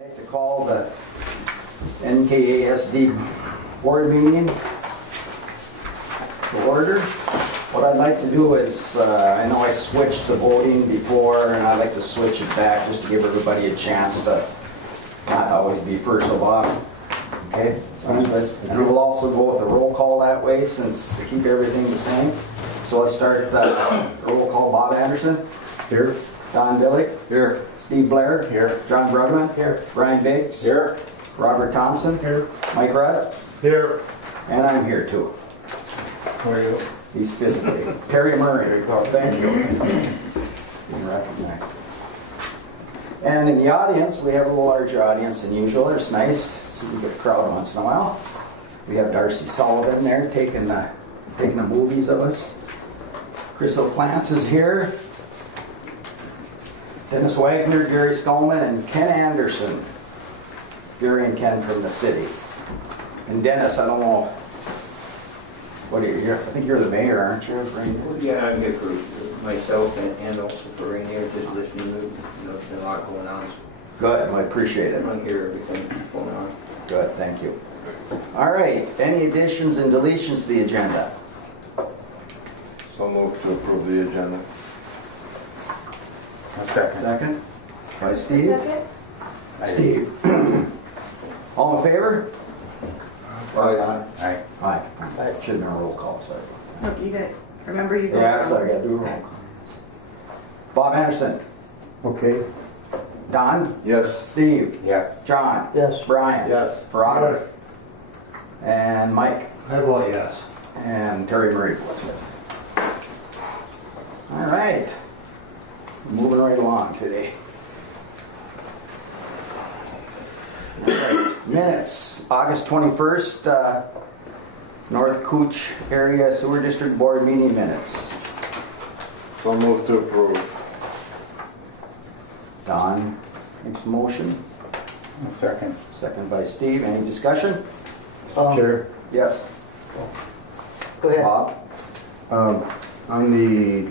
I'd like to call the NKASD board meeting to order. What I'd like to do is, I know I switched the voting before, and I'd like to switch it back just to give everybody a chance to not always be first of all. Okay? And we'll also go with the roll call that way, since to keep everything the same. So let's start roll call. Bob Anderson. Here. Don Billick. Here. Steve Blair. Here. John Brugman. Here. Brian Biggs. Here. Robert Thompson. Here. Mike Rudd. Here. And I'm here too. Where are you? He's physically. Terry Murray. Thank you. Being recognized. And in the audience, we have a little larger audience than usual. It's nice. See, we get a crowd once in a while. We have Darcy Sullivan there taking the movies of us. Crystal Clance is here. Dennis Wagner, Gary Skolman, and Ken Anderson. Gary and Ken from the city. And Dennis, I don't know, what are you? I think you're the mayor, aren't you, Rainier? Well, yeah, I'm here for myself and also for Rainier, just listening to, there's been a lot going on. So Good, I appreciate it. I want to hear everything going on. Good, thank you. All right, any additions and deletions to the agenda? So moved to approve the agenda. Second? By Steve? Second? Steve. All in favor? Aye. Aye. Aye. That shouldn't have a roll call, sorry. No, you got, remember you got. Yeah, sorry, I gotta do a roll call. Bob Anderson. Okay. Don? Yes. Steve? Yes. John? Yes. Brian? Yes. Robert? And Mike? I vote yes. And Terry Murray votes yes. All right. Moving right along today. All right. Minutes, August 21st, North Cooch Area Sewer District Board meeting minutes. So moved to approve. Don makes a motion. Second. Second by Steve. Any discussion? Chair. Yes. Go ahead. Bob? On the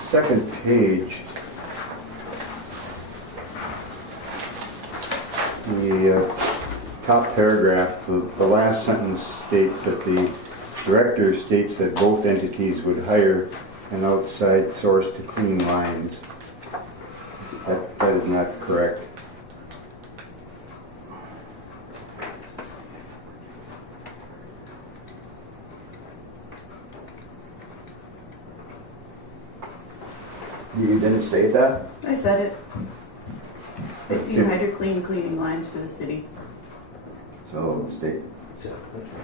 second page, the top paragraph, the last sentence states that the director states that both entities would hire an outside source to clean lines. That is not correct. You didn't say that? I said it. It's Yeah. HydroClean cleaning lines for the city. So the state,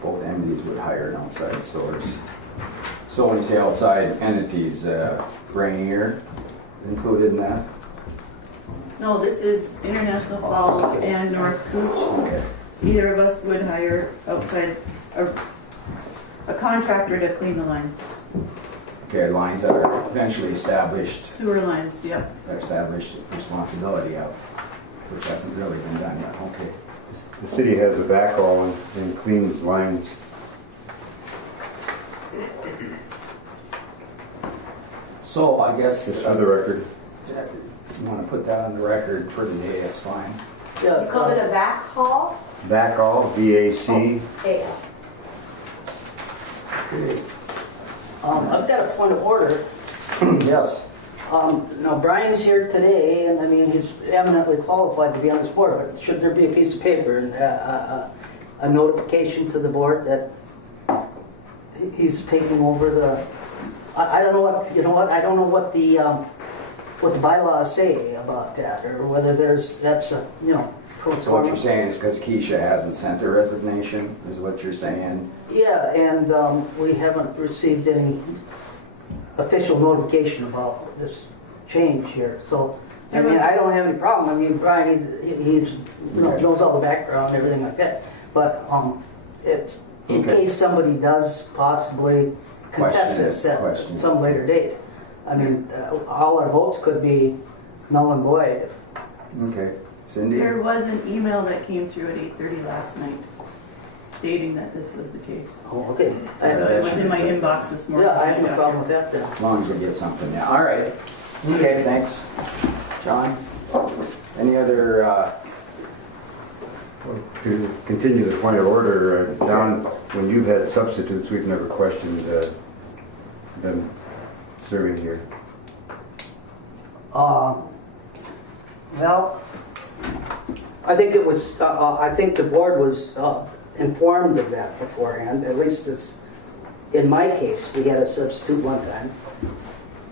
both entities would hire an outside source. So when you say outside entities, Rainier included in that? No, this is International Falls and North Cooch. Okay. Either of us would hire outside, a contractor to clean the lines. Okay, lines that are eventually established, Sewer lines, yep. established responsibility of, which hasn't really been done yet. Okay. The city has a backhaul and cleans lines. So I guess, Just for the record. you want to put that on the record for the day, that's fine. Yeah, You call it a backhaul? Backhaul, VAC. Yeah. Okay. I've got a point of order. Yes. Now, Brian's here today, and I mean, he's eminently qualified to be on this board, but should there be a piece of paper and a notification to the board that he's taking over the, I don't know what, you know what, I don't know what the bylaws say about that, or whether that's a, pro So what you're forma. saying is because Keisha hasn't sent her resignation, is what you're saying? Yeah, and we haven't received any official notification about this change here. So, I mean, I don't have any problem. I mean, Brian, he's knows all the background and everything like that. But it's in Okay. case somebody does possibly contest Question it, this at question. some later date. I mean, all our votes could be null and void. Okay. Cindy? There was an email that came through at 8:30 last night stating that this was the case. Oh, okay. So it was in my inbox this morning. Yeah, I have no problem with that then. As long as we get something, yeah. All right. Okay, thanks. John? Any other To continue the point of order, Don, when you've had substitutes, we've never questioned them serving here. Well, I think it was, I think the board was informed of that beforehand, at least as, in my case, we had a substitute one time.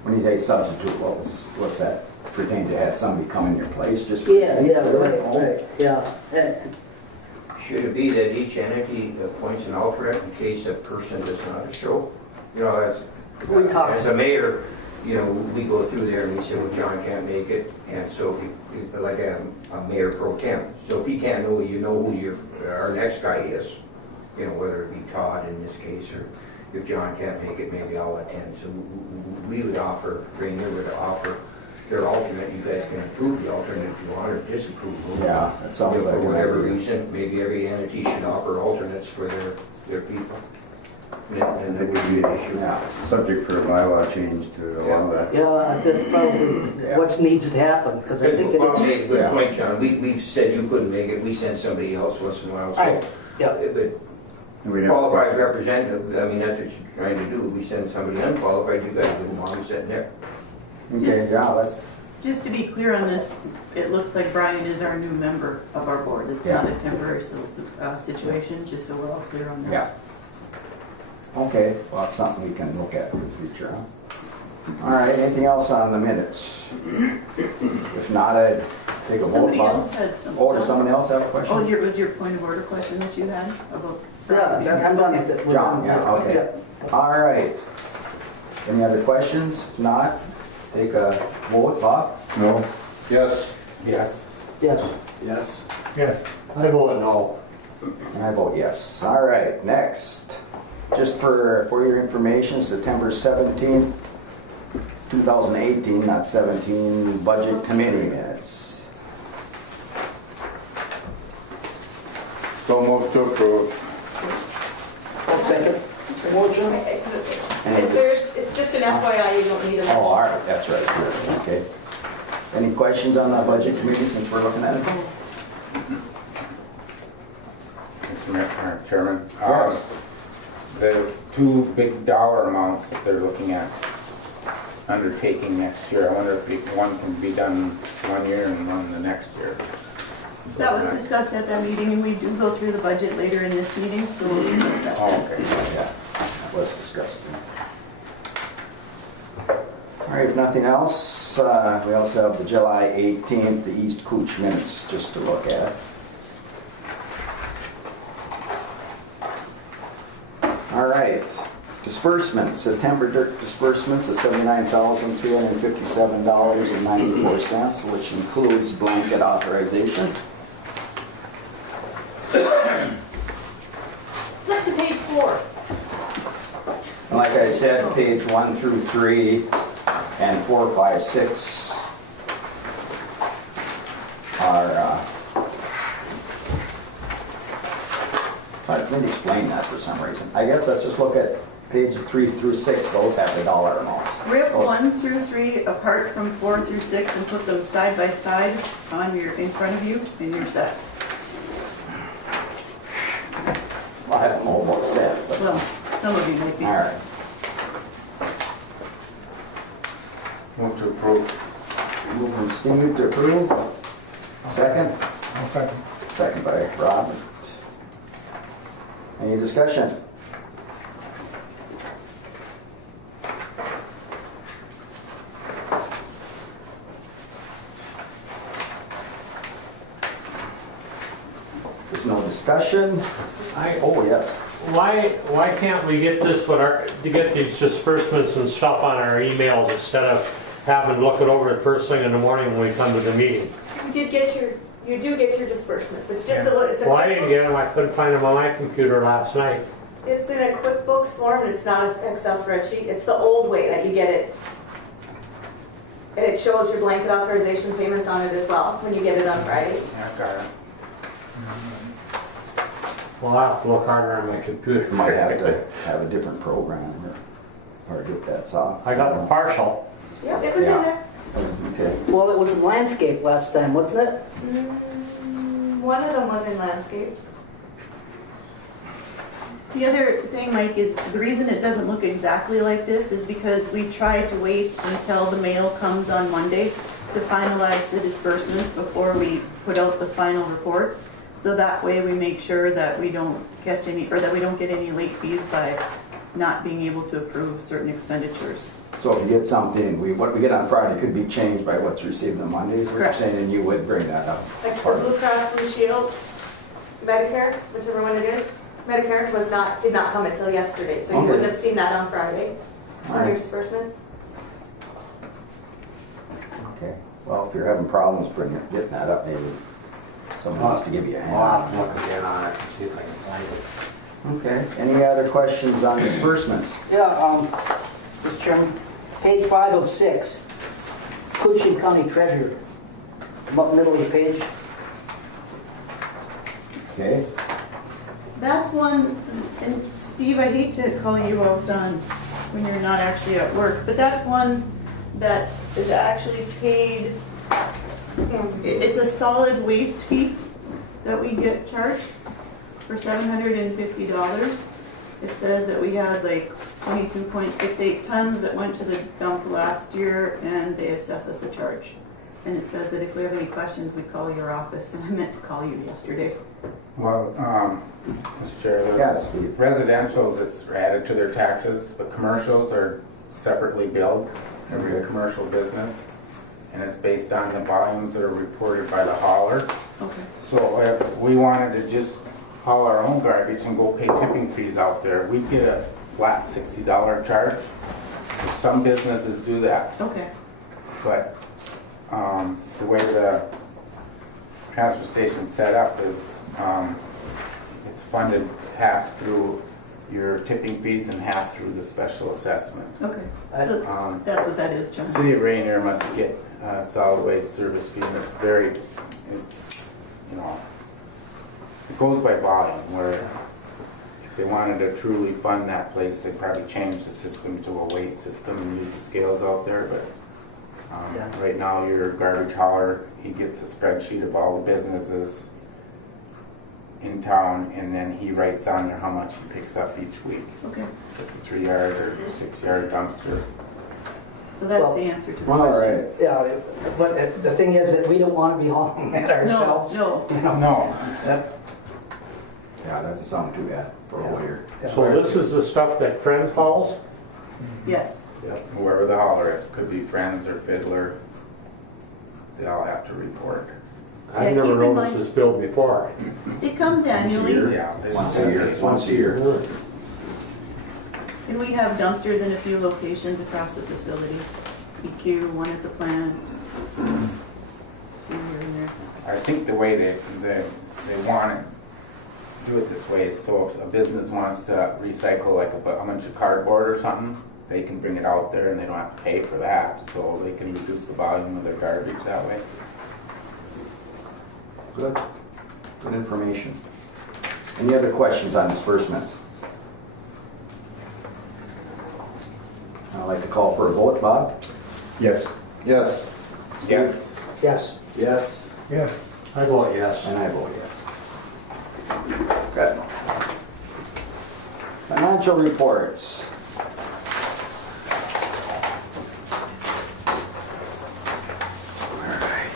When you say substitute, what's that pertain to? Had somebody come in your place just? Yeah, right, yeah. Should it be that each entity appoints an alternate in case a person does not show? You know, We talked. as a mayor, you know, we go through there and we say, well, John can't make it, and so if like a mayor pro tem, so if he can't know, you know who our next guy is, you know, whether it be Todd in this case, or if John can't make it, maybe I'll attend. So we would offer, Rainier would offer their alternate. You guys can approve the alternate if you want, or disapprove. Yeah, that sounds like For a whatever good idea. reason, maybe every entity should offer alternates for their people. And that would be an issue. Yeah. Subject for a bylaw change to allow that. Yeah, that's probably what needs to happen, because I think Well, it's, made a good Yeah. point, John. We said you couldn't make it, we send somebody else once in a while. So, Right, yeah. But We never qualified questioned. representative, I mean, that's what you're trying to do. We send somebody unqualified, you guys give them on sitting there. Okay, yeah, that's, Just to be clear on this, it looks like Brian is our new member of our board. It's not a temporary situation, just so we're all clear on that. yeah. Okay, well, that's something we can look at in the future, huh? All right, anything else on the minutes? If not, I'd take a vote. Somebody Bob. else had something. Oh, does someone else have a question? Oh, was your point of order question that you had about? Yeah, I'm done with it. John, yeah, okay. All right. Any other questions? If not, take a vote. Bob? No? Yes. Yes. Yes. Yes. Yes, I vote no. And I vote yes. All right, next. Just for your information, September 17th, 2018, not 17, Budget Committee minutes. So moved to approve. Second motion? Any dis- It's just an FYI, you don't need a Oh, all motion. right, that's right. Okay. Any questions on the Budget Committee since we're looking at it? Mr. Chairman, Yes. the two big dollar amounts that they're looking at undertaking next year, I wonder if one can be done one year and one the next year. That was discussed at that meeting, and we do go through the budget later in this meeting, so we'll discuss that. Oh, okay. Yeah, that was discussed. All right, if nothing else, we also have the July 18th, the East Cooch minutes just to look at. All right, disbursements, September disbursements of $79,357.94, which includes blanket authorization. Flip to page 4. And like I said, page 1 through 3 and 4, 5, 6 are, it's hard for me to explain that for some reason. I guess let's just look at page 3 through 6, those have the dollar amounts. Rip Those- 1 through 3 apart from 4 through 6 and put them side by side in front of you, and you're set. Well, I don't know about set, but, Well, some of you might be. all right. Move to approve. Move from Steve to approve. Second? Second by Robert. Any discussion? There's no discussion. Oh, yes. Why can't we get this, to get these disbursements and stuff on our emails instead of having to look it over the first thing in the morning when we come to the meeting? You do get your disbursements. It's just it's Well, I didn't get them, I couldn't find them on my computer last night. It's in a QuickBooks form, and it's not an Excel spreadsheet. It's the old way that you get it. And it shows your blanket authorization payments on it as well, when you get it on Friday. Yeah, got it. Well, I'll have to look harder on my computer. You might have to have a different program or get that soft. I got the partial. Yep, it was Yeah. in there. Okay. Well, it was landscape last time, wasn't it? One of them was in landscape. The other thing, Mike, is the reason it doesn't look exactly like this is because we tried to wait until the mail comes on Monday to finalize the disbursements before we put out the final report. So that way we make sure that we don't catch any, or that we don't get any late fees by not being able to approve certain expenditures. So if you get something, what we get on Friday could be changed by what's received on Monday, is what you're Correct. saying, and you would bring that up. Like the Blue Cross Blue Shield, Medicare, whichever one it is. Medicare did not come until yesterday, so you Okay. wouldn't have seen that on Friday, on your Alright. disbursements. Okay, well, if you're having problems getting that up, maybe someone wants to give you a hand. I'll have to look again on it and see if I can find it. Okay, any other questions on disbursements? Yeah, Mr. Chairman, page 5 of 6, Coochie County Treasurer, about middle of the page. Okay, That's one, and Steve, I hate to call you out on when you're not actually at work, but that's one that is actually paid, it's a solid waste fee that we get charged for $750. It says that we had like 22.68 tons that went to the dump last year, and they assess us a charge. And it says that if we have any questions, we call your office, and I meant to call you yesterday. Well, Mr. Chair, the yes, Steve. residentials, it's added to their taxes, but commercials are separately billed, every commercial business, and it's based on the volumes that are reported by the hauler. Okay. So if we wanted to just haul our own garbage and go pay tipping fees out there, we'd get a flat $60 charge. Some businesses do that, Okay. but the way the transfer station's set up is it's funded half through your tipping fees and half through the special assessment. Okay. So that's what that is, John. City of Rainier must get solid waste service fee, and it goes by volume, where if they wanted to truly fund that place, they'd probably change the system to a weight system and use the scales out there, but right now your garbage hauler, he gets a spreadsheet of all the businesses in town, and then he writes on there how much he picks up each week. Okay. If it's a 3-yard or 6-yard dumpster. So that's Well, the answer to the All question. right, Yeah, but the thing is that we don't want to be hauling that ourselves. No, You know, No, yeah, that doesn't sound too bad for a lawyer. So this is the stuff that Friends hauls? yes. whoever the hauler is, could be Friends or Fiddler, they all have to report. I've Yeah, never keep in noticed mind- this bill before. It comes annually, Yeah. Once a year, once a year. and we have dumpsters in a few locations across the facility. EQ, one at the plant. Here and there. I think the way they want to do it this way is so if a business wants to recycle like a bunch of cardboard or something, they can bring it out there and they don't have to pay for that, so they can reduce the volume of their garbage that way. Good, good information. Any other questions on disbursements? I'd like to call for a vote, Bob? Yes. Yes. Yes. yes. Yes. Yes. I vote yes. And I vote yes. Good. Financial reports. All right.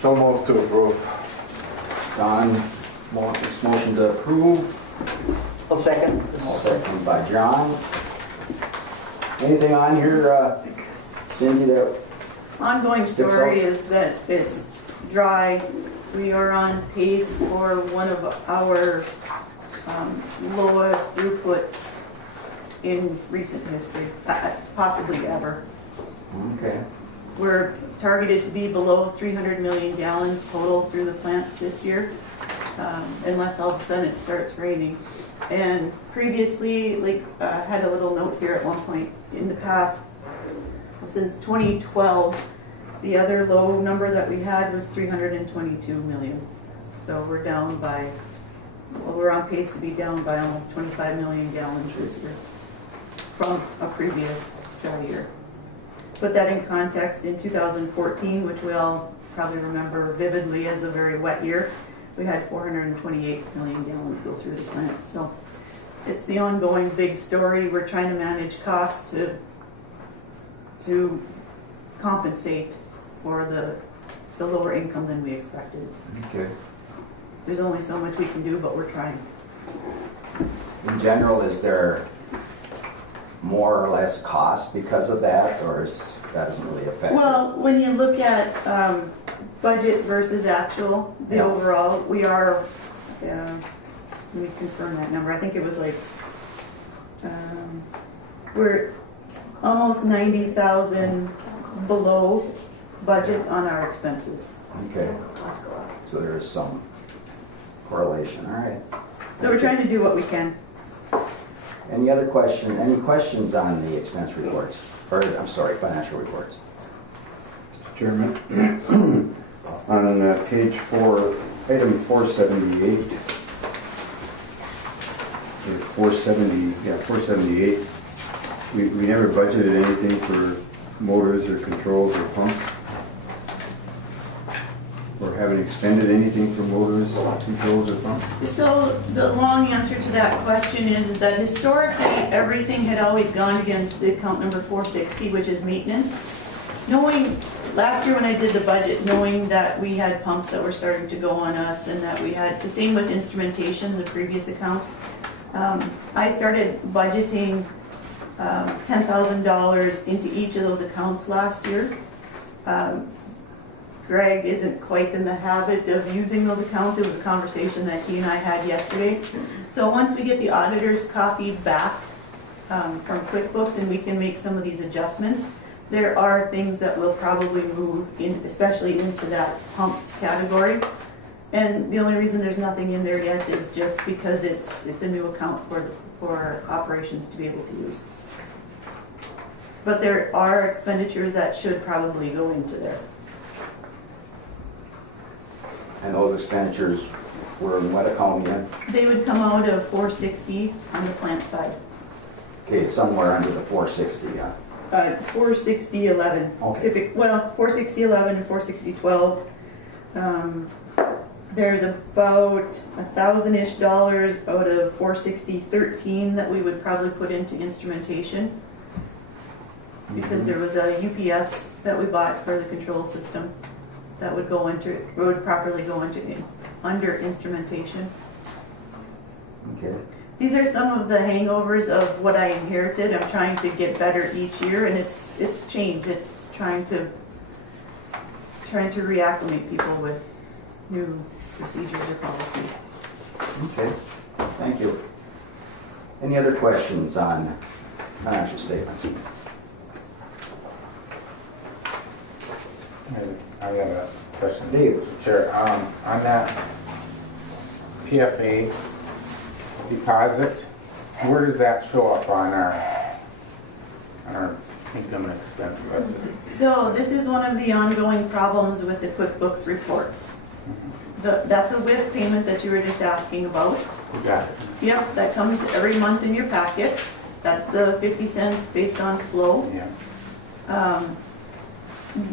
So moved to approve. Don, makes motion to approve, I'll second. second by John. Anything on here, Cindy, that, Ongoing Sticks story out. is that it's dry. We are on pace for one of our lowest throughputs in recent history, possibly ever. okay. We're targeted to be below 300 million gallons total through the plant this year, unless all of a sudden it starts raining. And previously, like, had a little note here at one point in the past, since 2012, the other low number that we had was 322 million. So we're down by, well, we're on pace to be down by almost 25 million gallons this year. from a previous dry year. Put that in context, in 2014, which we all probably remember vividly as a very wet year, we had 428 million gallons go through the plant. So it's the ongoing big story. We're trying to manage costs to compensate for the lower income than we expected. Okay. There's only so much we can do, but we're trying. In general, is there more or less cost because of that, or that doesn't really affect it? Well, when you look at budget versus actual, the Yeah. overall, we are, let me confirm that number, I think it was like, we're almost 90,000 below budget on our expenses. Okay, Let's go up. so there is some correlation, all right. So we're trying to do what we can. Any questions on the expense reports? Or, I'm sorry, financial reports? Mr. Chairman, on page 4, item 478, 478, we never budgeted anything for motors or controls or pumps. Or haven't expended anything for motors, controls, or pumps? So the long answer to that question is that historically, everything had always gone against the account number 460, which is maintenance. Knowing, last year when I did the budget, knowing that we had pumps that were starting to go on us and that we had, the same with instrumentation, the previous account, I started budgeting $10,000 into each of those accounts last year. Greg isn't quite in the habit of using those accounts. It was a conversation that he and I had yesterday. So once we get the auditor's copy back from QuickBooks and we can make some of these adjustments, there are things that will probably move in, especially into that pumps category. And the only reason there's nothing in there yet is just because it's a new account for operations to be able to use. But there are expenditures that should probably go into there. And those expenditures were in what account again? They would come out of 460 on the plant side. Okay, it's somewhere under the 460, yeah. 46011. Okay. Well, 46011 and 46012. There's about $1,000-ish out of 46013 that we would probably put into instrumentation. Because there was a UPS that we bought for the control system that would properly go into under instrumentation. Okay. These are some of the hangovers of what I inherited. I'm trying to get better each year, and it's changed. It's trying to reacclimate people with new procedures or policies. Okay, thank you. Any other questions on financial statements? I got a question. Dave. Mr. Chair, on that PFA deposit, where does that show up on our income and expense budget? So this is one of the ongoing problems with the QuickBooks reports. That's a WIF payment that you were just asking about. You got it. Yep, that comes every month in your packet. That's the 50 cents based on flow. Yeah.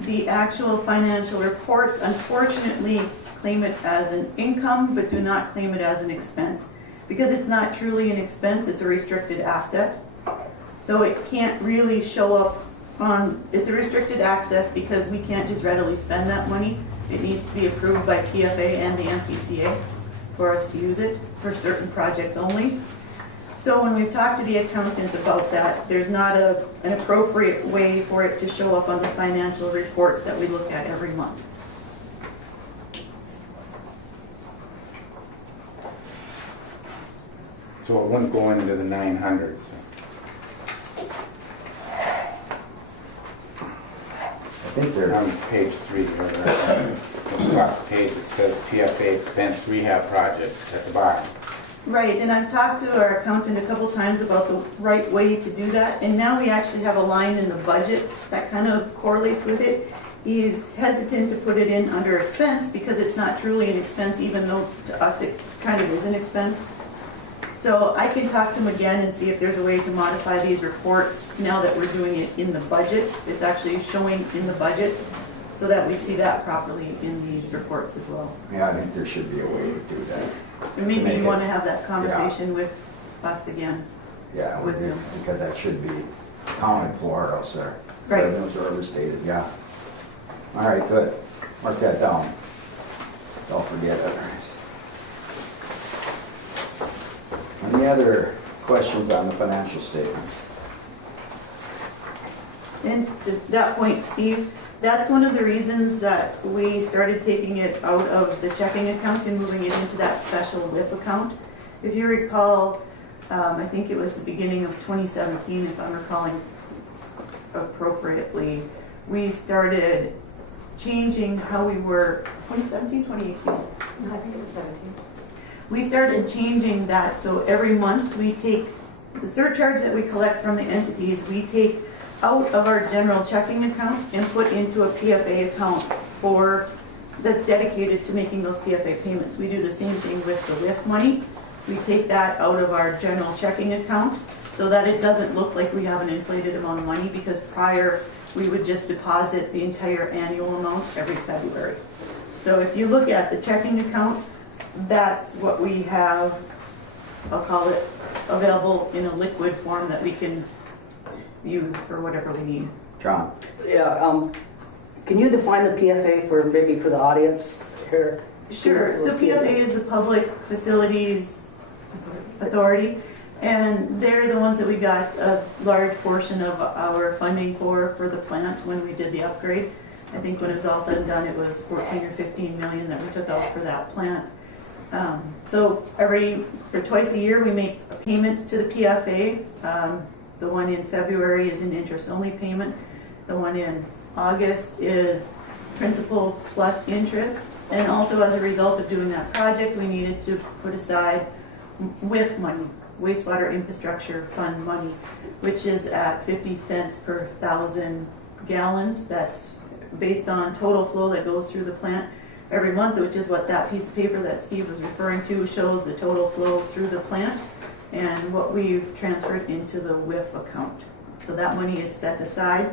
The actual financial reports unfortunately claim it as an income but do not claim it as an expense. Because it's not truly an expense, it's a restricted asset. So it can't really show up it's a restricted access because we can't just readily spend that money. It needs to be approved by PFA and the MPCA for us to use it for certain projects only. So when we've talked to the accountant about that, there's not an appropriate way for it to show up on the financial reports that we look at every month. So it wouldn't go into the 900s. I think they're, On page 3, the last page, it says PFA expense rehab project at the bottom. Right, and I've talked to our accountant a couple times about the right way to do that, and now we actually have a line in the budget that kind of correlates with it. He's hesitant to put it in under expense because it's not truly an expense, even though to us it kind of is an expense. So I can talk to him again and see if there's a way to modify these reports now that we're doing it in the budget. It's actually showing in the budget so that we see that properly in these reports as well. Yeah, I think there should be a way to do that. And maybe Make you it- want to have that conversation with us again. Yeah, With him. because that should be accounted for, or else our Right. revenues are overstated, yeah. All right, good. Mark that down. Don't forget it. Any other questions on the financial statements? And to that point, Steve, that's one of the reasons that we started taking it out of the checking account and moving it into that special WIP account. If you recall, I think it was the beginning of 2017, if I'm recalling appropriately, we started changing how we were, 2017, 2018? No, I think it was 17. We started changing that, so every month we take, the surcharge that we collect from the entities, we take out of our general checking account and put into a PFA account that's dedicated to making those PFA payments. We do the same thing with the WIF money. We take that out of our general checking account so that it doesn't look like we have an inflated amount of money, because prior we would just deposit the entire annual amount every February. So if you look at the checking account, that's what we have, I'll call it, available in a liquid form that we can use for whatever we need. John? Yeah, can you define the PFA for, maybe for the audience here? Sure, so PFA is the Public Facilities Authority, and they're the ones that we got a large portion of our funding for the plant when we did the upgrade. I think when it was all said and done, it was 14 or 15 million that we took out for that plant. So twice a year, we make payments to the PFA. The one in February is an interest-only payment. The one in August is principal plus interest. And also, as a result of doing that project, we needed to put aside WIF money, wastewater infrastructure fund money, which is at 50 cents per 1,000 gallons. That's based on total flow that goes through the plant every month, which is what that piece of paper that Steve was referring to shows, the total flow through the plant and what we've transferred into the WIF account. So that money is set aside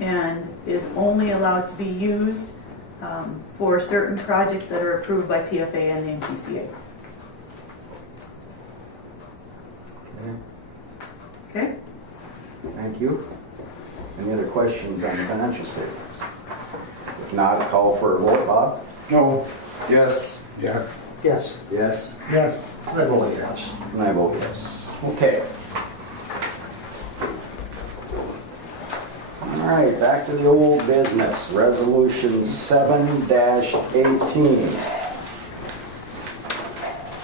and is only allowed to be used for certain projects that are approved by PFA and the MPCA. Okay? Thank you. Any other questions on the financial statements? If not, I'll call for a vote. Bob? No. Yes. Yes. Yes. Yes. Yes. I vote yes. And I vote yes. Okay. All right, back to the old business. Resolution 7-18.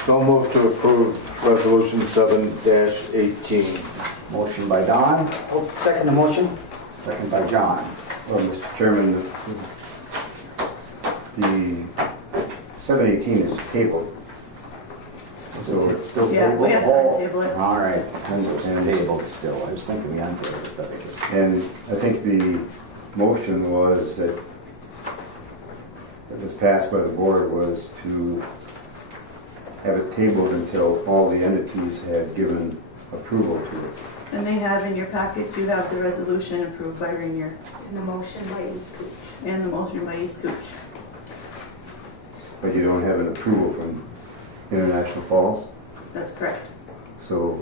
So moved to approve resolution 7-18. Motion by Don, I'll second the motion. second by John. Well, Mr. Chairman, the 718 is tabled. So it's still Yeah, tabled? we have to table it. All right, then it's tabled still. I was thinking we untabled it, but I guess. And I think the motion was that was passed by the board was to have it tabled until all the entities had given approval to it. And they have in your packet, you have the resolution approved by Rainier And the motion by East Cooch. and the motion by East Cooch. But you don't have an approval from International Falls. That's correct. So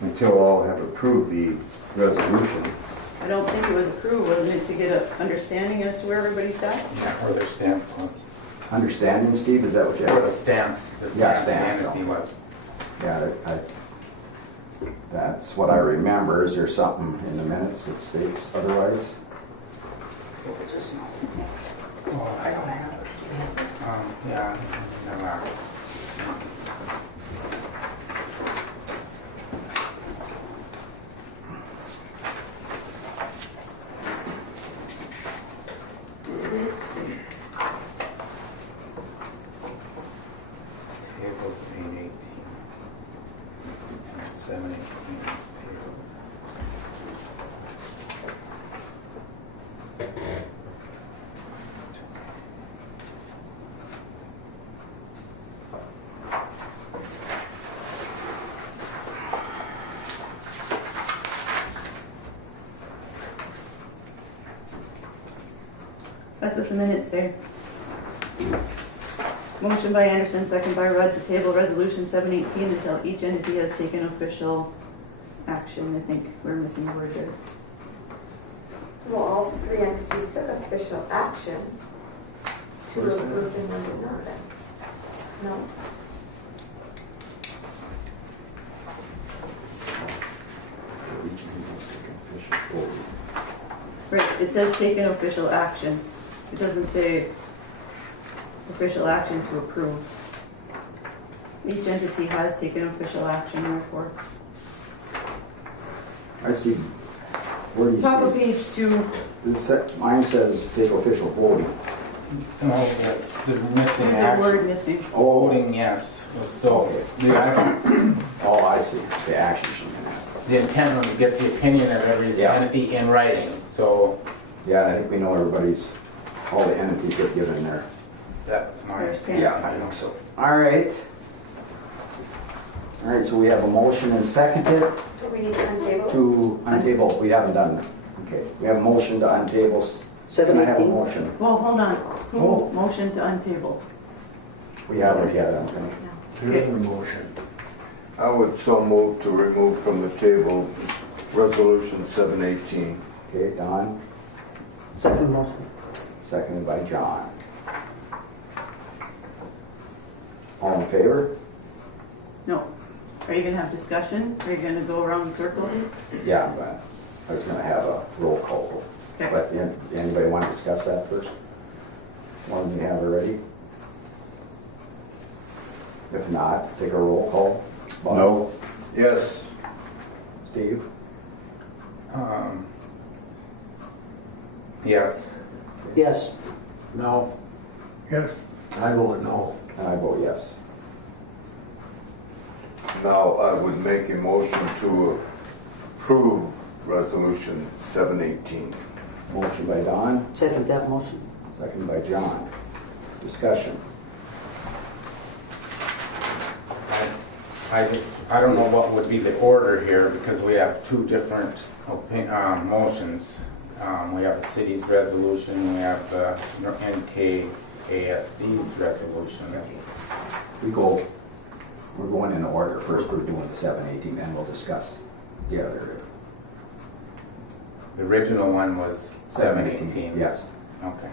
until all have approved the resolution, I don't think it was approved, wasn't it, to get an understanding as to where everybody sat? Yeah, where their stamp was. Understanding, Steve, is that what you Where the asked? stance, Yeah, the stance. entity was. Yeah, that's what I remember. Is there something in the minutes that states otherwise? Oh, I don't have it. Yeah, never mind. Table 818. And 718 is tabled. what the minutes say. Motion by Anderson, second by Rudd to table resolution 718 until each entity has taken official action. I think we're missing a word there. Well, all three entities took official action to approve and one did not then. No? Right, it says taken official action. It doesn't say official action to approve. Each entity has taken official action, therefore. I see, where do you Top of see? page 2, Mine says take official voting. No, that's the missing there's a action. word missing. Voting, yes, but still, Oh, I see, the action should be that. the intent was to get the opinion of every Yeah. entity in writing, so Yeah, I think we know everybody's, all the entities that get in there. that's my Understand. Yeah, I think so. All right. All right, so we have a motion and seconded Do we need to untable? to untable. We haven't done that. Okay, we have a motion to untable. Can I have a 718? motion? Well, hold on. Oh. Motion to untable. We haven't yet, I think. I would so move to remove from the table resolution 718. Okay, Don, Second motion. seconded by John. All in favor? No. Are you gonna have discussion? Are you gonna go around the circle? Yeah, but I was gonna have a roll call. Okay. But anybody want to discuss that first? One we have already? If not, take a roll call. Bob? No. Yes. Steve? yes. Yes. No. Yes. I vote no. And I vote yes. Now I would make a motion to approve resolution 718. Motion by Don, Second that motion. second by John. Discussion. I don't know what would be the order here, because we have two different motions. We have the city's resolution, we have the NKASD's resolution. We're going in order. First, we're doing the 718, then we'll discuss the other. The original one was 718. Yes. Okay.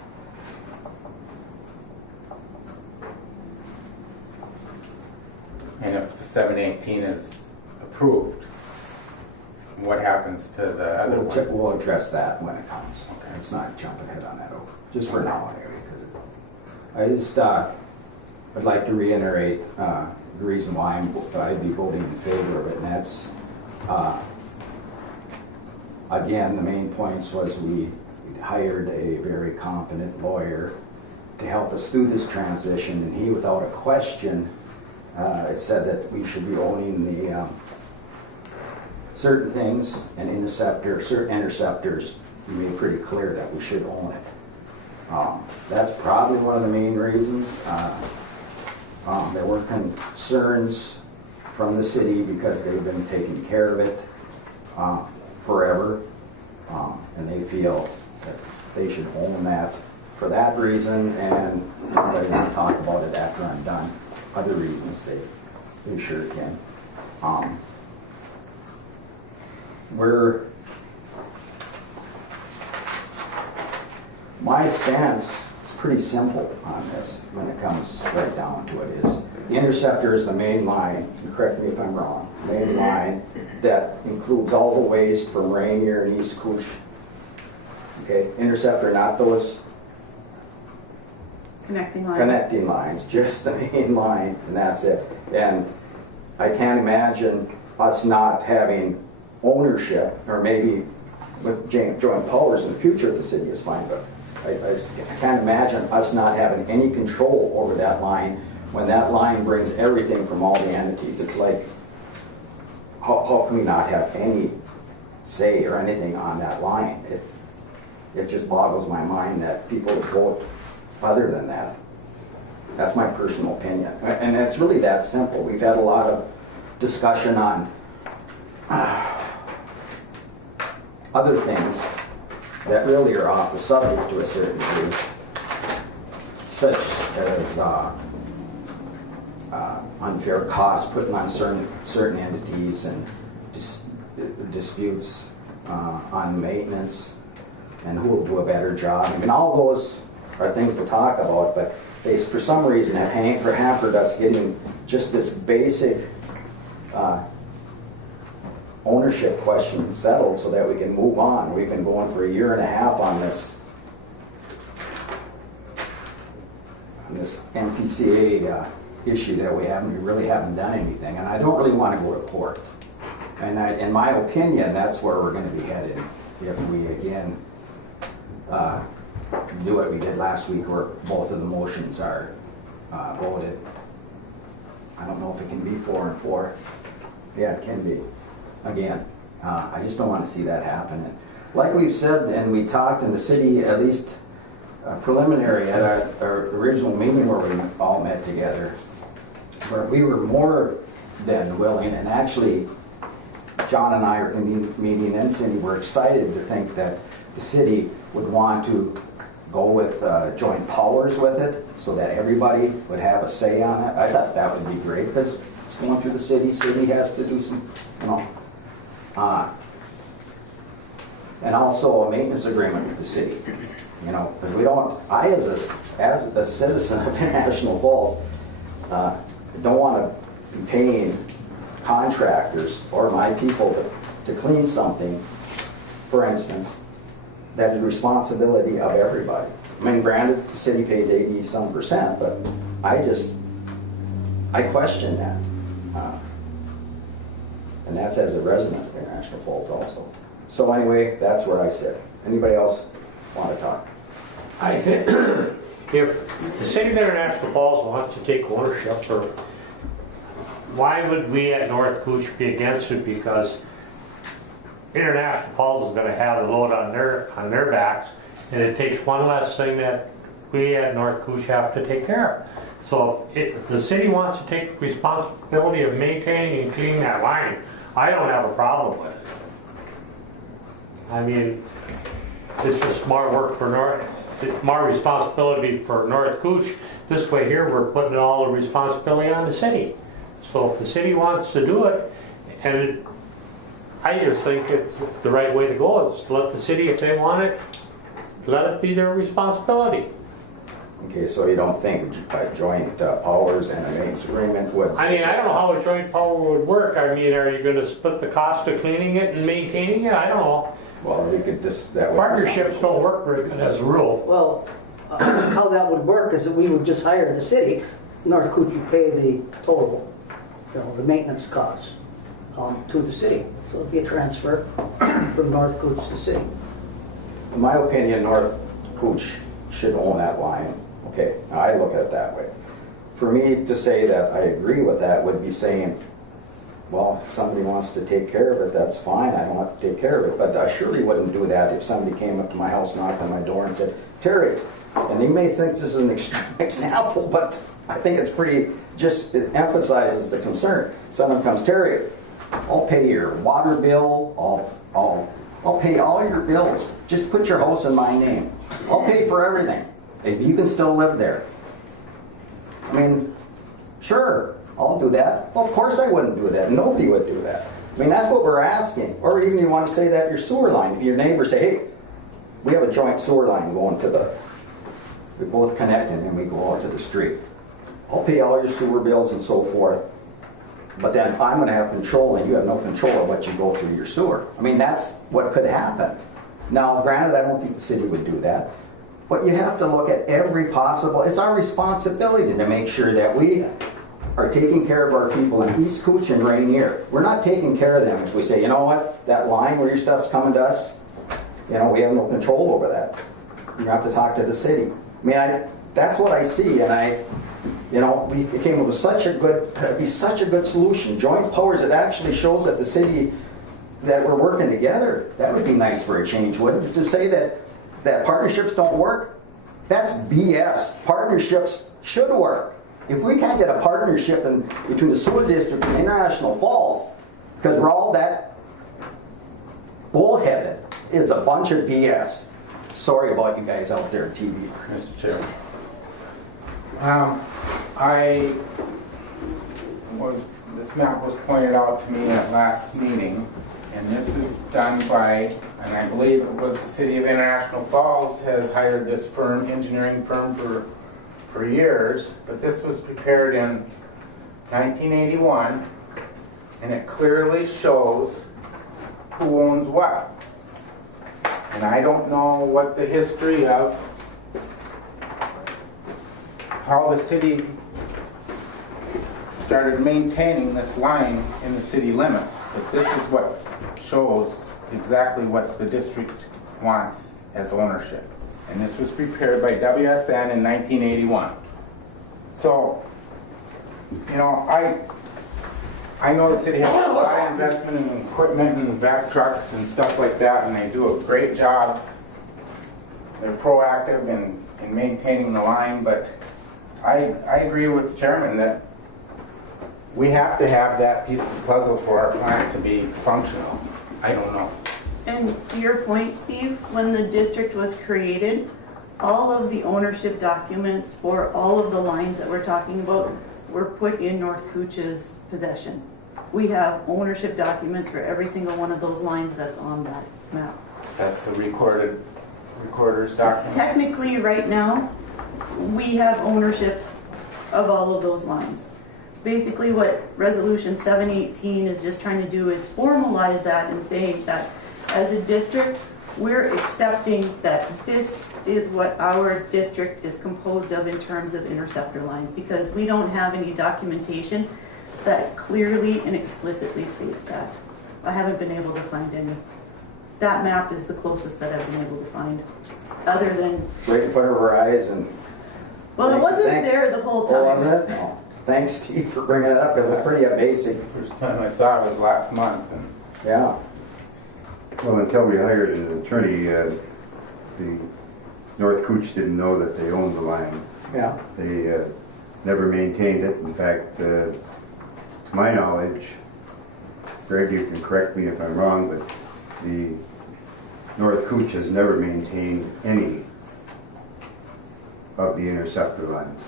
And if the 718 is approved, what happens to the other one? We'll address that when it comes. Okay. Let's not jump ahead on that over, just for now anyway. 'Cause I'd like to reiterate the reason why I'd be voting in favor of it, and that's, again, the main points was we hired a very competent lawyer to help us through this transition, and he, without a question, said that we should be owning the certain things, and certain interceptors, he made pretty clear that we should own it. That's probably one of the main reasons. There were concerns from the city because they've been taking care of it forever, and they feel that they should own that for that reason, and if they want to talk about it after I'm done, other reasons they sure can. My stance is pretty simple on this when it comes right down to it is, the interceptor is the main line, and correct me if I'm wrong, main line that includes all the waste from Rainier and East Cooch. Okay, interceptor, not those Connecting line. connecting lines, just the main line, and that's it. And I can't imagine us not having ownership, or maybe with joint powers in the future if the city is fine, but I can't imagine us not having any control over that line when that line brings everything from all the entities. It's like, how can we not have any say or anything on that line? It just boggles my mind that people would vote other than that. That's my personal opinion. And it's really that simple. We've had a lot of discussion on other things that really are off the subject to a certain degree. such as unfair costs put on certain entities and disputes on maintenance and who will do a better job. I mean, all those are things to talk about, but they, for some reason, have hampered us getting just this basic ownership question settled so that we can move on. We've been going for 1.5 years on this MPCA issue that we really haven't done anything, and I don't really want to go to court. And in my opinion, that's where we're going to be headed if we again do what we did last week, where both of the motions are voted. I don't know if it can be 4 and 4. Yeah, it can be. Again, I just don't want to see that happen. And like we've said, and we talked in the city, at least preliminary at our original meeting where we all met together, where we were more than willing, and actually John and I are in the meeting and Cindy were excited to think that the city would want to go with joint powers with it so that everybody would have a say on it. I thought that would be great because it's going through the city. City has to do some, you know. And also a maintenance agreement with the city, you know, because we don't, I as a citizen of International Falls, don't want to be paying contractors or my people to clean something, for instance, that is responsibility of everybody. I mean, granted, the city pays 80-some%, but I question that. And that's as a resident of International Falls also. So anyway, that's where I sit. Anybody else want to talk? I think if the city of International Falls wants to take ownership, or why would we at North Cooch be against it? Because International Falls is going to have a load on their backs, and it takes one less thing that we at North Cooch have to take care of. So if the city wants to take responsibility of maintaining and cleaning that line, I don't have a problem with it. I mean, it's just more work for more responsibility for North Cooch. This way here, we're putting all the responsibility on the city. So if the city wants to do it, and I just think it's the right way to go is let the city, if they want it, let it be their responsibility. Okay, so you don't think joint powers and a maintenance agreement would... I mean, I don't know how a joint power would work. I mean, are you going to split the cost of cleaning it and maintaining it? I don't know. Well, we could just... Partnerships don't work very good as a rule. Well, how that would work is that we would just hire the city. North Cooch would pay the total, you know, the maintenance costs to the city. So it'd be a transfer from North Cooch to the city. In my opinion, North Cooch should own that line. Okay, now I look at it that way. For me to say that I agree with that would be saying, well, if somebody wants to take care of it, that's fine, I don't have to take care of it. But I surely wouldn't do that if somebody came up to my house, knocked on my door and said, Terry, and you may think this is an example, but I think it's pretty, it emphasizes the concern. Someone comes, Terry, I'll pay your water bill, I'll pay all your bills. Just put your house in my name. I'll pay for everything. If you can still live there. I mean, sure, I'll do that. Well, of course I wouldn't do that. Nobody would do that. I mean, that's what we're asking. Or even you want to say that your sewer line. If your neighbors say, hey, we have a joint sewer line going to we both connected and we go out to the street. I'll pay all your sewer bills and so forth. But then I'm going to have control and you have no control of what you go through your sewer. I mean, that's what could happen. Now, granted, I don't think the city would do that. But you have to look at every possible, it's our responsibility to make sure that we are taking care of our people in East Cooch and Rainier. We're not taking care of them if we say, you know what, that line where your stuff's coming to us, you know, we have no control over that. You have to talk to the city. I mean, that's what I see, and you know, we came up with such a good solution. Joint powers, it actually shows that the city, that we're working together. That would be nice for a change, wouldn't it? To say that partnerships don't work, that's BS. Partnerships should work. If we can't get a partnership between the sewer district and International Falls, because we're all that bullheaded, is a bunch of BS. Sorry about you guys out there on TV. Mr. Chairman. This map was pointed out to me at last meeting, and this is done by, and I believe it was the City of International Falls has hired this firm, engineering firm for years, but this was prepared in 1981, and it clearly shows who owns what. And I don't know what the history of how the city started maintaining this line in the city limits. But this is what shows exactly what the district wants as ownership. And this was prepared by WSN in 1981. So, you know, I know the city has a lot of investment in equipment and back trucks and stuff like that, and they do a great job. They're proactive in maintaining the line, but I agree with the chairman that we have to have that piece of the puzzle for our plant to be functional. I don't know. And to your point, Steve, when the district was created, all of the ownership documents for all of the lines that we're talking about were put in North Cooch's possession. We have ownership documents for every single one of those lines that's on that map. That's the recorder's document. Technically, right now, we have ownership of all of those lines. Basically, what Resolution 718 is just trying to do is formalize that and saying that as a district, we're accepting that this is what our district is composed of in terms of interceptor lines, because we don't have any documentation that clearly and explicitly states that. I haven't been able to find any. That map is the closest that I've been able to find, other than... Right in front of our eyes and... Well, it wasn't Thanks. there the whole time. Oh, wasn't it? No. Thanks, Steve, for bringing it up. It was pretty amazing. First time I saw it was last month. And Yeah. Well, until we hired an attorney, the North Cooch didn't know that they owned the line. Yeah. They never maintained it. In fact, to my knowledge, Greg, you can correct me if I'm wrong, but the North Cooch has never maintained any of the interceptor lines.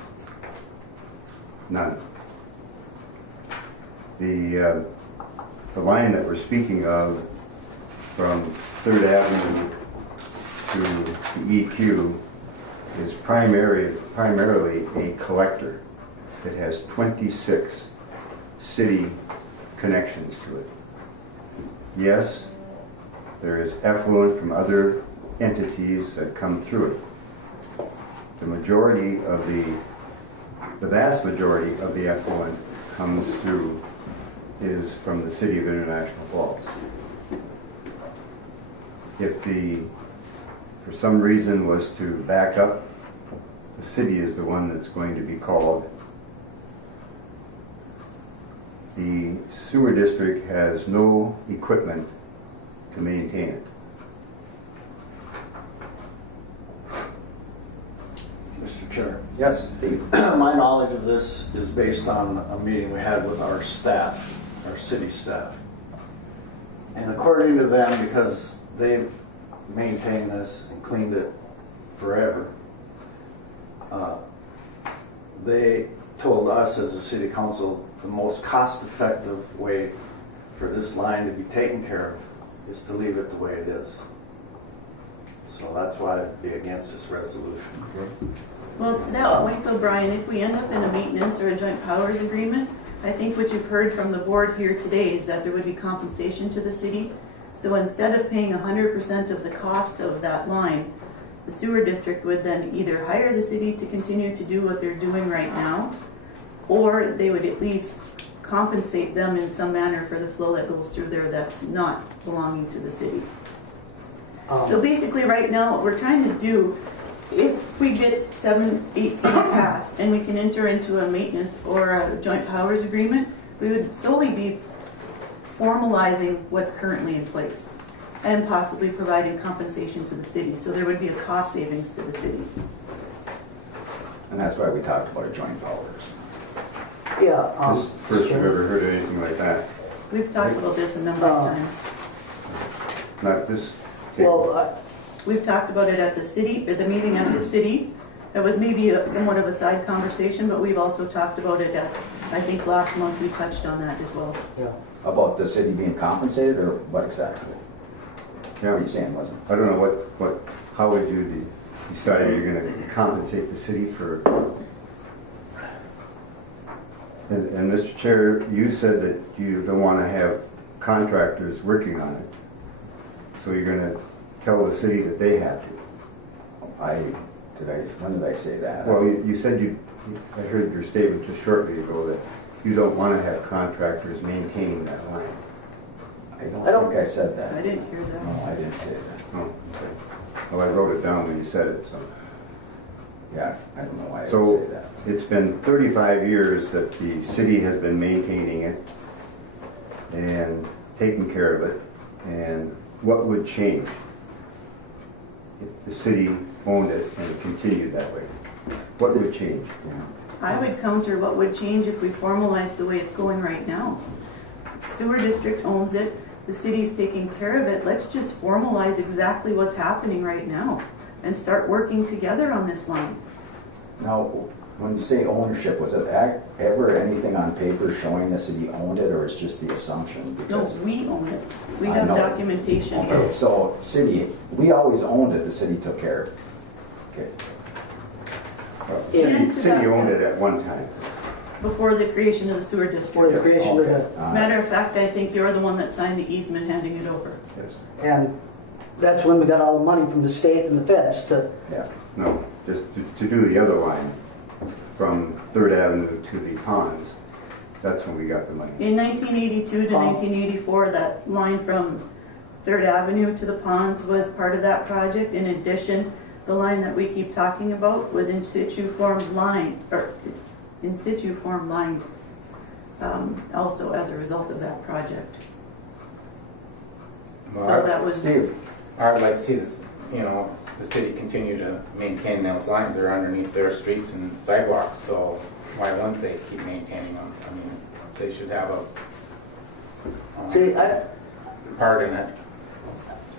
None. The line that we're speaking of from 3rd Avenue to the EQ is primarily a collector that has 26 city connections to it. Yes, there is effluent from other entities that come through it. The vast majority of the effluent comes through is from the City of International Falls. If for some reason was to back up, the city is the one that's going to be called. The sewer district has no equipment to maintain it. Mr. Chair, Yes, Steve. my knowledge of this is based on a meeting we had with our staff, our city staff. And according to them, because they've maintained this and cleaned it forever, they told us as a city council the most cost-effective way for this line to be taken care of is to leave it the way it is. So that's why I'd be against this resolution. Well, to that point though, Brian, if we end up in a maintenance or a joint powers agreement, I think what you've heard from the board here today is that there would be compensation to the city. So instead of paying 100% of the cost of that line, the sewer district would then either hire the city to continue to do what they're doing right now, or they would at least compensate them in some manner for the flow that goes through there that's not belonging to the city. So basically right now, what we're trying to do, if we get 718 passed and we can enter into a maintenance or a joint powers agreement, we would solely be formalizing what's currently in place and possibly providing compensation to the city. So there would be a cost savings to the city. And that's why we talked about a joint powers. Yeah. This is the first I've ever heard of anything like that. We've talked about this a number of times. Not this. Well, We've talked about it at the city, or the meeting at the city. It was maybe somewhat of a side conversation, but we've also talked about it at, I think last month we touched on that as well. Yeah. About the city being compensated, or what exactly? What Yeah, are you saying, wasn't? I don't know how would you decide you're gonna compensate the city for? And Mr. Chair, you said that you don't wanna have contractors working on it. So you're gonna tell the city that they have to. When did I say that? Well, you said I heard your statement just shortly ago that you don't wanna have contractors maintaining that line. I don't think I said that. I didn't hear that. No, I didn't say that. Oh, okay. Well, I wrote it down when you said it, so. Yeah, I don't know why I didn't So say that. it's been 35 years that the city has been maintaining it and taking care of it. And what would change if the city owned it and continued that way? What would change? I would counter what would change if we formalize the way it's going right now. Sewer district owns it, the city's taking care of it. Let's just formalize exactly what's happening right now and start working together on this line. Now, when you say ownership, was it ever anything on paper showing the city owned it, or is just the assumption? No, Because we own it. We I have know. documentation Okay, here. so city, we always owned it, the city took care of it. Okay. Well, the And to city that- owned it at one time. Before the creation of the sewer For the district. creation of Okay. the, Matter of fact, I think you're the one that signed the easement handing it over. Yes. and that's when we got all the money from the state and the feds to, Yeah. No, just to do the other line from 3rd Avenue to the ponds. That's when we got the money. In 1982 to Oh. 1984, that line from 3rd Avenue to the ponds was part of that project. In addition, the line that we keep talking about was in situ formed line, also as a result of that project. So Well, that was, Steve, I would like to see this, the city continue to maintain those lines. They're underneath their streets and sidewalks, so why wouldn't they keep maintaining them? I mean, they should have a see, I, part in it.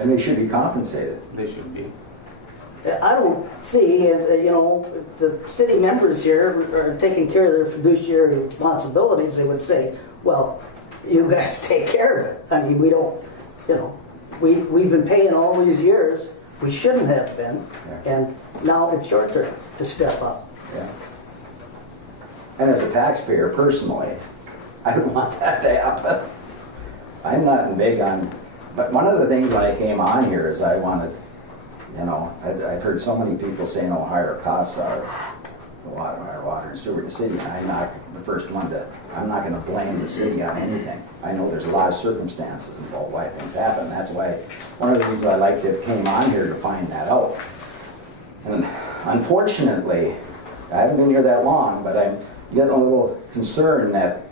and they should be compensated. They should be. I don't see, and if the city members here are taking care of their fiduciary responsibilities, they would say, well, you guys take care of it. I mean, we don't, we've been paying all these years, we shouldn't have been, Yeah. and now it's your turn to step up. Yeah. And as a taxpayer personally, I don't want that to happen. I'm not big on, but one of the things when I came on here is I wanted, I've heard so many people saying how higher costs are, our water and sewer in the city, and I'm not the first one I'm not gonna blame the city on anything. I know there's a lot of circumstances involved why things happen. That's why, one of the reasons I liked it came on here to find that out. And unfortunately, I haven't been here that long, but I'm getting a little concerned that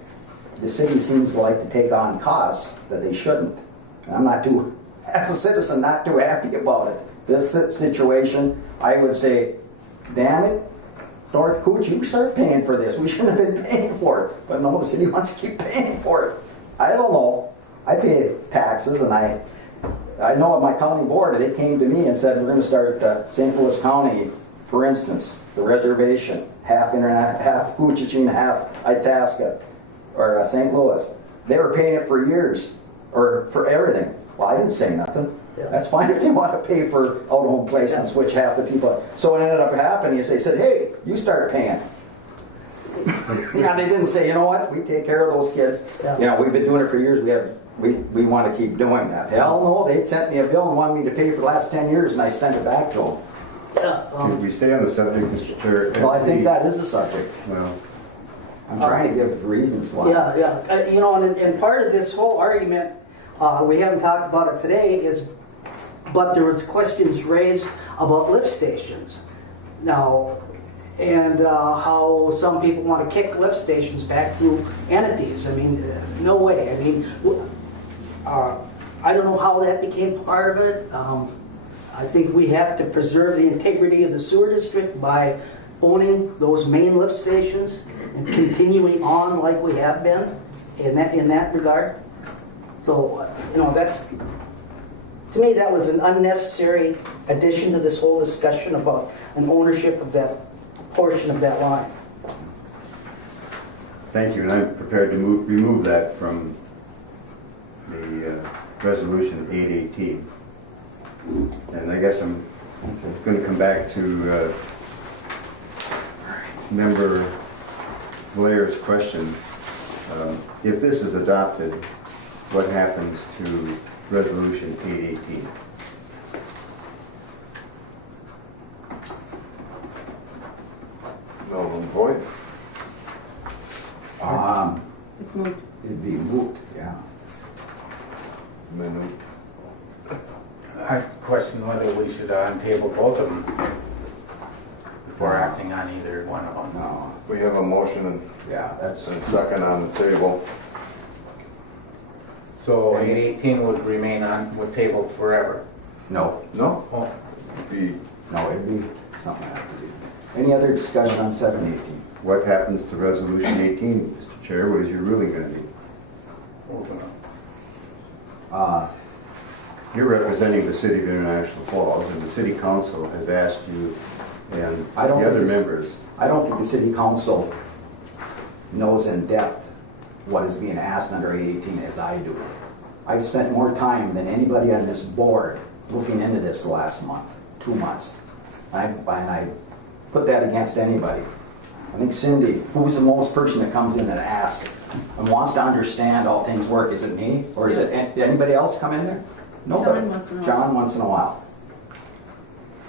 the city seems to like to take on costs that they shouldn't. And I'm not too, as a citizen, not too happy about it. This situation, I would say, damn it, North Cooch, you start paying for this. We shouldn't have been paying for it. But no, the city wants to keep paying for it. I don't know. I pay taxes, and I know at my county board, they came to me and said, we're going to start St. Louis County, for instance, the reservation, half Coochichin, half Itasca, or St. Louis. They were paying it for years, or for everything. Well, I didn't say nothing. Yeah. That's fine if they want to pay for out-of-home place and switch half the people. So it ended up happening is they said, hey, you start paying. Yeah, they didn't say, you know what, we take care of those kids. Yeah. We've been doing it for years. We want to keep doing that. Hell no, they sent me a bill and wanted me to pay for the last 10 years, and I sent it back to them. Yeah, Can we stay on the subject, Mr. Chair? Well, I think that is the subject. Well, I'm trying to give reasons why. and part of this whole argument, we haven't talked about it today, but there was questions raised about lift stations. Now, and how some people want to kick lift stations back to entities. I mean, no way. I mean, I don't know how that became part of it. I think we have to preserve the integrity of the sewer district by owning those main lift stations and continuing on like we have been in that regard. So, that's, to me, that was an unnecessary addition to this whole discussion about an ownership of that portion of that line. Thank you, and I'm prepared to remove that from the resolution 818. And I guess I'm going to come back to member Blair's question. If this is adopted, what happens to resolution 818? No, void. It's moved. It'd be moot, yeah. Minute. I question whether we should untable both of them before acting on either one of them. No, We have a motion and yeah, that's, second on the table. So 818 would remain on, would table forever. no, No? Oh, Be, no, it'd be something I have to do. Any other discussion on 718? What happens to resolution 18, Mr. Chair? What is your ruling going to be? moving on. You're representing the city of International Falls, and the city council has asked you and the I don't think other this- members. I don't think the city council knows in depth what is being asked under 818 as I do. I've spent more time than anybody on this board looking into this the last month, 2 months. And I put that against anybody. I think Cindy, who's the most person that comes in and asks and wants to understand how things work? Is it me? Or is it anybody else come in there? Nobody. John once in a while. John once in a while.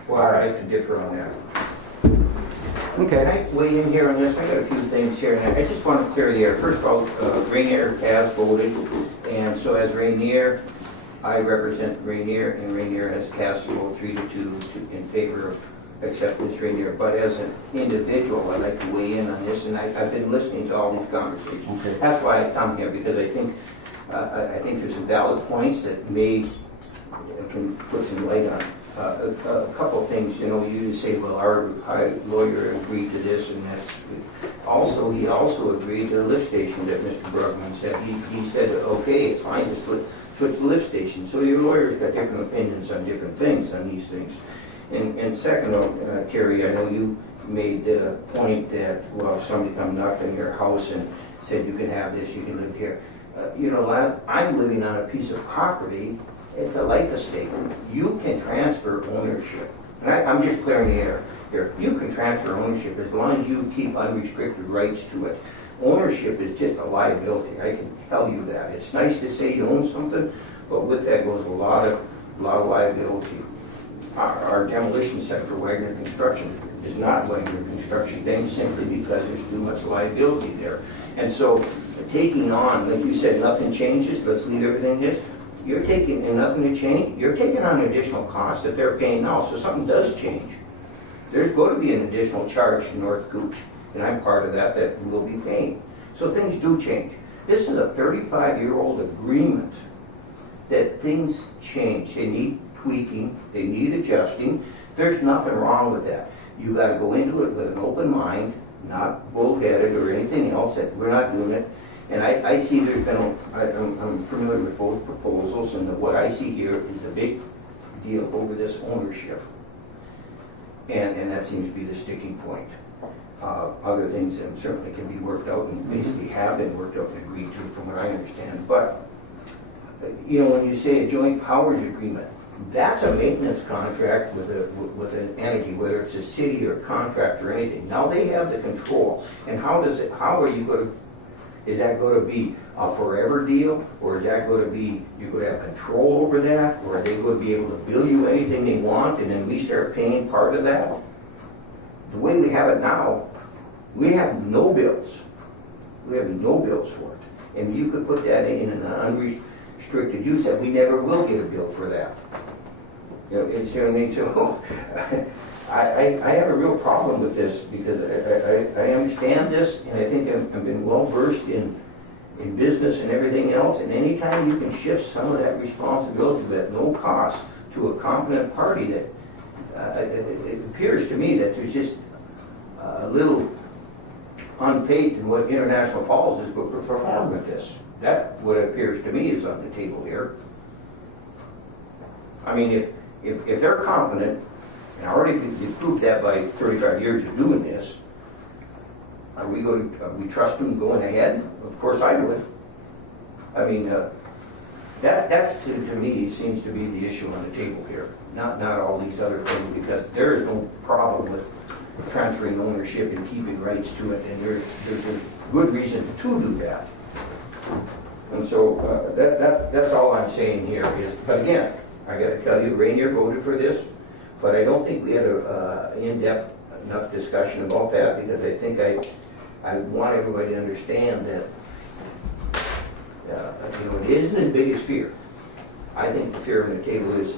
Well, I'd like to differ on that. Can Okay. I weigh in here on this? I got a few things here, and I just want to clear the air. First of all, Rainier has voted, and so as Rainier, I represent Rainier, and Rainier has cast a vote 3-2 in favor of acceptance Rainier. But as an individual, I'd like to weigh in on this, and I've been listening to all these conversations. Okay. That's why I come here, because I think there's some valid points that can put some light on. A couple things, you say, well, our lawyer agreed to this, and that's, he also agreed to the lift station that Mr. Brugman said. He said, okay, it's fine, just switch the lift station. So your lawyer's got different opinions on different things, on these things. And second, Terry, I know you made the point that, well, if somebody come knock on your house and said, you can have this, you can live here. I'm living on a piece of property. It's a life estate. You can transfer ownership. And I'm just clearing the air here. You can transfer ownership as long as you keep unrestricted rights to it. Ownership is just a liability. I can tell you that. It's nice to say you own something, but with that goes a lot of liability. Our demolition center for Wagner Construction is not Wagner Construction Bank simply because there's too much liability there. And so taking on, like you said, nothing changes, let's leave everything this. You're taking, and nothing to change, you're taking on an additional cost that they're paying now, so something does change. There's going to be an additional charge to North Gooch, and I'm part of that we'll be paying. So things do change. This is a 35-year-old agreement that things change. They need tweaking, they need adjusting. There's nothing wrong with that. You got to go into it with an open mind, not bullheaded or anything else, that we're not doing it. And I see there's been, I'm familiar with both proposals, and what I see here is a big deal over this ownership. And that seems to be the sticking point. Other things that certainly can be worked out and basically have been worked out and agreed to from what I understand. But, when you say a joint powers agreement, that's a maintenance contract with an entity, whether it's a city or a contract or anything. Now they have the control. And how are you going to, is that going to be a forever deal? Or is that going to be, you're going to have control over that? Or are they going to be able to bill you anything they want and then we start paying part of that? The way we have it now, we have no bills. We have no bills for it. And you could put that in an unrestricted use that we never will get a bill for that. You know what I mean? So I have a real problem with this because I understand this, and I think I've been well versed in business and everything else, and anytime you can shift some of that responsibility at no cost to a competent party, that it appears to me that there's just a little unfaith in what International Falls is going to perform with this. That what appears to me is on the table here. I mean, if they're competent And already you proved that by 35 years of doing this. Are we trust them going ahead? Of course I would. I mean, that's to me seems to be the issue on the table here. Not all these other things, because there is no problem with transferring ownership and keeping rights to it, and there's a good reason to do that. And so that's all I'm saying here is, but again, I got to tell you, Rainier voted for this, but I don't think we had a in-depth enough discussion about that, because I think I want everybody to understand that it isn't as big as fear. I think the fear on the table is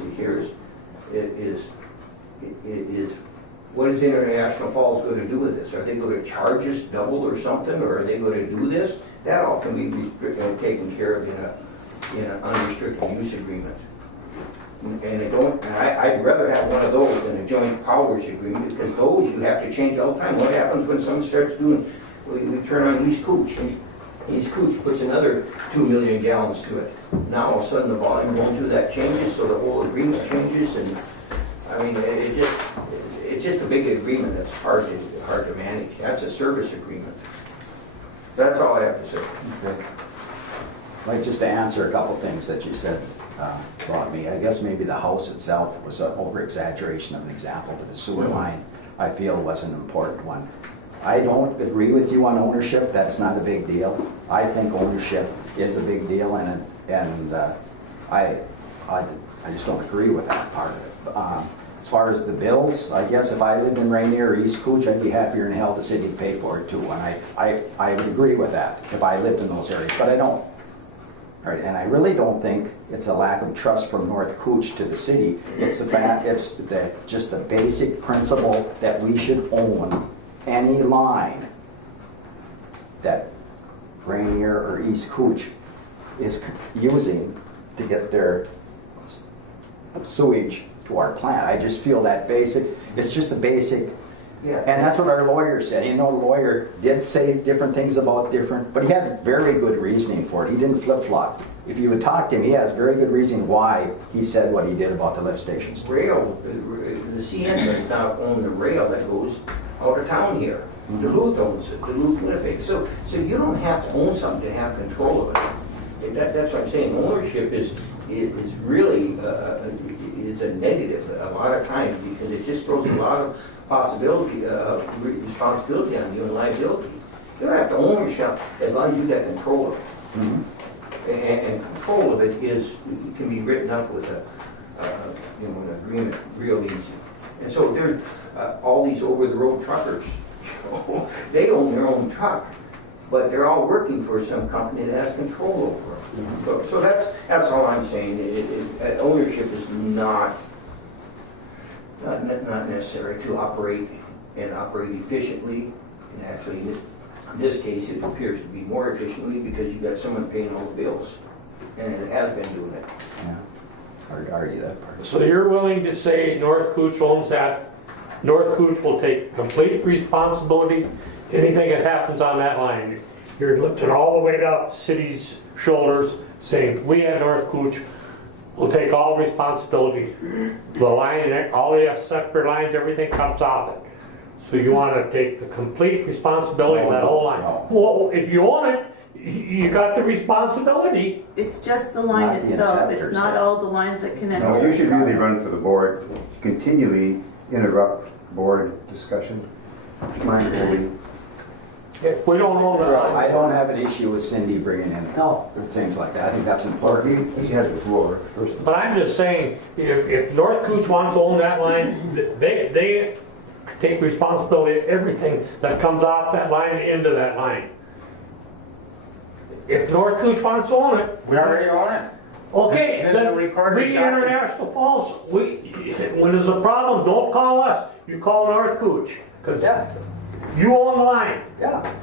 what is International Falls going to do with this? Are they going to charge us double or something, or are they going to do this? That all can be taken care of in an unrestricted use agreement. And I'd rather have one of those than a joint powers agreement, because those you have to change all the time. What happens when someone starts doing, we turn on East Cooch, and East Cooch puts another 2 million gallons to it. Now all of a sudden the volume going through that changes, so the whole agreement changes, and I mean, it's just a big agreement that's hard to manage. That's a service agreement. That's all I have to say. Okay. Like, just to answer a couple things that you said about me, I guess maybe the house itself was an over-exaggeration of an example, but the sewer line, I feel, was an important one. I don't agree with you on ownership. That's not a big deal. I think ownership is a big deal, and I just don't agree with that part of it. As far as the bills, I guess if I lived in Rainier or East Cooch, I'd be happier in hell the city to pay for it too. And I would agree with that if I lived in those areas, but I don't. All right, and I really don't think it's a lack of trust from North Cooch to the city. It's the fact, just the basic principle that we should own any line that Rainier or East Cooch is using to get their sewage to our plant. I just feel that basic, it's just a basic, Yeah. and that's what our lawyer said. You know, the lawyer did say different things about different, but he had very good reasoning for it. He didn't flip-flop. If you would talk to him, he has very good reasoning why he said what he did about the lift stations. Rail, the CN does not own the rail that goes out of town here. Duluth owns it, Duluth, Winnipeg. So you don't have to own something to have control of it. That's what I'm saying. Ownership is really is a negative a lot of times, because it just throws a lot of possibility, responsibility on you and liability. You don't have to own yourself as long as you got control of it. Mm-hmm. And control of it can be written up with an agreement real easy. And so there's all these over-the-road truckers. They own their own truck, but they're all working for some company that has control over them. Mm-hmm. So that's all I'm saying. Ownership is not necessary to operate efficiently. And actually, in this case, it appears to be more efficiently because you've got someone paying all the bills, and it has been doing it. Yeah, hard to argue that part. So you're willing to say North Cooch owns that? North Cooch will take complete responsibility. Anything that happens on that line, you're lifting all the way up the city's shoulders, saying, we at North Cooch will take all responsibility. The line, all the separate lines, everything comes off it. So you want to take the complete responsibility of that whole line. No. Well, if you own it, you got the responsibility. It's just the line Not the itself. It's inceptors, not yeah. all the lines that connect. No, you should really run for the board, continually interrupt board discussion. Mindfully. If we don't own the I line, don't have an issue with Cindy bringing in No. things like that. I think that's Or important. he has the floor, first of all. but I'm just saying, if North Cooch wants to own that line, they take responsibility of everything that comes off that line into that line. If North Cooch wants to own it, We already own it. okay, It's in the then recorded we document. International Falls, when there's a problem, don't call us, you call North Cooch, because Yeah, you own the line, yeah,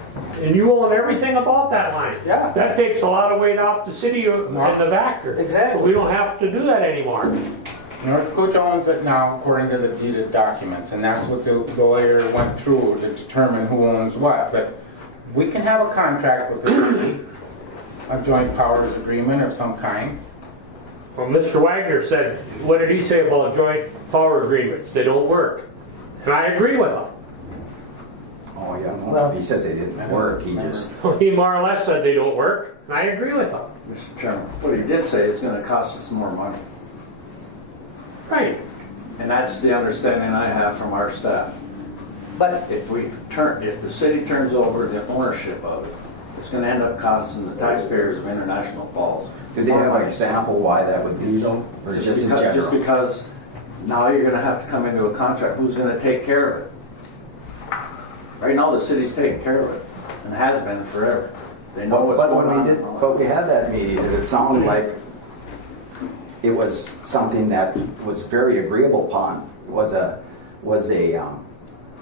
and you own everything about that line. Yeah. That takes a lot of weight off the city and the backer. Exactly. So we don't have to do that anymore. North Cooch owns it now according to the deeded documents, and that's what the lawyer went through to determine who owns what. But we can have a contract with the city, a joint powers agreement of some kind, Well, Mr. Wagner said, what did he say about joint power agreements? They don't work. And I agree with him. Oh, yeah, Well- he says they didn't work, he just, He more or less said they don't work, and I agree with him. Mr. Chairman, what he did say is gonna cost us more money. Right. And that's the understanding I have from our staff. But If the city turns over the ownership of it, it's gonna end up costing the taxpayers of International Falls. did they have an example why that would be though? Or just in Just general? because now you're gonna have to come into a contract, who's gonna take care of it? Right now, the city's taking care of it, and has been forever. They know what's But going when on. we did, but we had that meeting, and it sounded like it was something that was very agreeable upon. It was a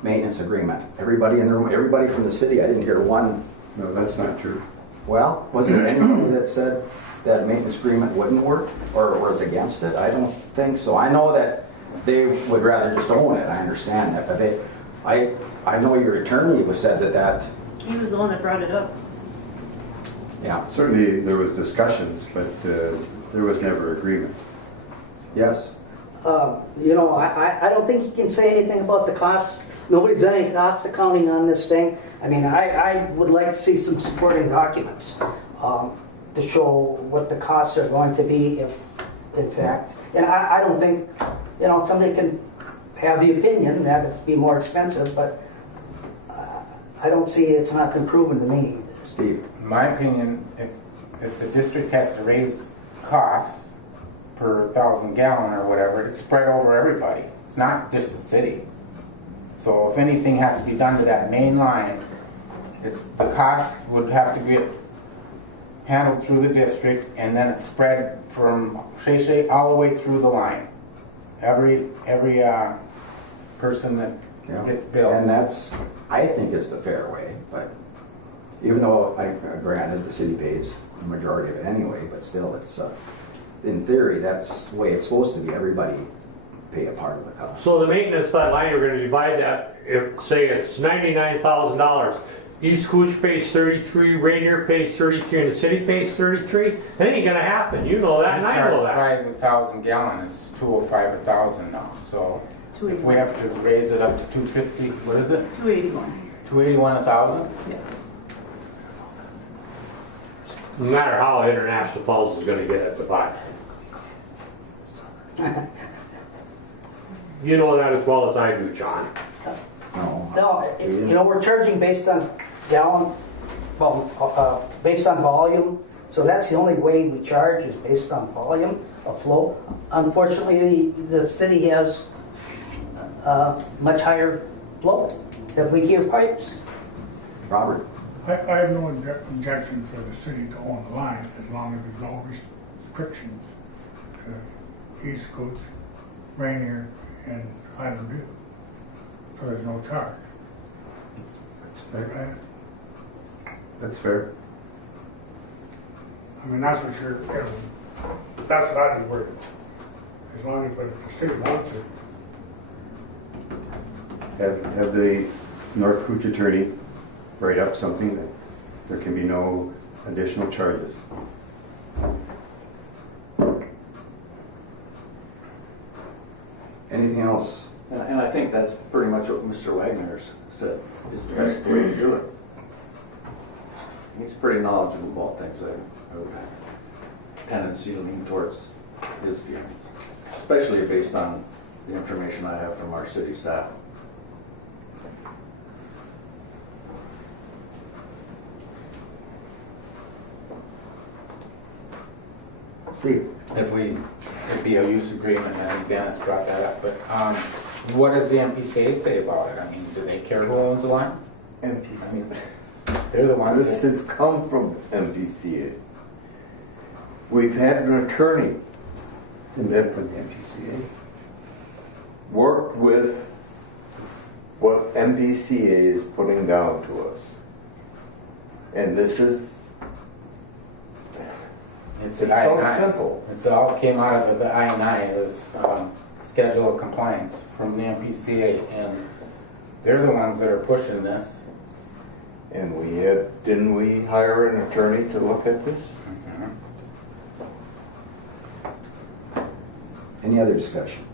maintenance agreement. Everybody in the room, everybody from the city, I didn't hear one. No, that's not true. Well, was there anybody that said that maintenance agreement wouldn't work or was against it? I don't think so. I know that they would rather just own it, I understand that, but I know your attorney was said that, He was the one that brought it up. yeah, Certainly, there was discussions, but there was never agreement. yes. you know, I don't think you can say anything about the costs. Nobody's done any cost accounting on this thing. I mean, I would like to see some supporting documents to show what the costs are going to be if, in fact, and I don't think, you know, somebody can have the opinion that it'd be more expensive, but I don't see it's not been proven to me. Steve? In my opinion, if the district has to raise costs per 1,000 gallon or whatever, it's spread over everybody. It's not just the city. So if anything has to be done to that main line, the cost would have to be handled through the district, and then it's spread from Shea all the way through the line. Every person that gets billed. And that's, I think is the fair way, but even though granted the city pays the majority of it anyway, but still it's, in theory, that's the way it's supposed to be. Everybody pay a part of the cost. So the maintenance of that line, you're gonna divide that, if, say it's $99,000. East Cooch pays 33, Rainier pays 33, and the city pays 33? That ain't gonna happen, you know that, and I know that. By the 1,000 gallon, it's 205 a thousand now. So if we have to raise it up to 250, what is it? 281. 281 a thousand? Yeah. No matter how International Falls is gonna get it to buy. You know that as well as I do, John. No. No, you know, we're charging based on gallon, well, based on volume. So that's the only way we charge is based on volume of flow. Unfortunately, the city has much higher flow than leakier pipes. Robert? I have no objection for the city to own the line as long as there's no restrictions to East Coast, Rainier, and Island View. So there's no charge. That's fair. Right? That's fair. I mean, that's what you're, that's what I'd be worried about. As long as the city wants it. Have the North Cooch attorney write up something that there can be no additional charges. Anything else? And I think that's pretty much what Mr. Wagner's said is the best way to do it. He's pretty knowledgeable about things. I would have a tendency to lean towards his feelings, especially based on the information I have from our city staff. Steve? If we, it'd be a use agreement, I think Dennis brought that up, but what does the MPCA say about it? I mean, do they care who owns the line? I MPCA. mean, they're the ones This that, has come from MPCA. We've had an attorney that From the MPCA. worked with what MPCA is putting down to us. And this is, it's it's an so I&I. simple. It's all came out of the I&I, it was schedule of compliance from the MPCA, and they're the ones that are pushing this. And we had, didn't we hire an attorney to look at this? Any other discussion?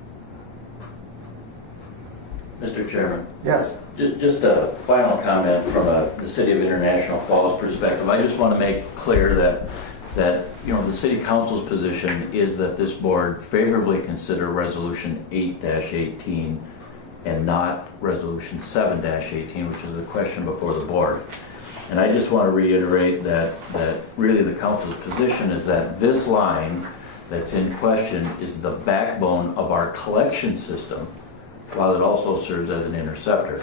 Mr. Chairman, Yes. just a final comment from the City of International Falls perspective. I just want to make clear that the City Council's position is that this board favorably consider Resolution 8-18 and not Resolution 7-18, which is the question before the board. And I just want to reiterate that really the council's position is that this line that's in question is the backbone of our collection system, while it also serves as an interceptor.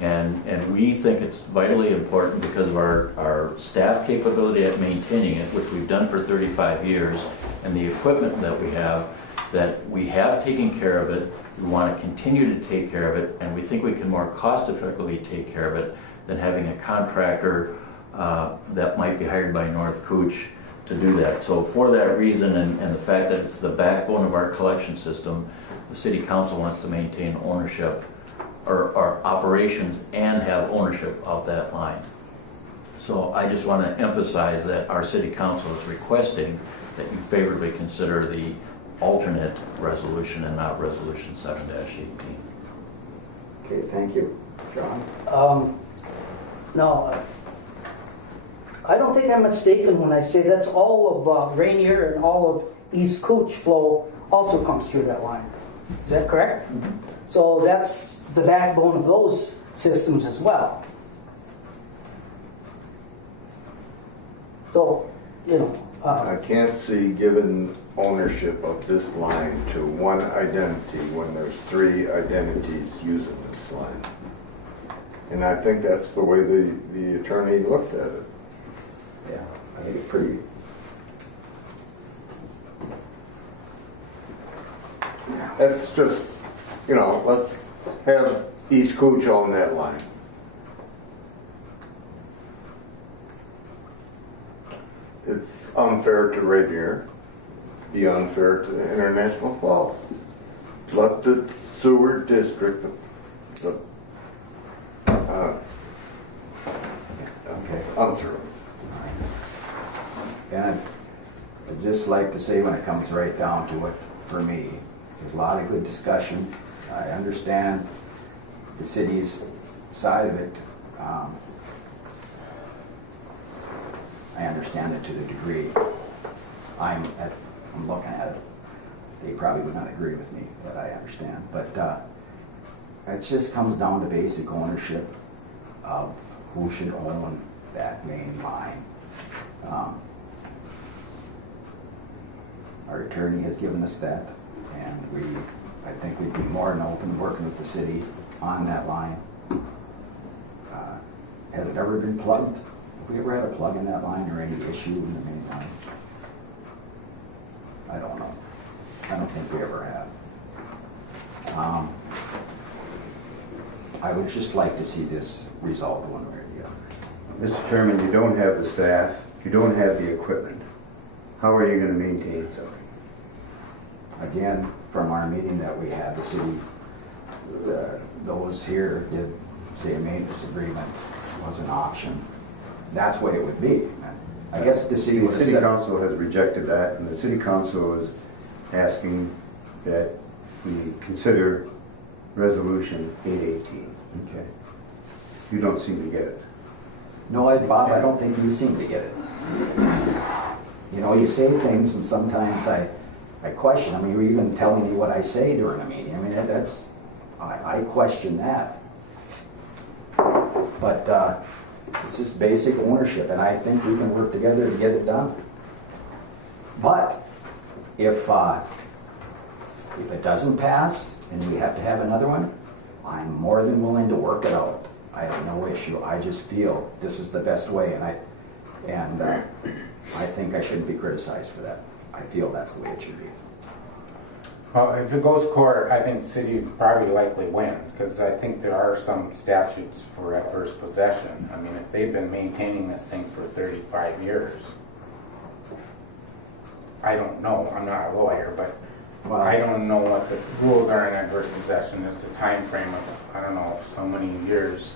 And we think it's vitally important because of our staff capability at maintaining it, which we've done for 35 years, and the equipment that we have taken care of it. We want to continue to take care of it, and we think we can more cost effectively take care of it than having a contractor that might be hired by North Cooch to do that. So for that reason and the fact that it's the backbone of our collection system, the City Council wants to maintain ownership or operations and have ownership of that line. So I just want to emphasize that our City Council is requesting that you favorably consider the alternate resolution and not Resolution 7-18. Okay, thank you. John? No, I don't think I'm mistaken when I say that's all of Rainier and all of East Cooch flow also comes through that line. Is that correct? Mm-hmm. So that's the backbone of those systems as well. So, I can't see giving ownership of this line to one identity when there's 3 identities using this line. And I think that's the way the attorney looked at it. Yeah, I think it's pretty. That's just, let's have East Cooch on that line. It's unfair to Rainier, be unfair to the International Falls. Let the sewer district, I'm through. And I'd just like to say, when it comes right down to it, for me, there's a lot of good discussion. I understand the city's side of it. I understand it to the degree I'm looking at it. They probably would not agree with me, but I understand. But it just comes down to basic ownership of who should own that main line. Our attorney has given us that, and I think we'd be more than open working with the city on that line. Has it ever been plugged? Have we ever had a plug in that line or any issue in the main line? I don't know. I don't think we ever have. I would just like to see this resolved one way or the other. Mr. Chairman, you don't have the staff, you don't have the equipment. How are you going to maintain something? Again, from our meeting that we had, the city, those here did say a maintenance agreement was an option. That's what it would be. I guess the city would have The city said, council has rejected that, and the city council is asking that we consider resolution 818. okay. You don't seem to get it. No, Bob, I don't think you seem to get it. You say things, and sometimes I question. I mean, you're even telling me what I say during a meeting. I mean, I question that. But it's just basic ownership, and I think we can work together to get it done. But if it doesn't pass and we have to have another one, I'm more than willing to work it out. I have no issue. I just feel this is the best way, and I think I shouldn't be criticized for that. I feel that's the way it should be. Well, if it goes court, I think the city would probably likely win, because I think there are some statutes for adverse possession. I mean, if they've been maintaining this thing for 35 years, I don't know, I'm not a lawyer, but I don't know what the rules are in adverse possession. There's a time frame of, I don't know, so many years.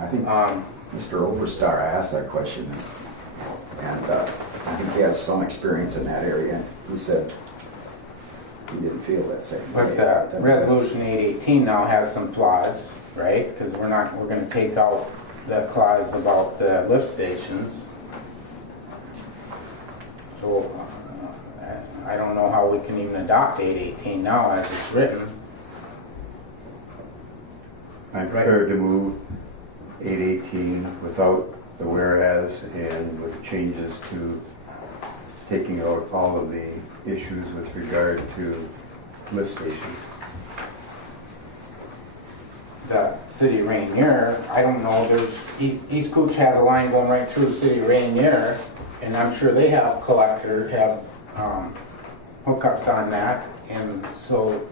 I think Mr. Overstar asked that question, and I think he has some experience in that area. He said he didn't feel that same way. But resolution 818 now has some flaws, right? Because we're gonna take out the clause about the lift stations. So I don't know how we can even adopt 818 now as it's written. I'm prepared to move 818 without the whereas and with changes to taking out all of the issues with regard to lift stations. The city of Rainier, I don't know, East Cooch has a line going right through the city of Rainier, and I'm sure they have hookups on that, and so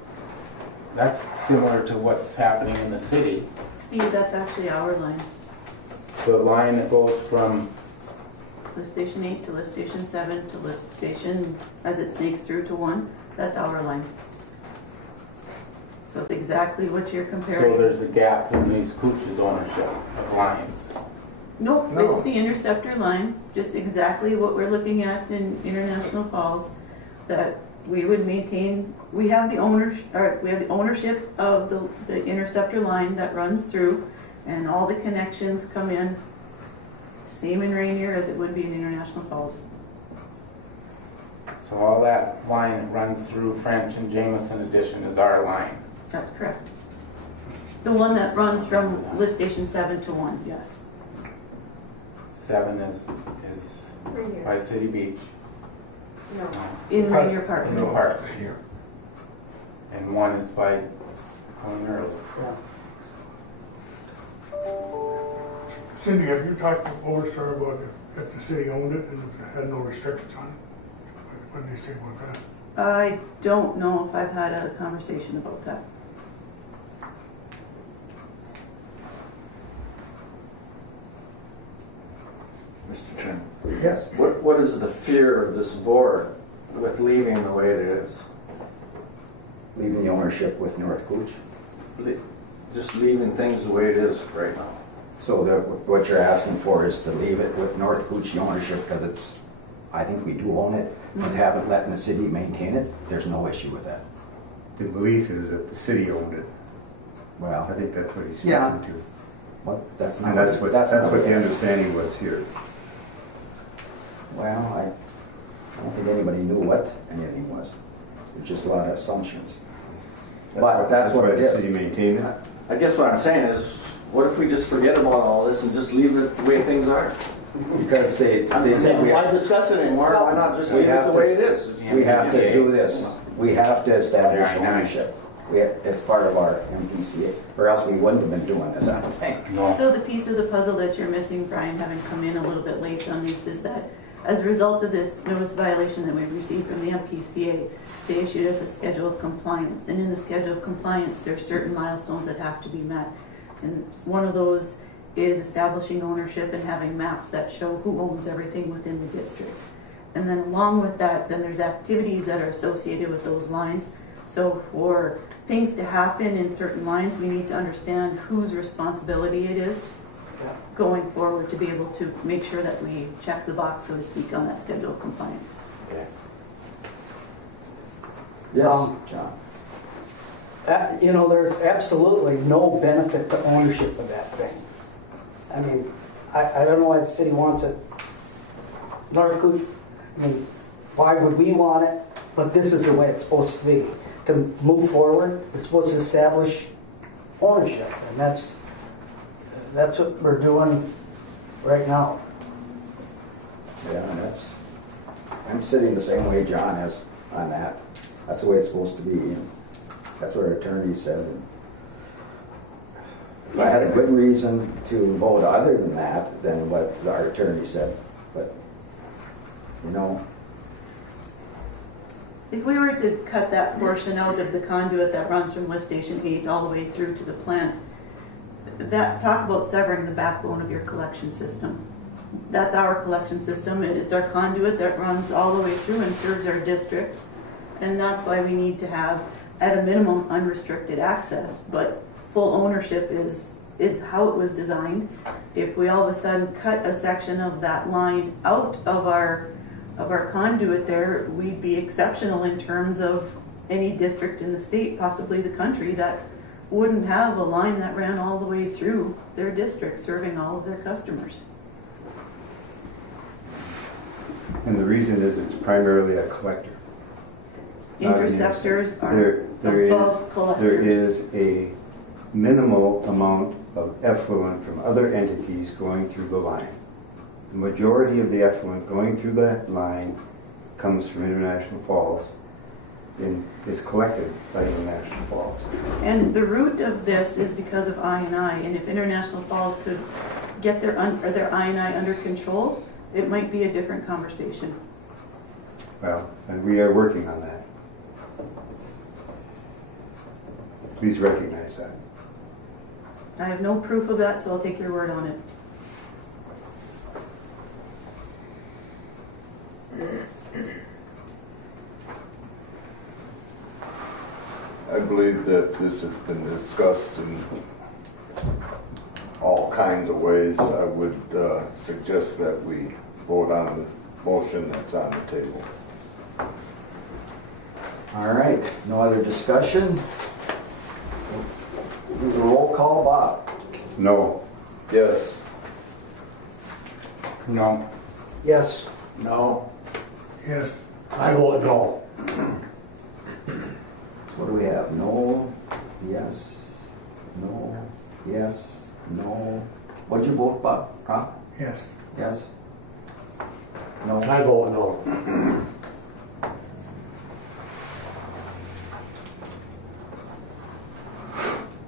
that's similar to what's happening in the city. Steve, that's actually our line. The line that goes from, Lift station 8 to lift station 7 to lift station, as it snakes through to 1, that's our line. So it's exactly what you're so comparing. there's a gap in East Cooch's ownership of lines. Nope, No. it's the interceptor line, just exactly what we're looking at in International Falls, that we would maintain, we have the ownership of the interceptor line that runs through, and all the connections come in, same in Rainier as it would be in International Falls. So all that line that runs through French and Jameson Addition is our line. That's correct. The one that runs from lift station 7 to 1, yes. 7 is by City Beach. No. In Rainier Park. In the park. And 1 is by Colin Earl. Cindy, have you talked to Overstar about if the city owned it and if it had no restrictions on it? What do they say about that? I don't know if I've had a conversation about that. Mr. Chairman, Yes. what is the fear of this board with leaving the way it is? Leaving the ownership with North Cooch. Just leaving things the way it is right now. So what you're asking for is to leave it with North Cooch ownership because it's, I think we do own it, but haven't letting the city maintain it. There's no issue with that. The belief is that the city owned it. I Well, think that's what he's Yeah. speaking to. that's not. And that's what the understanding was here. Well, I don't think anybody knew what anything was. There's just a lot of assumptions. But that's what why it the is. city maintained it. I guess what I'm saying is, what if we just forget about all this and just leave it the way things are? Because they say we Why discuss it anymore? Why not just We leave it have the to- way it is? We have to do this. We have to establish Yeah, I know. ownership. As part of our MPCA, or else we wouldn't have been doing this, I don't think. No. So the piece of the puzzle that you're missing, Brian, having come in a little bit late on this, is that as a result of this notice violation that we've received from the MPCA, they issued us a schedule of compliance. And in the schedule of compliance, there are certain milestones that have to be met. And one of those is establishing ownership and having maps that show who owns everything within the district. And then along with that, then there's activities that are associated with those lines. So for things to happen in certain lines, we need to understand whose responsibility it is going forward to be able to make sure that we check the box, so to speak, on that schedule of compliance. Yes, Um, John. You know, there's absolutely no benefit to ownership of that thing. I mean, I don't know why the city wants it. North Cooch, I mean, why would we want it? But this is the way it's supposed to be. To move forward, we're supposed to establish ownership, and that's what we're doing right now. Yeah, and I'm sitting the same way John is on that. That's the way it's supposed to be. And that's what our attorney said. And if I had a good reason to vote other than that, than what our attorney said, but, you know, If we were to cut that portion out of the conduit that runs from lift station 8 all the way through to the plant, that, talk about severing the backbone of your collection system. That's our collection system, and it's our conduit that runs all the way through and serves our district. And that's why we need to have, at a minimum, unrestricted access, but full ownership is how it was designed. If we all of a sudden cut a section of that line out of our conduit there, we'd be exceptional in terms of any district in the state, possibly the country, that wouldn't have a line that ran all the way through their district, serving all of their customers. And the reason is it's primarily a collector. Not an Interceptors are There above collectors. There is a minimal amount of effluent from other entities going through the line. The majority of the effluent going through that line comes from International Falls and is collected by International Falls. And the root of this is because of I&I, and if International Falls could get their I&I under control, it might be a different conversation. Well, and we are working on that. Please recognize that. I have no proof of that, so I'll take your word on it. I believe that this has been discussed in all kinds of ways. I would suggest that we vote on the motion that's on the table. All right, no other discussion? Do the roll call, Bob? No. Yes. No. Yes. No. Yes, I vote no. What do we have? No, yes, no, yes, no. What'd you vote, Bob? Huh? yes. Yes? No? I vote no.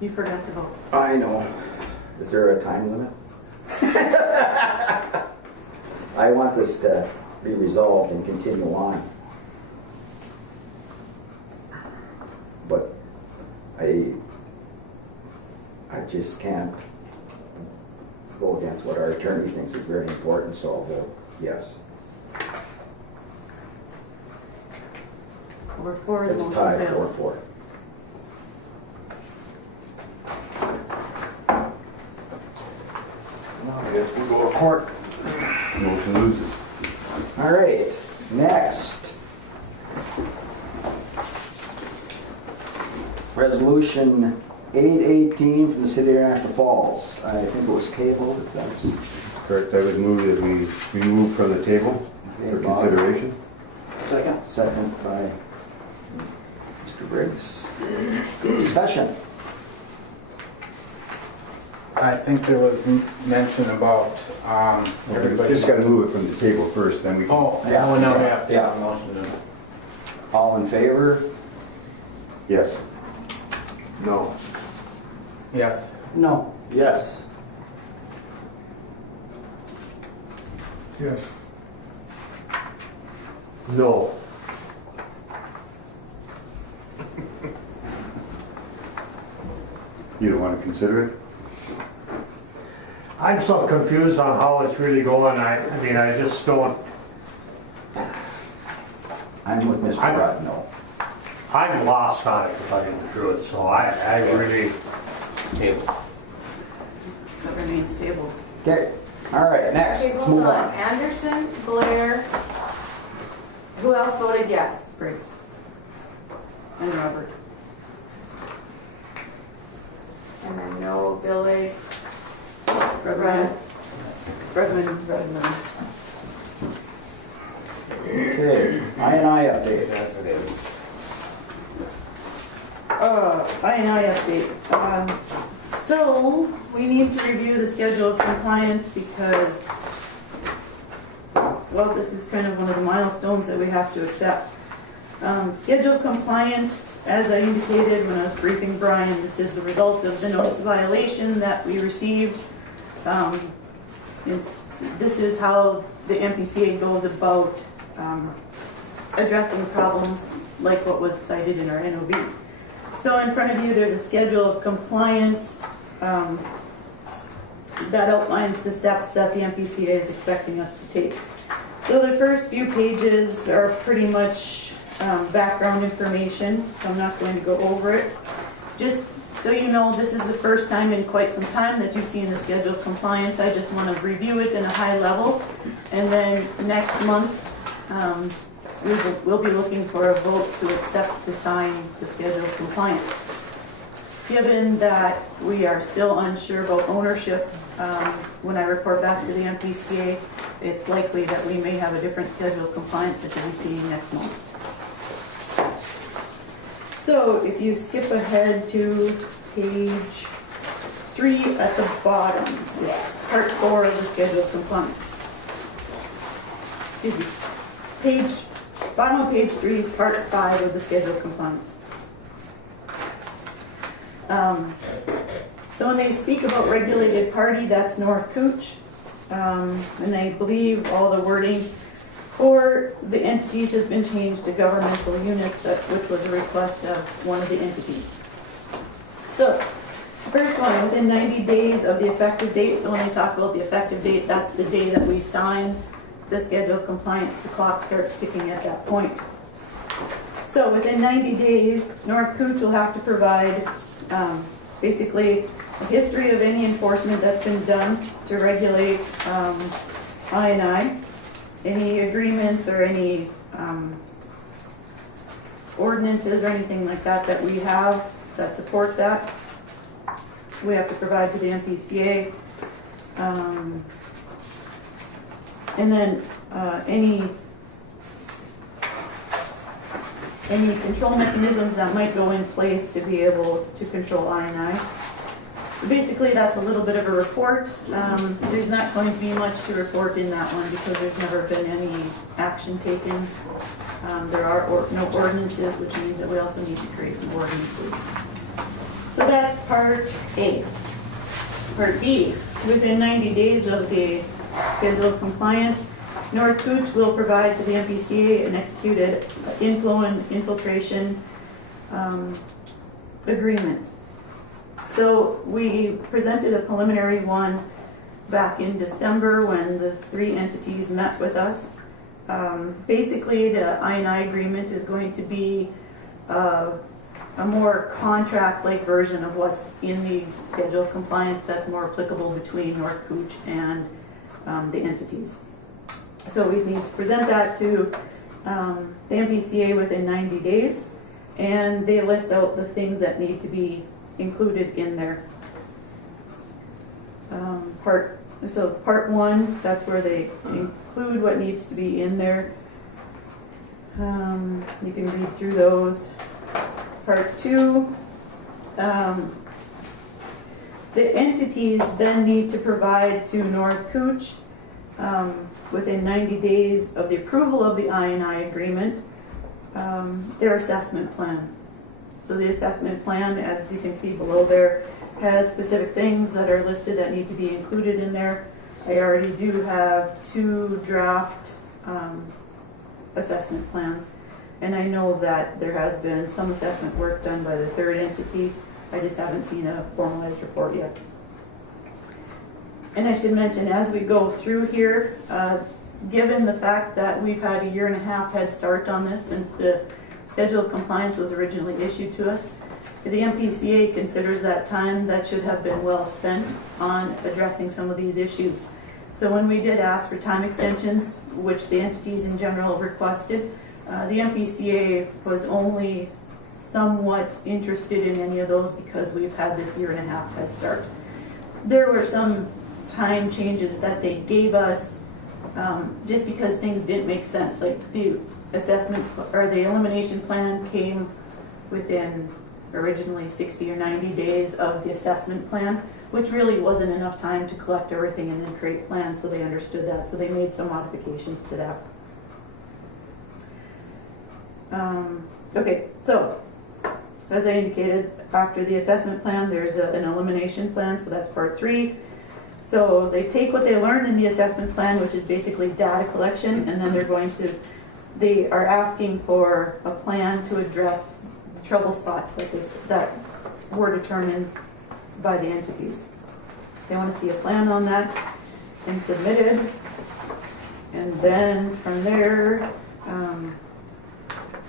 You forgot to vote. I know. Is there a time limit? I want this to be resolved and continue on. But I just can't go against what our attorney thinks is very important, so I'll vote yes. Or for the It's motion tied fails. 4-4. I guess we'll go to court. Motion loses. All right, next. Resolution 818 from the City of International Falls. I think it was tabled, if that's Correct, I would move that we remove from the table okay, for Bob. consideration. Second. Second by Mr. Briggs. Discussion. I think there was mention about everybody. Just gotta move it from the table first, then we can. Oh, Yeah. oh, now we have to Yeah. have a motion to. All in favor? Yes. No. Yes. No. Yes. Yes, No. You don't want to consider it? I'm so confused on how it's really going. I mean, I just don't, I'm with Mr. I'm- Rudd, no. I'm lost on it, to tell you the truth, so I really, Table. That remains tabled. Okay, all right, next, Okay, let's hold move on. on. Anderson, Blair, who else voted yes? Briggs. And Robert. And then no, Billy, Redmond. Redmond. Okay, I&I update. Yes, it is. I&I update. So, we need to review the schedule of compliance because, well, this is kind of one of the milestones that we have to accept. Schedule of compliance, as I indicated when I was briefing Brian, this is the result of the notice of violation that we received. This is how the MPCA goes about addressing problems like what was cited in our NOV. So in front of you, there's a schedule of compliance that outlines the steps that the MPCA is expecting us to take. So the first few pages are pretty much background information, so I'm not going to go over it. Just so you know, this is the first time in quite some time that you've seen the schedule of compliance. I just want to review it in a high level. And then next month, we'll be looking for a vote to accept to sign the schedule of compliance. Given that we are still unsure about ownership, when I report back to the MPCA, it's likely that we may have a different schedule of compliance that you'll be seeing next month. So if you skip ahead to page 3 at the bottom, it's part 4 of the schedule of compliance. Excuse me, bottom of page 3, part 5 of the schedule of compliance. So when they speak about regulated party, that's North Cooch. And they believe all the wording for the entities has been changed to governmental units, which was a request of one of the entities. So, first one, within 90 days of the effective date. So when they talk about the effective date, that's the day that we sign the schedule of compliance. The clock starts ticking at that point. So within 90 days, North Cooch will have to provide basically a history of any enforcement that's been done to regulate I&I, any agreements or any ordinances or anything like that that we have that support that. We have to provide to the MPCA. And then any control mechanisms that might go in place to be able to control I&I. So basically that's a little bit of a report. There's not going to be much to report in that one because there's never been any action taken. There are no ordinances, which means that we also need to create some ordinances. So that's part A. Part B, within 90 days of the schedule of compliance, North Cooch will provide to the MPCA an executed inflow and infiltration agreement. So we presented a preliminary one back in December when the 3 entities met with us. Basically, the I&I agreement is going to be a more contract-like version of what's in the schedule of compliance that's more applicable between North Cooch and the entities. So we need to present that to the MPCA within 90 days, and they list out the things that need to be included in there. Part 1, that's where they include what needs to be in there. You can read through those. Part 2, the entities then need to provide to North Cooch within 90 days of the approval of the I&I agreement, their assessment plan. So the assessment plan, as you can see below there, has specific things that are listed that need to be included in there. I already do have 2 draft assessment plans, and I know that there has been some assessment work done by the 3rd entity. I just haven't seen a formalized report yet. And I should mention, as we go through here, given the fact that we've had a 1.5 year head start on this since the schedule of compliance was originally issued to us, the MPCA considers that time that should have been well spent on addressing some of these issues. So when we did ask for time extensions, which the entities in general requested, the MPCA was only somewhat interested in any of those because we've had this 1.5 year head start. There were some time changes that they gave us just because things didn't make sense. Like the assessment or the elimination plan came within originally 60 or 90 days of the assessment plan, which really wasn't enough time to collect everything and then create plans, so they understood that. So they made some modifications to that. Okay, so as I indicated, after the assessment plan, there's an elimination plan, so that's part 3. So they take what they learned in the assessment plan, which is basically data collection, and then they are asking for a plan to address trouble spots that were determined by the entities. They want to see a plan on that and submitted, and then from there,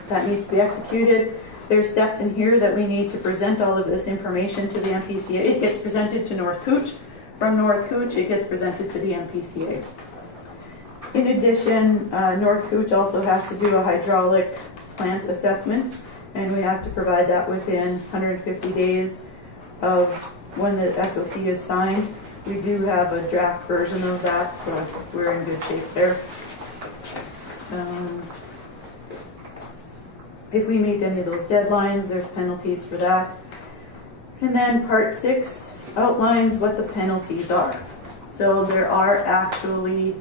that needs to be executed. There's steps in here that we need to present all of this information to the MPCA. It gets presented to North Cooch. From North Cooch, it gets presented to the MPCA. In addition, North Cooch also has to do a hydraulic plant assessment, and we have to provide that within 150 days of when the SOC is signed. We do have a draft version of that, so we're in good shape there. If we meet any of those deadlines, there's penalties for that. And then part 6 outlines what the penalties are. So there are actually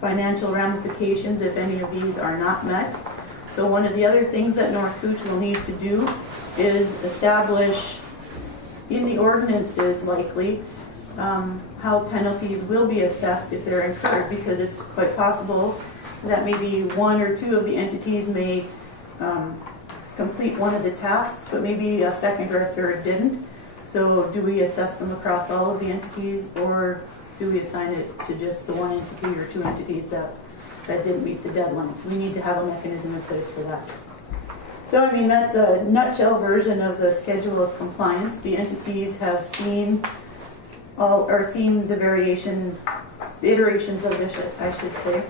financial ramifications if any of these are not met. So one of the other things that North Cooch will need to do is establish in the ordinances likely how penalties will be assessed if they're incurred, because it's quite possible that maybe 1 or 2 of the entities may complete one of the tasks, but maybe a second or a third didn't. So do we assess them across all of the entities, or do we assign it to just the 1 entity or 2 entities that didn't meet the deadlines? We need to have a mechanism in place for that. So I mean, that's a nutshell version of the schedule of compliance. The entities have seen seen the the iterations of this, I should say.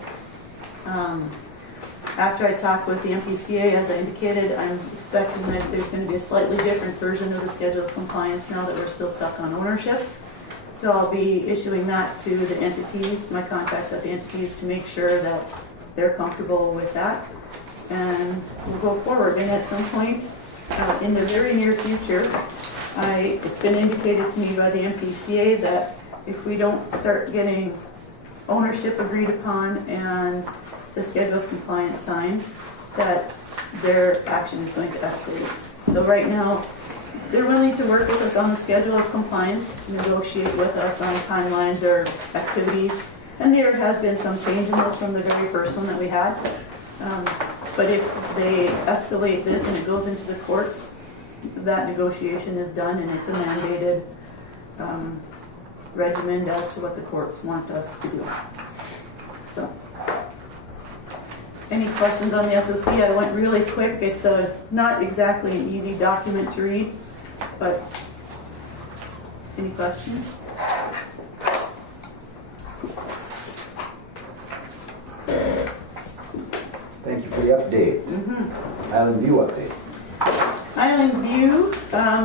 After I talked with the MPCA, as I indicated, I'm expecting that there's going to be a slightly different version of the schedule of compliance now that we're still stuck on ownership. So I'll be issuing that to the entities, my contacts at the entities, to make sure that they're comfortable with that. And we'll go forward. And at some point in the very near future, it's been indicated to me by the MPCA that if we don't start getting ownership agreed upon and the schedule of compliance signed, that their action is going to escalate. So right now, they're willing to work with us on the schedule of compliance, to negotiate with us on timelines or activities. And there has been some change in this from the very first one that we had. But if they escalate this and it goes into the courts, that negotiation is done and it's a mandated regimen as to what the courts want us to do. So, any questions on the SOC? I went really quick. It's not exactly an easy document to read, but any questions? Thank you for the update. Island View update. Island View,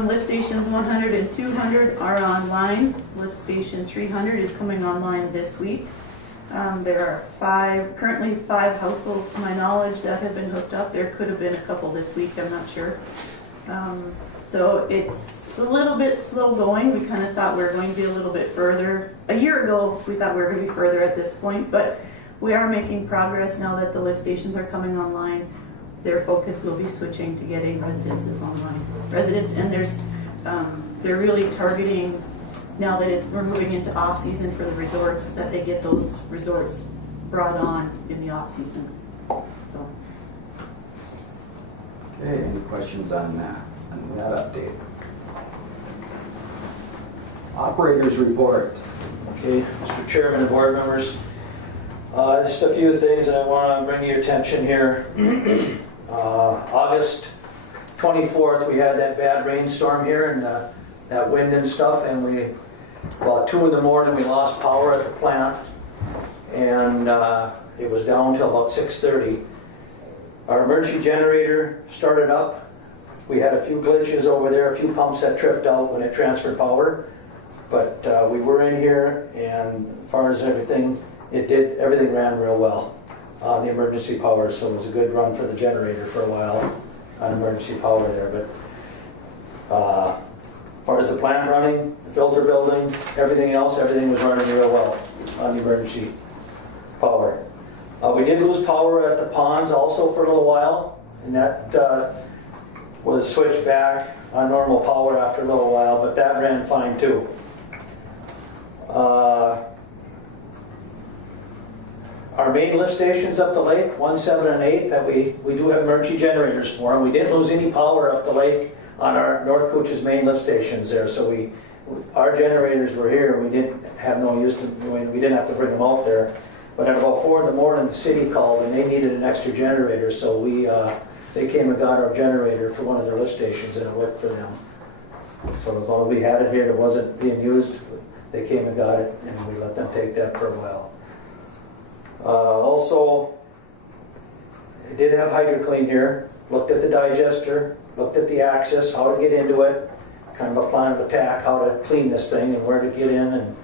lift stations 100 and 200 are online. Lift station 300 is coming online this week. There are currently five households to my knowledge that have been hooked up. There could have been a couple this week, I'm not sure. So it's a little bit slow going. We kind of thought we were going to be a little bit further. A year ago, we thought we were going to be further at this point, but we are making progress now that the lift stations are coming online. Their focus will be switching to getting residences online. They're really targeting, now that we're moving into off-season for the resorts, that they get those resorts brought on in the off-season. So. Okay, any questions on that update? Operators report. Okay, Mr. Chairman and board members, just a few things that I want to bring to your attention here. August 24th, we had that bad rainstorm here and that wind and stuff, and about 2 in the morning we lost power at the plant, and it was down till about 6:30. Our emergency generator started up. We had a few glitches over there, a few pumps that tripped out when it transferred power, but we were in here, and as far as everything ran real well on the emergency power, so it was a good run for the generator for a while on emergency power there. But as far as the plant running, the filter building, everything was running real well on the emergency power. We did lose power at the ponds also for a little while, and that was switched back on normal power after a little while, but that ran fine too. Our main lift stations up the lake, 1, 7, and 8, that we do have emergency generators for, and we didn't lose any power up the lake on our North Cooch's main lift stations there. So our generators were here, and we didn't have no use to, we didn't have to bring them out there. But at about 4 in the morning, the city called, and they needed an extra generator, so they came and got our generator for one of their lift stations, and it worked for them. So as long as we had it here, it wasn't being used, they came and got it, and we let them take that for a while. Also, I did have HydroClean here, looked at the digester, looked at the access, how to get into it, kind of a plan of attack, how to clean this thing and where to get in and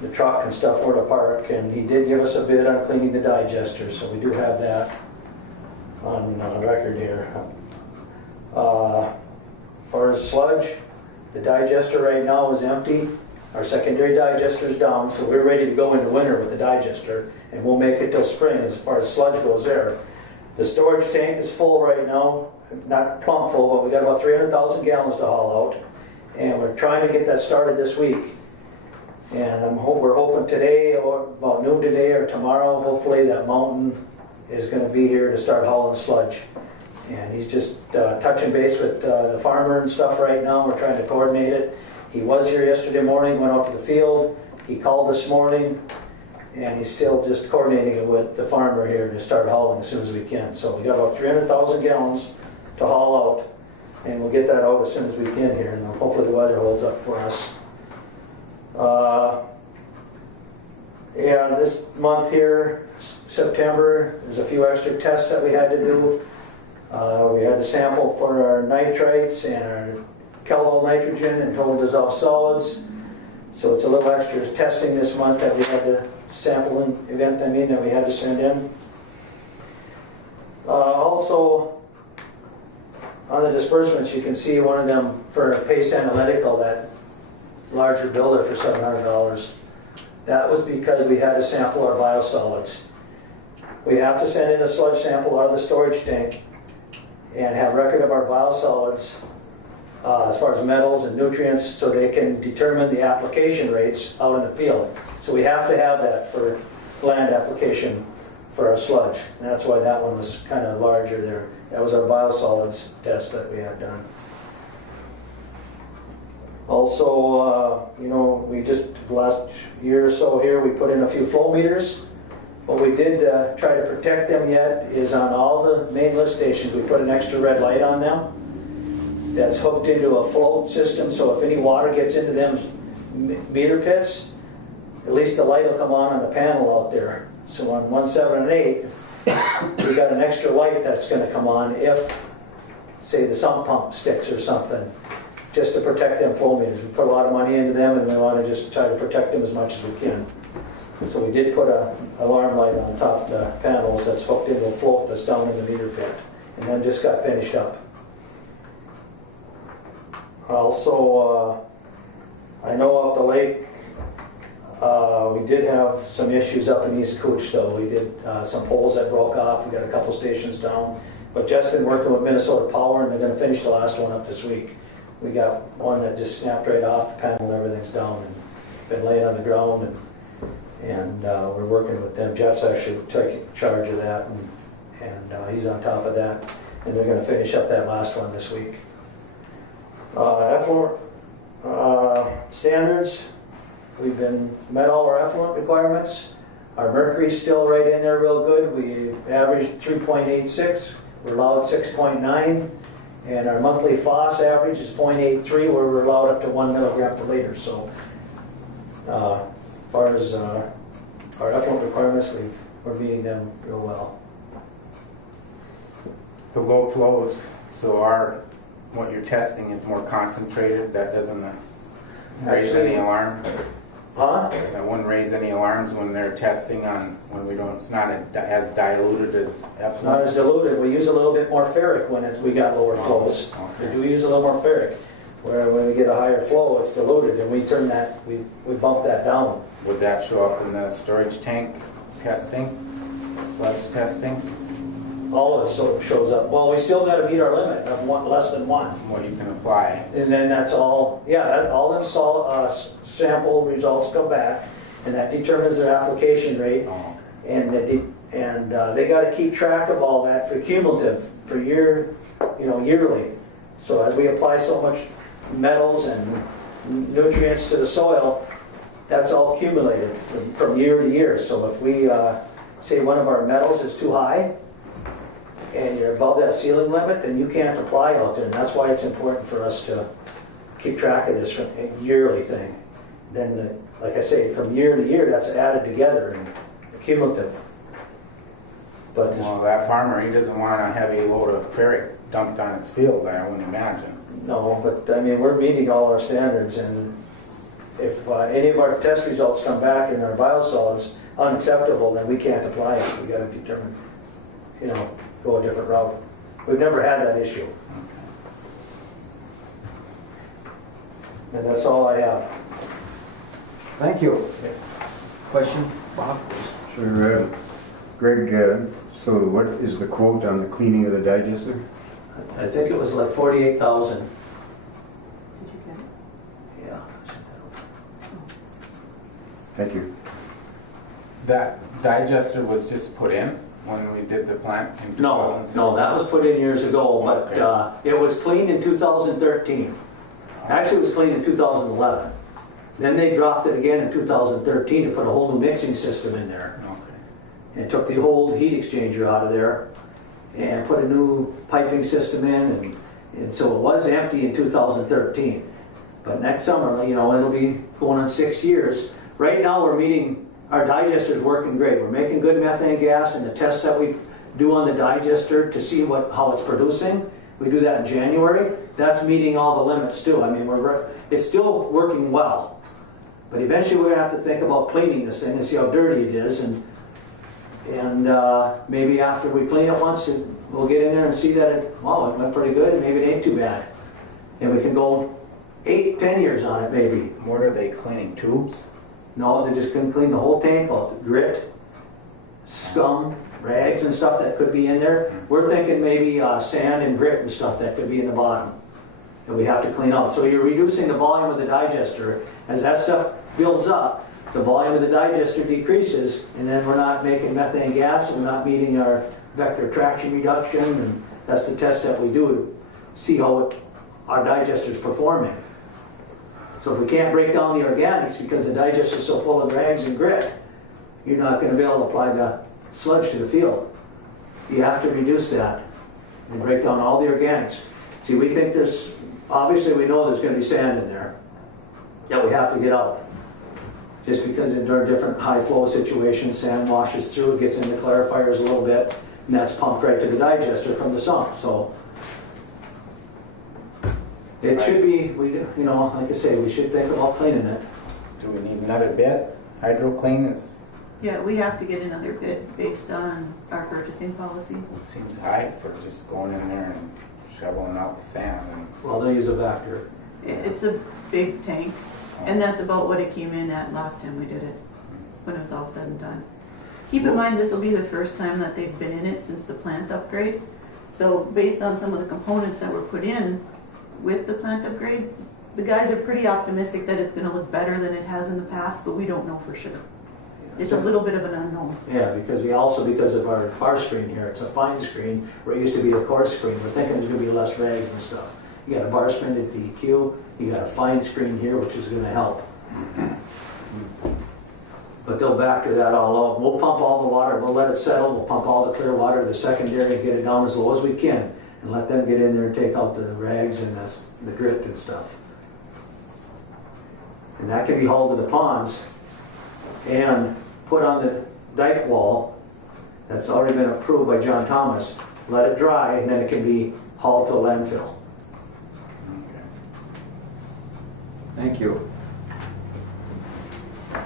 the truck and stuff where to park. And he did give us a bid on cleaning the digester, so we do have that on record here. For as sludge, the digester right now is empty. Our secondary digester is down, so we're ready to go into winter with the digester, and we'll make it till spring as far as sludge goes there. The storage tank is full right now, not plumb full, but we got about 300,000 gallons to haul out, and we're trying to get that started this week. And we're hoping today, or about noon today or tomorrow, hopefully that mountain is going to be here to start hauling sludge. And he's just touching base with the farmer and stuff right now. We're trying to coordinate it. He was here yesterday morning, went out to the field. He called this morning, and he's still just coordinating it with the farmer here to start hauling as soon as we can. So we got about 300,000 gallons to haul out, and we'll get that out as soon as we can here, and hopefully the weather holds up for us. Yeah, this month here, September, there's a few extra tests that we had to do. We had to sample for our nitrites and our Kellogg nitrogen and total dissolved solids. So it's a little extra testing this month that we had to sampling event, that we had to send in. Also, on the disbursements, you can see one of them for Pace Analytical, that larger builder for $700. That was because we had to sample our biosolids. We have to send in a sludge sample out of the storage tank and have record of our biosolids as far as metals and nutrients, so they can determine the application rates out in the field. So we have to have that for land application for our sludge. And that's why that one was kind of larger there. That was our biosolids test that we had done. Also, we just, last year or so here, we put in a few flow meters. What we did try to protect them yet is on all the main lift stations, we put an extra red light on them that's hooked into a float system, so if any water gets into them meter pits, at least the light will come on the panel out there. So on 1, 7, and 8, we got an extra light that's going to come on if, say, the sump pump sticks or something, just to protect them flow meters. We put a lot of money into them, and we want to just try to protect them as much as we can. So we did put an alarm light on top of the panels that's hooked into a float that's down in the meter pit, and then just got finished up. Also, I know up the lake, we did have some issues up in East Cooch, though. We did some poles that broke off. We got a couple stations down. But Jeff's been working with Minnesota Power, and they're going to finish the last one up this week. We got one that just snapped right off the panel, everything's down, and been laying on the ground, and we're working with them. Jeff's actually taking charge of that, and he's on top of that, and they're going to finish up that last one this week. Effluent standards, we've met all our effluent requirements. Our mercury's still right in there real good. We averaged 3.86, we're allowed 6.9, and our monthly FOS average is 0.83, where we're allowed up to 1 milligram per liter. So as far as our effluent requirements, we're meeting them real well. The low flows, so what you're testing is more concentrated. That doesn't raise any alarm. Huh? That wouldn't raise any alarms when they're testing on when we don't. It's not as diluted as effluent. Not as diluted. We use a little bit more ferric when we got lower flows. Okay. We do use a little more ferric. Where when we get a higher flow, it's diluted, and we turn that, we bump that down. Would that show up in the storage tank testing, sludge testing? All of it sort of shows up. Well, we still got to meet our limit of less than 1. What you can apply. And then that's all, all them sample results come back, and that determines their application rate. Oh. And they got to keep track of all that for cumulative, for yearly. So as we apply so much metals and nutrients to the soil, that's all accumulated from year to year. So if we say one of our metals is too high, and you're above that ceiling limit, then you can't apply out there. And that's why it's important for us to keep track of this from a yearly thing. Then, like I say, from year to year, that's added together and cumulative. But Well, that farmer, he doesn't want a heavy load of ferric dumped on his field, I wouldn't imagine. no, but I mean, we're meeting all our standards, and if any of our test results come back and our biosolids unacceptable, then we can't apply it. We gotta determine, go a different route. We've never had that issue. And that's all I have. Thank you. Question, Bob? Sure, Greg, so what is the quote on the cleaning of the digester? I think it was like 48,000. Did you get it? Yeah. Thank you. That digester was just put in when we did the plant in 2006? No, that was put in years ago, but Okay. it was cleaned in 2013. Actually, it was cleaned in 2011. Then they dropped it again in 2013 to put a whole new mixing system in there. Okay. And took the old heat exchanger out of there and put a new piping system in, and so it was empty in 2013. But next summer, it'll be going on 6 years. Right now, we're meeting, our digester's working great. We're making good methane gas, and the tests that we do on the digester to see how it's producing, we do that in January. That's meeting all the limits too. I mean, it's still working well. But eventually, we're gonna have to think about cleaning this thing and see how dirty it is, and maybe after we clean it once, we'll get in there and see that it went pretty good, and maybe it ain't too bad. And we can go 8-10 years on it, maybe. What are they cleaning, tubes? No, they just can clean the whole tank out, grit, scum, rags and stuff that could be in there. We're thinking maybe sand and grit and stuff that could be in the bottom that we have to clean out. So you're reducing the volume of the digester. As that stuff builds up, the volume of the digester decreases, and then we're not making methane gas, and we're not meeting our vector traction reduction, and that's the test that we do to see how our digester is performing. So if we can't break down the organics because the digester is so full of rags and grit, you're not going to be able to apply the sludge to the field. You have to reduce that and break down all the organics. See, we think obviously we know there's going to be sand in there that we have to get out. Just because during different high flow situations, sand washes through, it gets into clarifiers a little bit, and that's pumped right to the digester from the sump. So it should be, like I say, we should think about cleaning it. Do we need another bid? Hydro clean Yeah, we have to get another bid based on our purchasing policy. seems high for just going in there and shoveling out the sand. Well, they'll use a Vector. It's a big tank, and that's about what it came in at last time we did it, when it was all said and done. Keep in mind, this will be the first time that they've been in it since the plant upgrade. So based on some of the components that were put in with the plant upgrade, the guys are pretty optimistic that it's going to look better than it has in the past, but we don't know for sure. It's a little bit of an unknown. Yeah, because of our bar screen here, it's a fine screen where it used to be a coarse screen. We're thinking there's going to be less rags and stuff. You got a bar screen at the EQ, you got a fine screen here, which is going to help. But they'll factor that all out. We'll pump all the water, we'll let it settle, we'll pump all the clear water to the secondary and get it down as low as we can, and let them get in there and take out the rags and the grit and stuff. And that can be hauled to the ponds and put on the dike wall that's already been approved by John Thomas, let it dry, and then it can be hauled to a landfill. Thank you.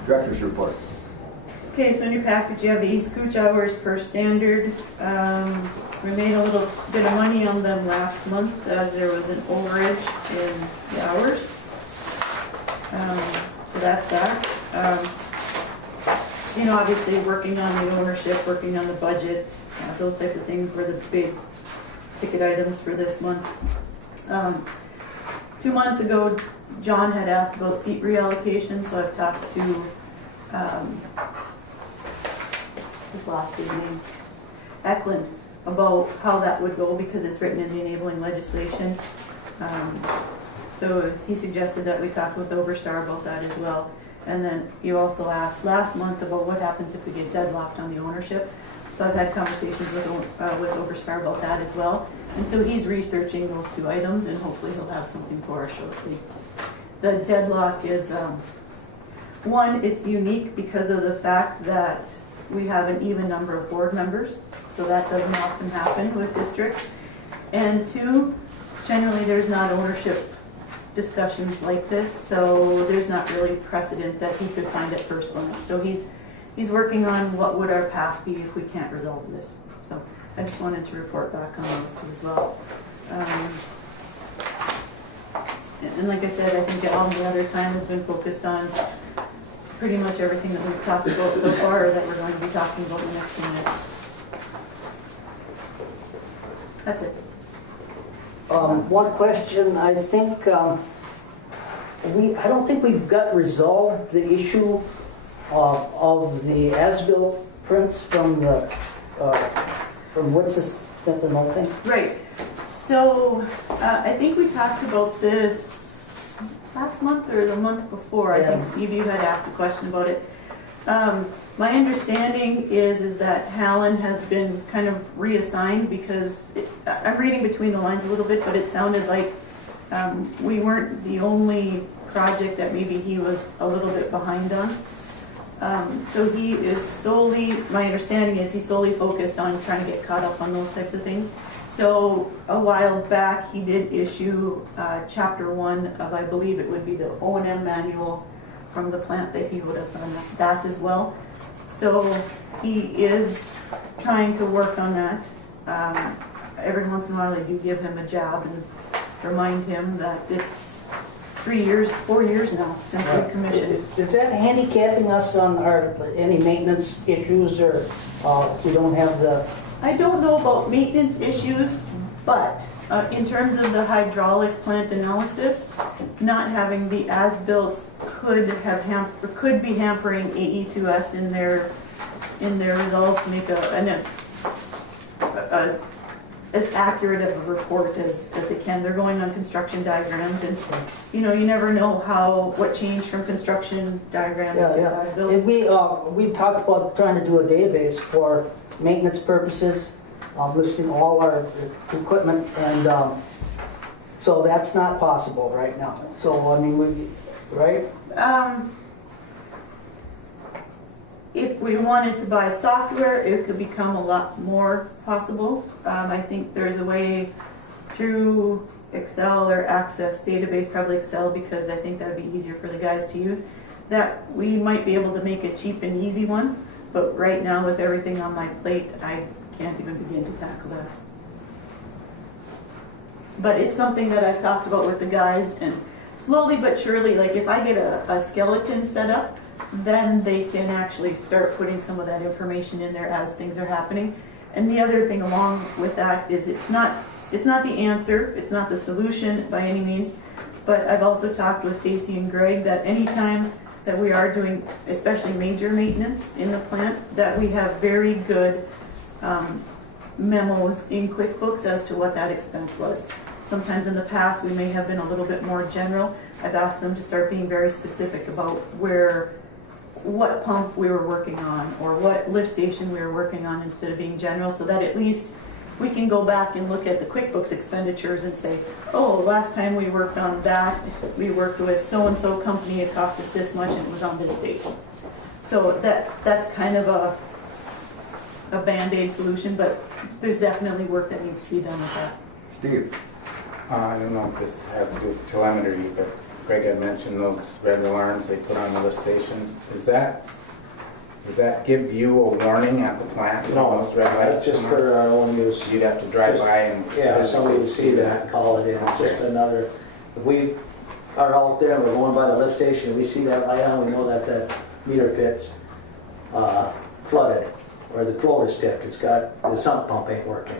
Director's report. Okay, so in your package you have the East Cooch hours per standard. We made a little bit of money on them last month as there was an overage in the hours. So that's that. Obviously working on the ownership, working on the budget, those types of things were the big ticket items for this month. 2 months ago, John had asked about seat reallocation, so I've talked to his last name, Eklund, about how that would go because it's written in the enabling legislation. So he suggested that we talk with Overstar about that as well. And then you also asked last month about what happens if we get deadlocked on the ownership. So I've had conversations with Overstar about that as well. And so he's researching those 2 items, and hopefully he'll have something for us shortly. The deadlock is, one, it's unique because of the fact that we have an even number of board members, so that doesn't often happen with districts. And two, generally there's not ownership discussions like this, so there's not really precedent that he could find at first glance. So he's working on what would our path be if we can't resolve this. So I just wanted to report back on those two as well. And like I said, I think all the other time has been focused on pretty much everything that we've talked about so far, or that we're going to be talking about in the next few minutes. That's it. One question, I think, I don't think we've got resolved the issue of the as-built prints from what's this, Smith and Oldham? Right. So I think we talked about this last month or the month before. I think Steve, you had asked a question about it. My understanding is that Hallen has been kind of reassigned because I'm reading between the lines a little bit, but it sounded like we weren't the only project that maybe he was a little bit behind on. So he is solely, my understanding is he's solely focused on trying to get caught up on those types of things. So a while back he did issue chapter 1 of, I believe it would be the O&M manual from the plant that he would have done that as well. So he is trying to work on that. Every once in a while I do give him a jab and remind him that it's 4 years now since we commissioned. Is that handicapping us on any maintenance issues, or we don't have the... I don't know about maintenance issues, but in terms of the hydraulic plant analysis, not having the as-built could be hampering AE2S in their results to make as accurate of a report as they can. They're going on construction diagrams, and you never know what changed from construction diagrams to as-built. We talked about trying to do a database for maintenance purposes, listing all our equipment, and so that's not possible right now. So I mean, right? If we wanted to buy software, it could become a lot more possible. I think there's a way through Excel or Access database, probably Excel, because I think that would be easier for the guys to use, that we might be able to make a cheap and easy one. But right now, with everything on my plate, I can't even begin to tackle that. But it's something that I've talked about with the guys, and slowly but surely, like if I get a skeleton set up, then they can actually start putting some of that information in there as things are happening. And the other thing along with that is it's not the answer, it's not the solution by any means, but I've also talked with Stacy and Greg that anytime that we are doing, especially major maintenance in the plant, that we have very good memos in QuickBooks as to what that expense was. Sometimes in the past we may have been a little bit more general. I've asked them to start being very specific about what pump we were working on or what lift station we were working on, instead of being general, so that at least we can go back and look at the QuickBooks expenditures and say, oh, last time we worked on that, we worked with so-and-so company, it cost us this much and it was on this date. So that's kind of a Band-Aid solution, but there's definitely work that needs to be done with that. Steve? I don't know if this has to do with telemetry, but Greg had mentioned those red alarms they put on the lift stations. Does that give you a warning at the plant? No, those red lights that's just for our own use. You'd have to drive by and... Yeah, somebody would see that and call it in. Just another, if we are out there and we're going by the lift station and we see that light on, we know that the meter pit's flooded or the flow is tipped. It's got, the sump pump ain't working.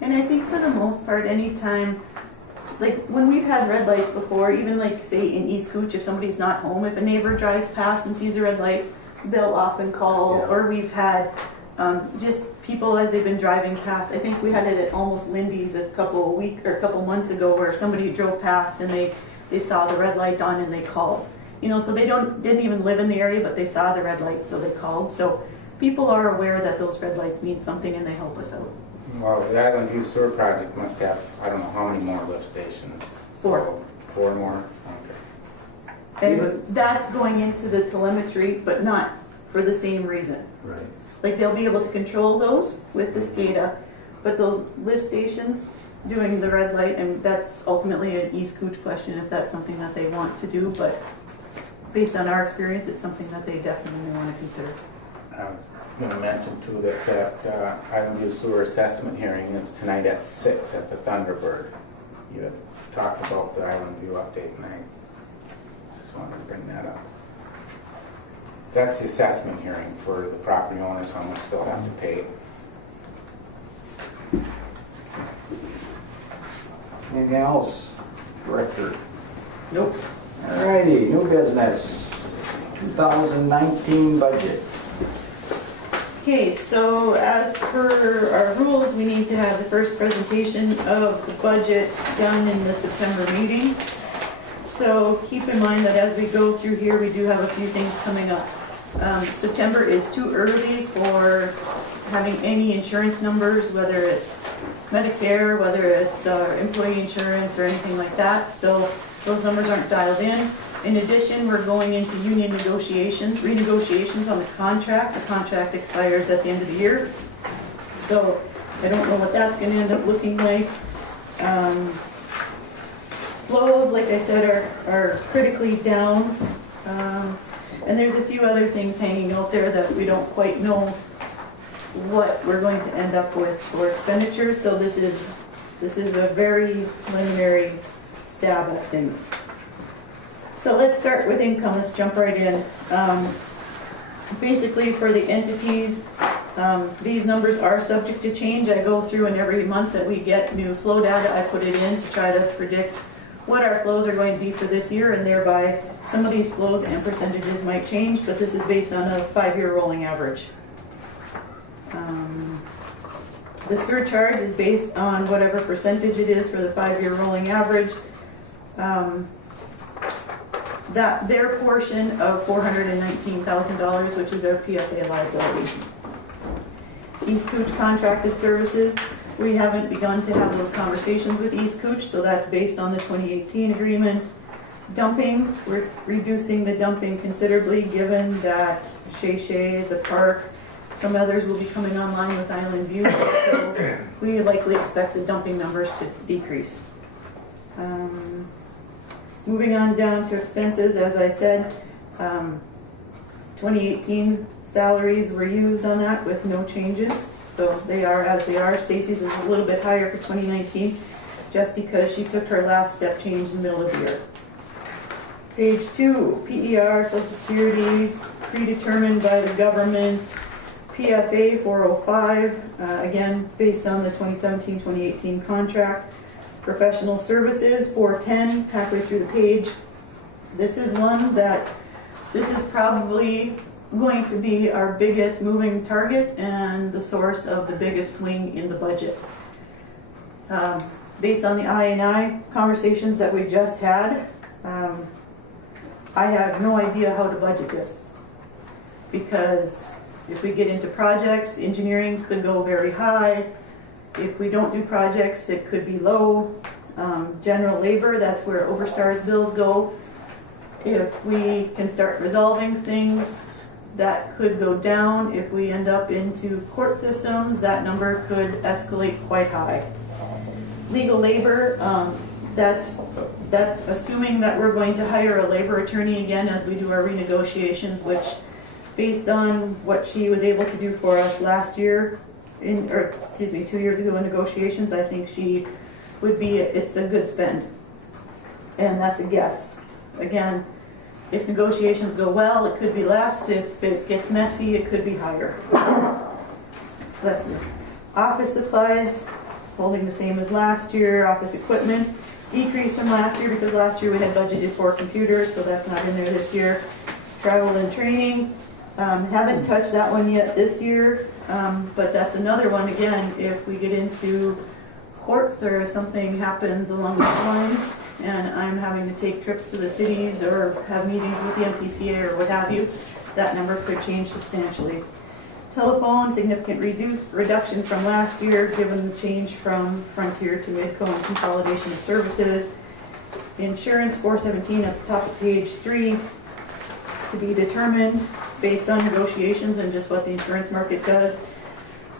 And I think for the most part, anytime, like when we've had red lights before, even like say in East Cooch, if somebody's not home, if a neighbor drives past and sees a red light, they'll often call. Yeah. Or we've had just people as they've been driving past. I think we had it at Almost Lindy's a couple months ago, where somebody drove past and they saw the red light on and they called. So they didn't even live in the area, but they saw the red light, so they called. So people are aware that those red lights mean something and they help us out. Well, the Island View Sewer Project must have, I don't know how many more lift stations. 4. So, 4 more? Okay. And that's going into the telemetry, but not for the same reason. Right. Like they'll be able to control those with the SCADA, but those lift stations doing the red light, and that's ultimately an East Cooch question if that's something that they want to do, but based on our experience, it's something that they definitely want to consider. I was going to mention too that Island View Sewer Assessment hearing is tonight at 6 at the Thunderbird. You had talked about the Island View update, and I just wanted to bring that up. That's the assessment hearing for the property owners, how much they'll have to pay. Anything else, Director? Nope. Alrighty, new business, 2019 budget. Okay, so as per our rules, we need to have the first presentation of the budget done in the September meeting. So keep in mind that as we go through here, we do have a few things coming up. September is too early for having any insurance numbers, whether it's Medicare, whether it's employee insurance or anything like that. So those numbers aren't dialed in. In addition, we're going into union negotiations, renegotiations on the contract. The contract expires at the end of the year. So I don't know what that's going to end up looking like. Flows, like I said, are critically down. And there's a few other things hanging out there that we don't quite know what we're going to end up with for expenditures. So this is a very preliminary stab at things. So let's start with income. Let's jump right in. Basically, for the entities, these numbers are subject to change. I go through, and every month that we get new flow data, I put it in to try to predict what our flows are going to be for this year, and thereby some of these flows and percentages might change, but this is based on a 5-year rolling average. The surcharge is based on whatever percentage it is for the 5-year rolling average. That their portion of $419,000, which is our PFA liability. East Cooch contracted services, we haven't begun to have those conversations with East Cooch, so that's based on the 2018 agreement. Dumping, we're reducing the dumping considerably given that Shea, the park, some others will be coming online with Island View, so we likely expect the dumping numbers to decrease. Moving on down to expenses, as I said, 2018 salaries were used on that with no changes, so they are as they are. Stacy's is a little bit higher for 2019, just because she took her last step change in the middle of the year. Page 2, PER, Social Security, predetermined by the government. PFA 405, again, based on the 2017-2018 contract. Professional services 410, halfway through the page. This is one that, this is probably going to be our biggest moving target and the source of the biggest swing in the budget. Based on the I&I conversations that we just had, I have no idea how to budget this, because if we get into projects, engineering could go very high. If we don't do projects, it could be low. General labor, that's where Overstar's bills go. If we can start resolving things, that could go down. If we end up into court systems, that number could escalate quite high. Legal labor, that's assuming that we're going to hire a labor attorney again as we do our renegotiations, which based on what she was able to do for us last year, 2 years ago in negotiations, I think she would be, it's a good spend. And that's a guess. Again, if negotiations go well, it could be less. If it gets messy, it could be higher. Bless you. Office supplies, holding the same as last year. Office equipment, decreased from last year because last year we had budgeted 4 computers, so that's not in there this year. Travel and training, haven't touched that one yet this year, but that's another one, again, if we get into courts or if something happens along those lines and I'm having to take trips to the cities or have meetings with the MPCA or what have you, that number could change substantially. Telephone, significant reduction from last year given the change from Frontier to Midco and consolidation of services. Insurance, 417 at the top of page 3, to be determined. based on negotiations and just what the insurance market does.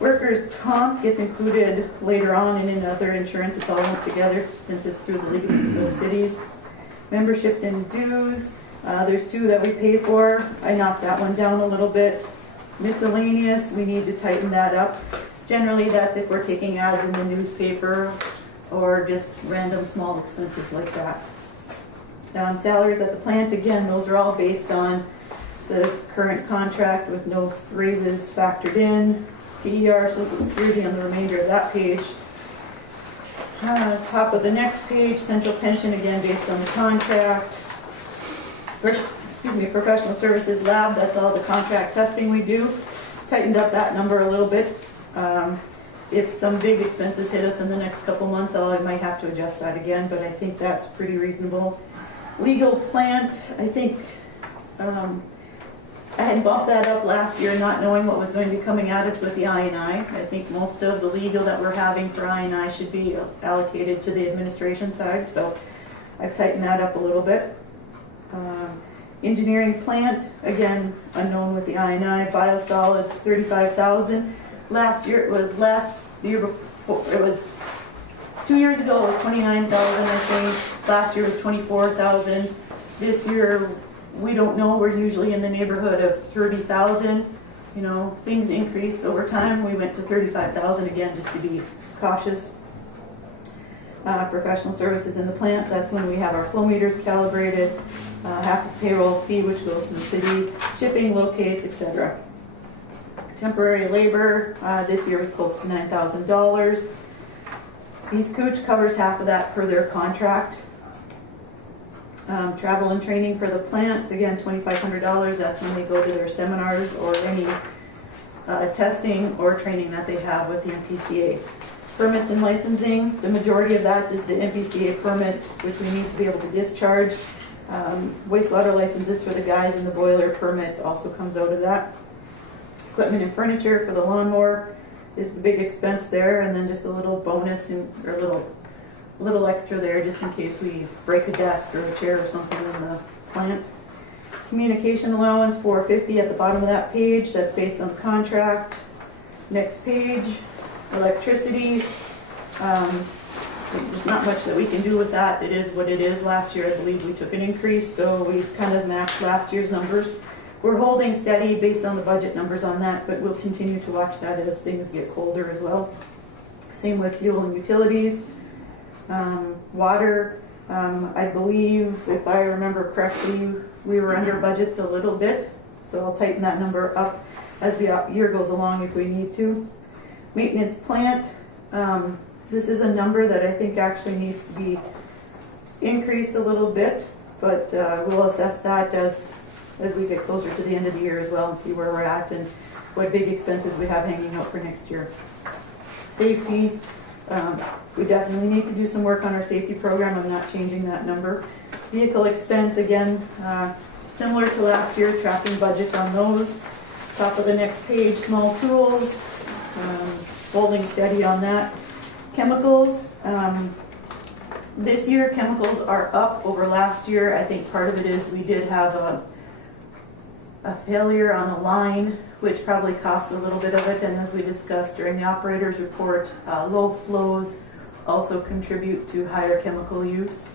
Workers' comp gets included later on and in other insurance, it's all lumped together since it's through the League of Minnesota Cities. Memberships and dues, there's 2 that we pay for. I knocked that one down a little bit. Miscellaneous, we need to tighten that up. Generally, that's if we're taking ads in the newspaper or just random small expenses like that. Salaries at the plant, again, those are all based on the current contract with no raises factored in. PER, Social Security on the remainder of that page. Top of the next page, central pension, again, based on the contract. Professional services lab, that's all the contract testing we do. Tightened up that number a little bit. If some big expenses hit us in the next couple months, I might have to adjust that again, but I think that's pretty reasonable. Legal plant, I think I had bumped that up last year, not knowing what was going to be coming at us with the I&I. I think most of the legal that we're having for I&I should be allocated to the administration side, so I've tightened that up a little bit. Engineering plant, again, unknown with the I&I. Biosolids, $35,000. Last year it was less. The year before, it was 2 years ago it was $29,000, I think. Last year was $24,000. This year we don't know. We're usually in the neighborhood of $30,000. You know, things increase over time. We went to $35,000 again just to be cautious. Professional services in the plant, that's when we have our flow meters calibrated, half the payroll fee which goes to the city, shipping, locates, etc. Temporary labor, this year was close to $9,000. East Cooch covers half of that per their contract. Travel and training for the plant, again, $2,500. That's when they go to their seminars or any testing or training that they have with the MPCA. Permits and licensing, the majority of that is the MPCA permit, which we need to be able to discharge. Wastewater licenses for the guys and the boiler permit also comes out of that. Equipment and furniture for the lawnmower is the big expense there, and then just a little bonus or a little extra there just in case we break a desk or a chair or something in the plant. Communication allowance, $450 at the bottom of that page. That's based on the contract. Next page, electricity. There's not much that we can do with that. It is what it is. Last year, I believe we took an increase, so we kind of matched last year's numbers. We're holding steady based on the budget numbers on that, but we'll continue to watch that as things get colder as well. Same with fuel and utilities. Water, I believe, if I remember correctly, we were under budget a little bit, so I'll tighten that number up as the year goes along if we need to. Maintenance plant, this is a number that I think actually needs to be increased a little bit, but we'll assess that as we get closer to the end of the year as well and see where we're at and what big expenses we have hanging out for next year. Safety, we definitely need to do some work on our safety program. I'm not changing that number. Vehicle expense, again, similar to last year, tracking budget on those. Top of the next page, small tools, holding steady on that. Chemicals, this year chemicals are up over last year. I think part of it is we did have a failure on a line, which probably cost a little bit of it, and as we discussed during the operator's report, low flows also contribute to higher chemical use.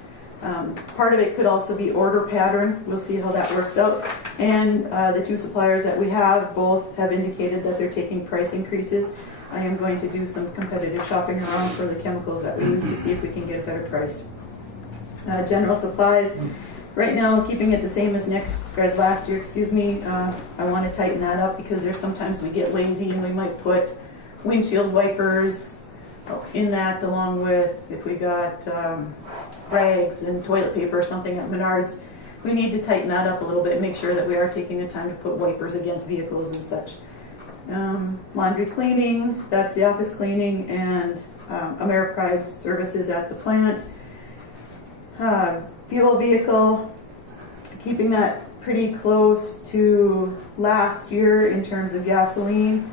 Part of it could also be order pattern. We'll see how that works out. And the 2 suppliers that we have both have indicated that they're taking price increases. I am going to do some competitive shopping around for the chemicals that we use to see if we can get a better price. General supplies, right now keeping it the same as last year, I want to tighten that up because there's sometimes we get lazy and we might put windshield wipers in that along with if we got rags and toilet paper or something at Menards. We need to tighten that up a little bit, make sure that we are taking the time to put wipers against vehicles and such. Laundry cleaning, that's the office cleaning, and Ameripride services at the plant. Fuel vehicle, keeping that pretty close to last year in terms of gasoline.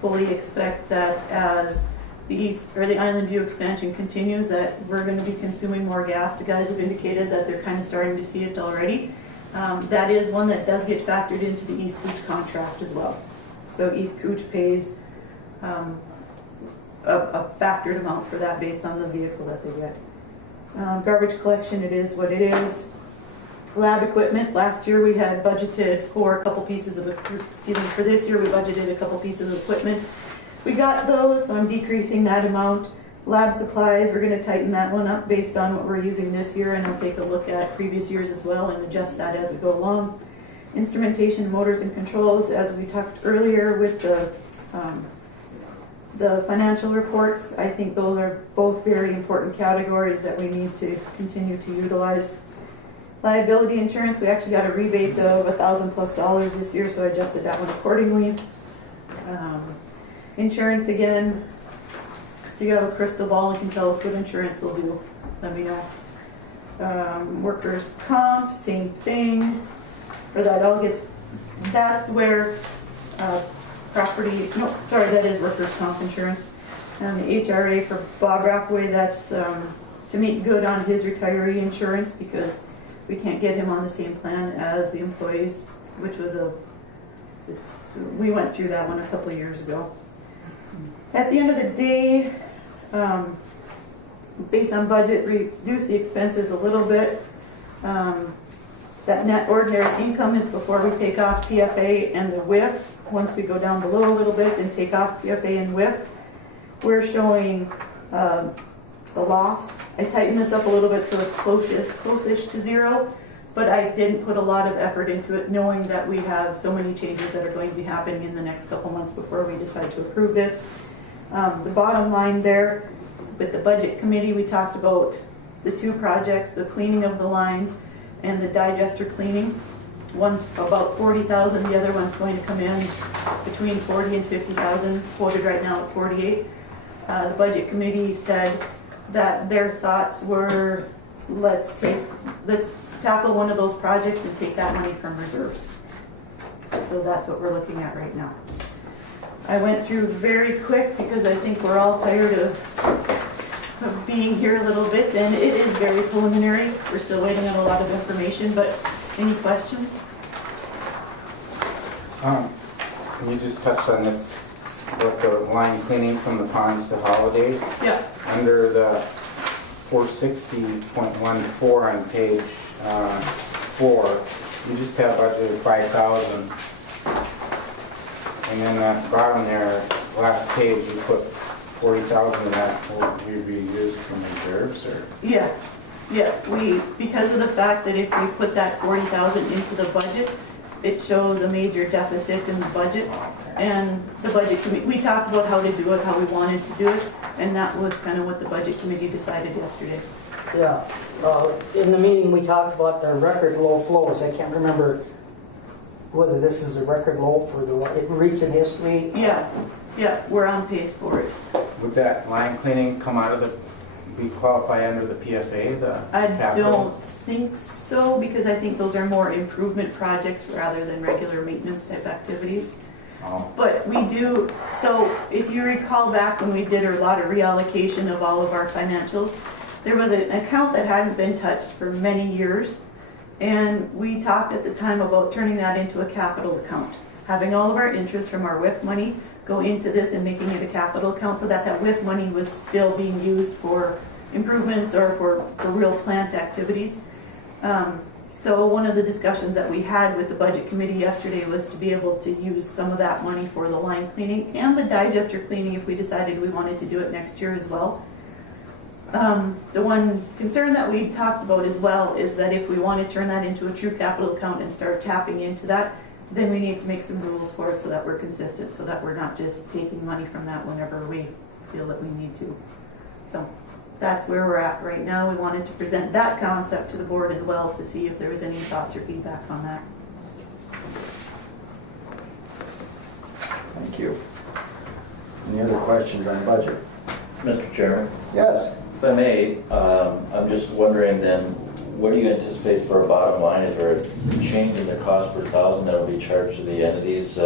Fully expect that as the Island View expansion continues that we're going to be consuming more gas. The guys have indicated that they're kind of starting to see it already. That is one that does get factored into the East Cooch contract as well. So East Cooch pays a factored amount for that based on the vehicle that they get. Garbage collection, it is what it is. Lab equipment, last year we had budgeted for a couple pieces of, for this year we budgeted a couple pieces of equipment. We got those, so I'm decreasing that amount. Lab supplies, we're gonna tighten that one up based on what we're using this year, and I'll take a look at previous years as well and adjust that as we go along. Instrumentation, motors and controls, as we talked earlier with the financial reports, I think those are both very important categories that we need to continue to utilize. Liability insurance, we actually got a rebate of $1,000+ this year, so I adjusted that one accordingly. Insurance, again, if you have a crystal ball and can tell us what insurance will do, let me know. Workers' comp, same thing. For that all gets, that's where that is workers' comp insurance. And the HRA for Bob Rockaway, that's to meet good on his retiree insurance because we can't get him on the same plan as the employees, which was we went through that one a couple of years ago. At the end of the day, based on budget, reduce the expenses a little bit. That net ordinary income is before we take off PFA and the WIF. Once we go down below a little bit and take off PFA and WIF, we're showing a loss. I tightened this up a little bit so it's close-ish to zero, but I didn't put a lot of effort into it knowing that we have so many changes that are going to be happening in the next couple months before we decide to approve this. The bottom line there, with the budget committee, we talked about the two projects, the cleaning of the lines and the digester cleaning. One's about $40,000, the other one's going to come in between $40,000 and $50,000, quoted right now at $48,000. The budget committee said that their thoughts were, let's tackle one of those projects and take that money from reserves. So that's what we're looking at right now. I went through very quick because I think we're all tired of being here a little bit, and it is very preliminary. We're still waiting on a lot of information, but any questions? You just touched on this, with the line cleaning from the ponds to holidays. Yeah. Under the 460.14 on page 4, you just have budgeted 5,000. And then at the bottom there, last page, you put 40,000 of that will be used from reserves, or? Yeah, because of the fact that if we put that 40,000 into the budget, it shows a major deficit in the budget. And the budget committee, we talked about how to do it, how we wanted to do it, and that was kind of what the budget committee decided yesterday. Yeah, in the meeting we talked about the record low flows. I can't remember whether this is a record low for the recent history. Yeah, we're on pace for it. Would that line cleaning come out of we qualify under the PFA, the capital? I don't think so, because I think those are more improvement projects rather than regular maintenance type activities. Oh. But we do, so if you recall back when we did a lot of reallocation of all of our financials, there was an account that hadn't been touched for many years, and we talked at the time about turning that into a capital account, having all of our interest from our WIF money go into this and making it a capital account so that that WIF money was still being used for improvements or for real plant activities. So one of the discussions that we had with the budget committee yesterday was to be able to use some of that money for the line cleaning and the digester cleaning if we decided we wanted to do it next year as well. The one concern that we talked about as well is that if we want to turn that into a true capital account and start tapping into that, then we need to make some rules for it so that we're consistent, so that we're not just taking money from that whenever we feel that we need to. So that's where we're at right now. We wanted to present that concept to the board as well to see if there was any thoughts or feedback on that. Thank you. Any other questions on budget? Mr. Chairman, Yes. if I may, I'm just wondering then, what do you anticipate for a bottom line? Is there a change in the cost per thousand that will be charged to the entities?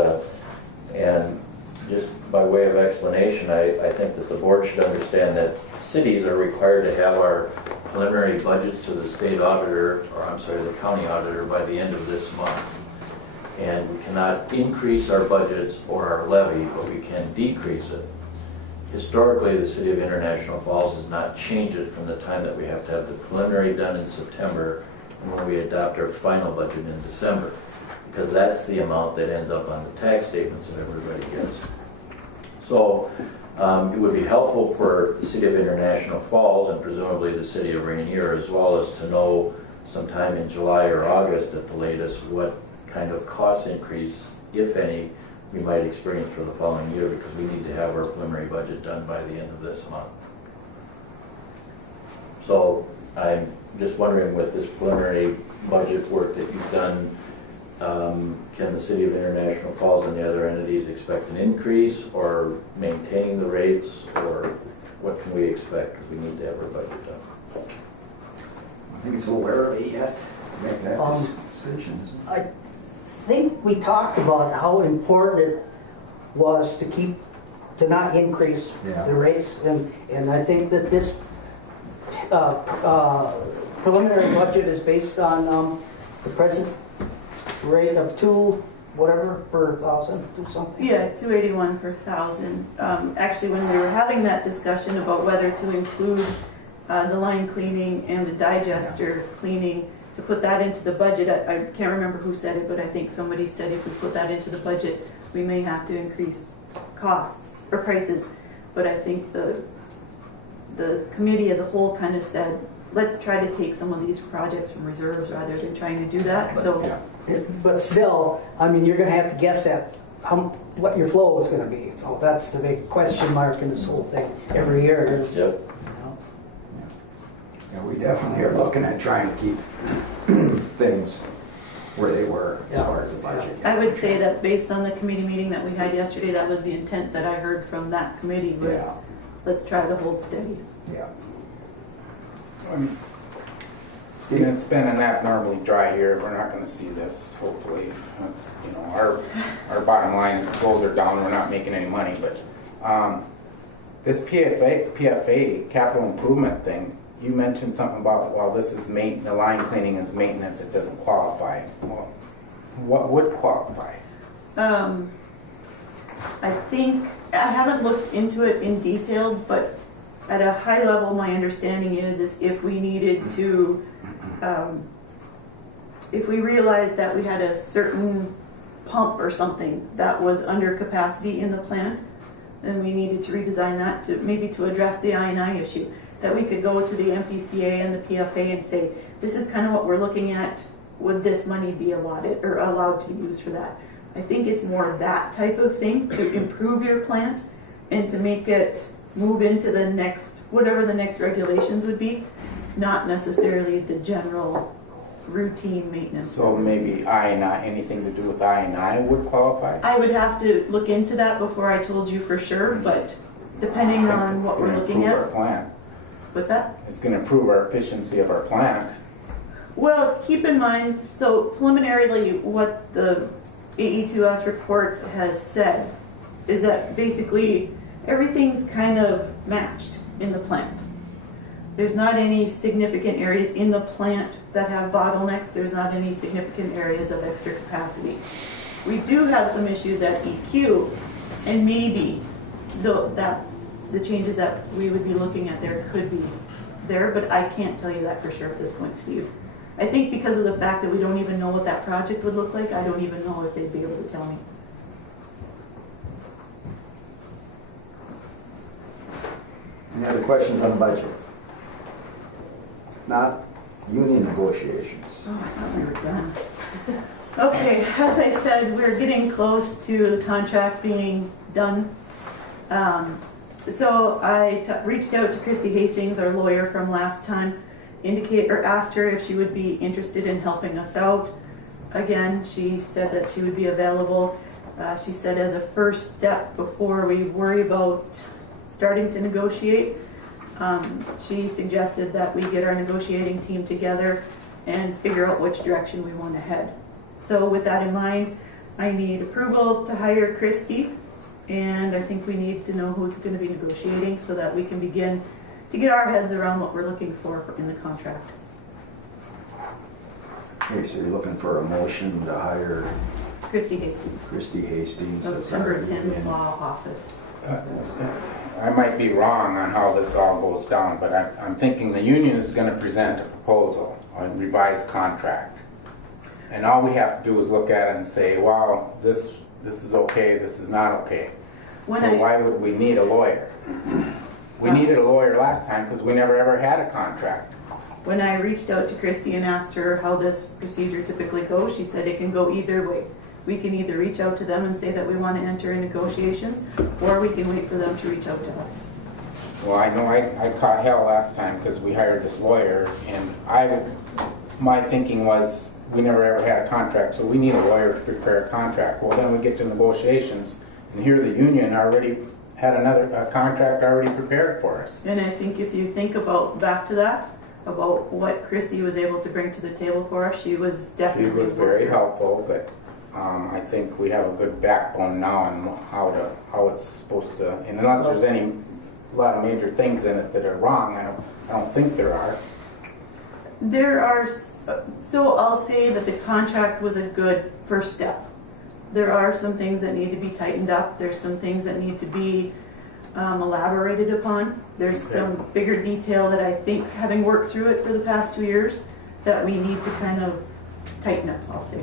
And just by way of explanation, I think that the board should understand that cities are required to have our preliminary budgets to the state auditor, or I'm sorry, the county auditor by the end of this month. And we cannot increase our budgets or our levy, but we can decrease it. Historically, the City of International Falls has not changed it from the time that we have to have the preliminary done in September and when we adopt our final budget in December, because that's the amount that ends up on the tax statements that everybody gets. So it would be helpful for the City of International Falls and presumably the City of Rainier as well as to know sometime in July or August at the latest what kind of cost increase, if any, we might experience for the following year, because we need to have our preliminary budget done by the end of this month. So I'm just wondering, with this preliminary budget work that you've done, can the City of International Falls and the other entities expect an increase or maintaining the rates, or what can we expect, because we need to have our budget done? I think it's a little early yet to make that decision. I think we talked about how important it was to not increase the rates, and I think that this preliminary budget is based on the present rate of whatever per thousand, something. Yeah, 281 per thousand. Actually, when we were having that discussion about whether to include the line cleaning and the digester cleaning, to put that into the budget, I can't remember who said it, but I think somebody said if we put that into the budget, we may have to increase costs or prices. But I think the committee as a whole kind of said, let's try to take some of these projects from reserves rather than trying to do that. But still, I mean, you're going to have to guess at what your flow is going to be. So that's the big question mark in this whole thing every year. Is, Yep. Yeah, we definitely are looking at trying to keep things where they were as far as the budget. I would say that based on the committee meeting that we had yesterday, that was the intent that I heard from that committee was, let's try to hold steady. Yeah. It's been an abnormally dry year. We're not going to see this, hopefully. You know, our bottom line is goals are down. We're not making any money. But this PFA capital improvement thing, you mentioned something about, well, this is the line cleaning is maintenance. It doesn't qualify. Well, what would qualify? I think, I haven't looked into it in detail, but at a high level, my understanding is if we needed to, if we realized that we had a certain pump or something that was under capacity in the plant, then we needed to redesign that to maybe to address the I&I issue, that we could go to the MPCA and the PFA and say, this is kind of what we're looking at, would this money be allotted or allowed to be used for that? I think it's more that type of thing to improve your plant and to make it move into the next, whatever the next regulations would be, not necessarily the general routine maintenance. So maybe anything to do with I&I would qualify? I would have to look into that before I told you for sure, but depending on what we're looking at. Our plant. What's that? It's going to improve our efficiency of our plant. Well, keep in mind, so preliminarily what the AE2S report has said is that basically everything's kind of matched in the plant. There's not any significant areas in the plant that have bottlenecks. There's not any significant areas of extra capacity. We do have some issues at EQ, and maybe the changes that we would be looking at there could be there, but I can't tell you that for sure at this point, Steve. I think because of the fact that we don't even know what that project would look like, I don't even know if they'd be able to tell me. Any other questions on the budget? Not union negotiations. Oh, I thought we were done. Okay, as I said, we're getting close to the contract being done. So I reached out to Christy Hastings, our lawyer from last time, asked her if she would be interested in helping us out. Again, she said that she would be available. She said as a first step before we worry about starting to negotiate, she suggested that we get our negotiating team together and figure out which direction we want to head. So with that in mind, I need approval to hire Christy And I think we need to know who's gonna be negotiating so that we can begin to get our heads around what we're looking for in the contract. Okay, so you're looking for a motion to hire Christie Hastings, Christie Hastings of as our number 10 union. law office. I might be wrong on how this all goes down, but I'm thinking the union is gonna present a proposal, a revised contract. And all we have to do is look at it and say, wow, this is okay, this is not okay. When So I- why would we need a lawyer? We needed a lawyer last time because we never ever had a contract. When I reached out to Christie and asked her how this procedure typically goes, she said it can go either way. We can either reach out to them and say that we want to enter in negotiations, or we can wait for them to reach out to us. Well, I know I caught hell last time because we hired this lawyer, and my thinking was, we never ever had a contract, so we need a lawyer to prepare a contract. Well, then we get to negotiations, and here the union already had a contract already prepared for us. And I think if you think about, back to that, about what Christie was able to bring to the table for us, she was She definitely. was very helpful, but I think we have a good backbone now on how it's supposed to, and unless there's a lot of major things in it that are wrong, I don't think there are. There are, so I'll say that the contract was a good first step. There are some things that need to be tightened up. There's some things that need to be elaborated upon. There's Okay. some bigger detail that I think, having worked through it for the past 2 years, that we need to kind of tighten up, I'll say.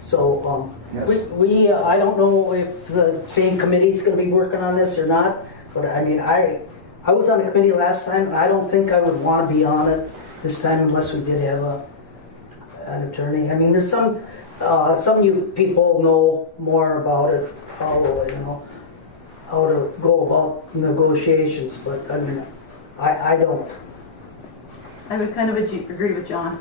So, Yes. I don't know if the same committee's gonna be working on this or not, but I mean, I was on the committee last time. I don't think I would wanna be on it this time unless we did have an attorney. I mean, there's some of you people know more about it, how to go about negotiations, but I mean, I don't. I would kind of agree with John.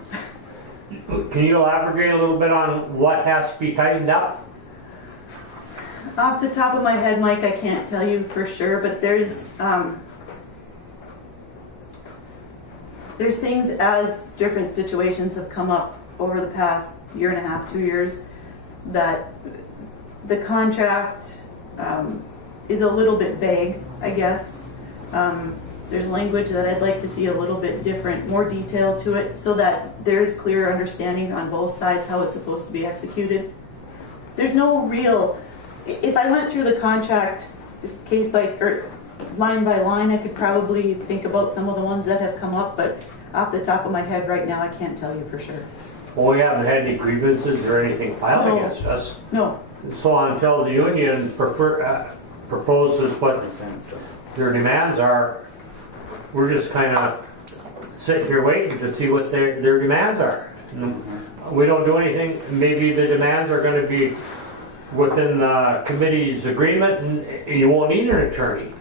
Can you elaborate a little bit on what has to be tightened up? Off the top of my head, Mike, I can't tell you for sure, but there's things as different situations have come up over the past 1.5 to 2 years that the contract is a little bit vague, I guess. There's language that I'd like to see a little bit different, more detail to it, so that there's clear understanding on both sides how it's supposed to be executed. There's no real, if I went through the contract case by, or line by line, I could probably think about some of the ones that have come up, but off the top of my head right now, I can't tell you for sure. Well, we haven't had any grievances or anything filed No. against us. No, So until the union proposes what their demands are, we're just kind of sitting here waiting to see what their demands are. And we don't do anything, maybe the demands are going to be within the committee's agreement and you won't need an attorney.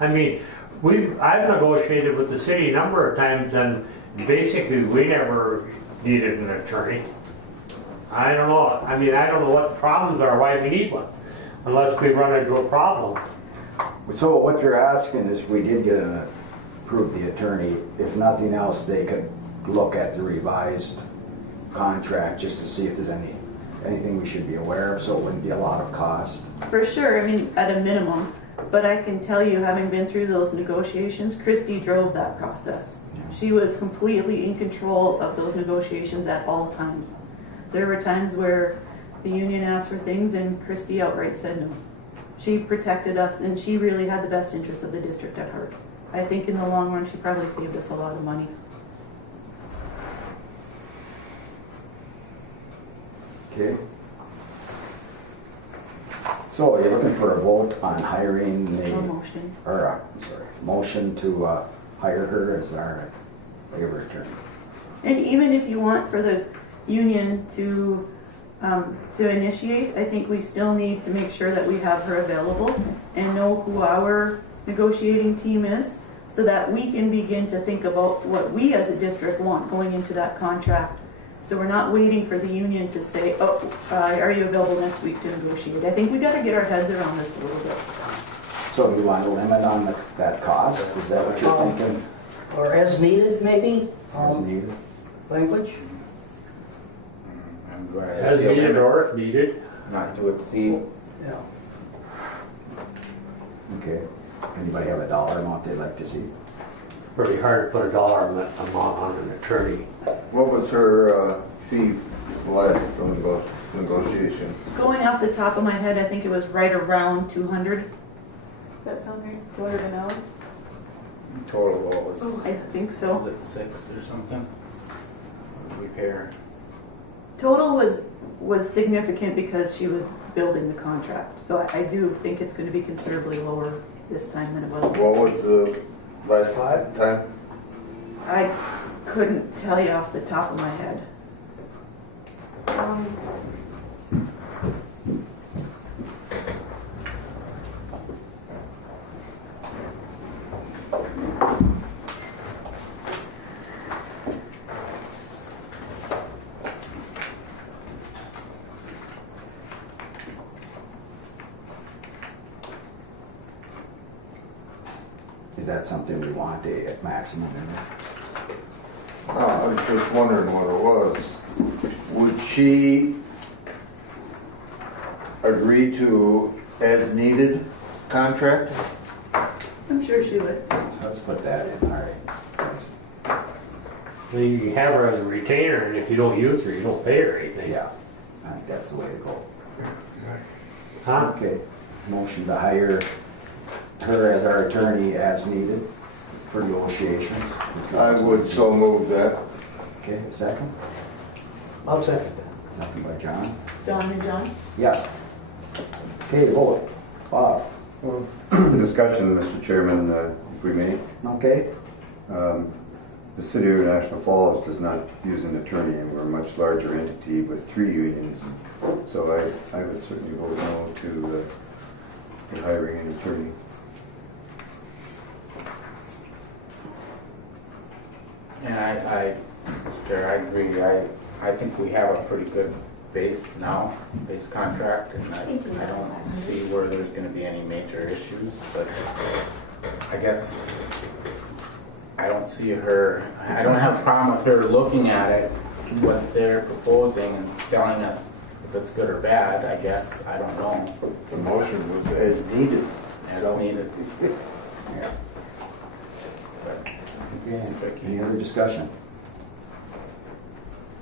I mean, I've negotiated with the city a number of times and basically we never needed an attorney. I don't know. I mean, I don't know what the problems are, why we need one, unless we run into a problem. So what you're asking is, if we did get approve the attorney, if nothing else, they could look at the revised contract just to see if there's anything we should be aware of, so it wouldn't be a lot of cost. for sure, I mean, at a minimum. But I can tell you, having been through those negotiations, Christie drove that process. She was completely in control of those negotiations at all times. There were times where the union asked for things and Christie outright said no. She protected us and she really had the best interests of the district at heart. I think in the long run, she probably saved us a lot of money. Okay. So you're looking for a vote on hiring No a, motion. or, motion to hire her as our labor attorney. And even if you want for the union to initiate, I think we still need to make sure that we have her available and know who our negotiating team is, so that we can begin to think about what we as a district want going into that contract. So we're not waiting for the union to say, oh, are you available next week to negotiate? I think we got to get our heads around this a little bit. So you want a limit on that cost? Is that what you're thinking? Or as needed, maybe, As needed? language? I'm going As to needed or if needed. not to exceed. Yeah. Okay. Anybody have a dollar amount they'd like to see? Pretty hard to put a dollar amount on an attorney. What was her fee last negotiation? Going off the top of my head, I think it was right around 200. Does that sound right? 200 an hour? Total what was, I think so. was it 6 or something? Repair. Total was significant because she was building the contract. So I do think it's going to be considerably lower this time than it was. What was the last time? I couldn't tell you off the top of my head. Is that something we want at maximum? No, I was just wondering what it was. Would she agree to as needed contract? I'm sure she would. So let's put that in, all right. You have her as a retainer, and if you don't use her, you don't pay her anything. Yeah, I think that's the way to go. Huh? Okay, motion to hire her as our attorney as needed for negotiations. I would so move that. Okay, second? I'll second Second by John? Don and John? Yeah. Okay, vote. Bob? Discussion, Mr. Chairman, if we may. Okay? The City of International Falls does not use an attorney, and we're a much larger entity with 3 unions. So I would certainly vote no to hiring an attorney. And Mr. Chair, I agree. I think we have a pretty good base now, base contract, and I don't see where there's gonna be any major issues, but I guess I don't see her, I don't have a problem with her looking at it, what they're proposing and telling us if it's good or bad, I guess. I don't know. The motion was as needed. As needed. Yeah. It's tricky. Any other discussion?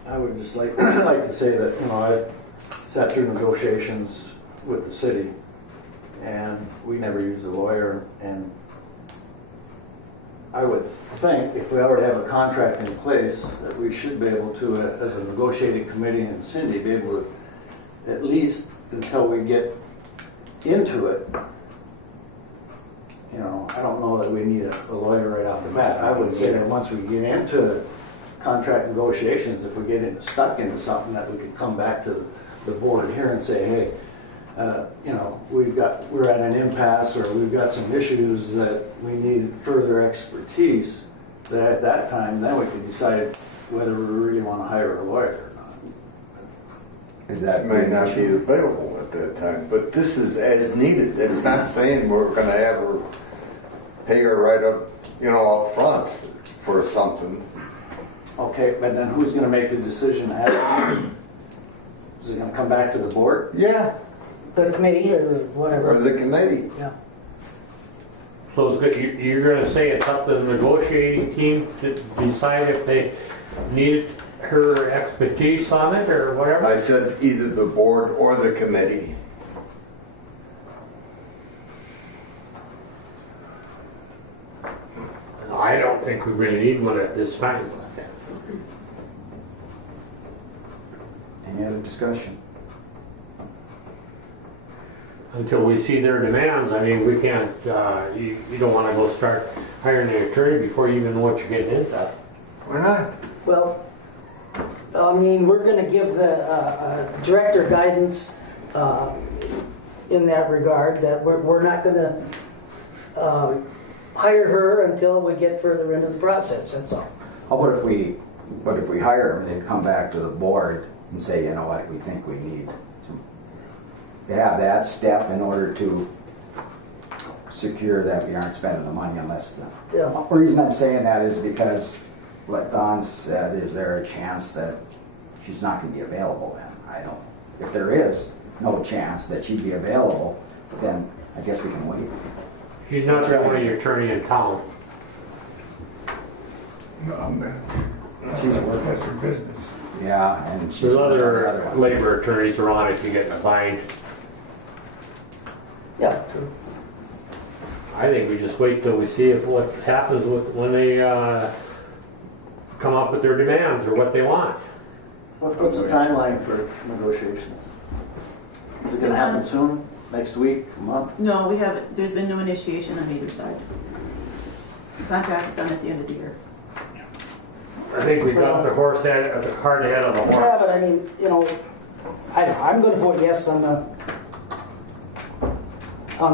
I would just like to say that, I've sat through negotiations with the city, and we never used a lawyer, and I would think if we already have a contract in place, that we should be able to, as a negotiating committee and Cindy, be able to, at least until we get into it, I don't know that we need a lawyer right off the bat. I would say that once we get into contract negotiations, if we get stuck into something, that we could come back to the board here and say, hey, we're at an impasse, or we've got some issues that we need further expertise. That at that time, then we could decide whether we really want to hire a lawyer or not. Is that May not be available at that time, but this is as needed. It's not saying we're gonna have her, pay her right up, up front for something. Okay, but then who's going to make the decision? Is it going to come back to the board? Yeah, The committee or whatever. or the committee. Yeah. So you're gonna say it's up to the negotiating team to decide if they need her expertise on it or whatever? I said either the board or the committee. I don't think we really need one at this time. Any other discussion? Until we see their demands, I mean, we can't, you don't wanna go start hiring an attorney before you even know what you're getting into. Why not? Well, I mean, we're going to give the director guidance in that regard, that we're not going to hire her until we get further into the process, that's all. How about if we hire them, they'd come back to the board and say, you know what, we think we need to have that step in order to secure that we aren't spending the money unless the... Yeah. The reason I'm saying that is because what Don said, is there a chance that she's not going to be available then? If there is no chance that she'd be available, then I guess we can wait. He's not the only attorney in town. No, She's that's her business. Yeah, and she's. There's another other one. labor attorneys are on if you get in a bind. Yeah. I think we just wait till we see if what happens when they come up with their demands or what they want. What's the timeline for negotiations? Is it gonna happen soon? Next week, a month? No, we haven't, there's been no initiation on either side. Contract's done at the end of the year. I think we got the cart ahead of the Yeah, horse. but I mean, you know, I'm gonna vote yes on the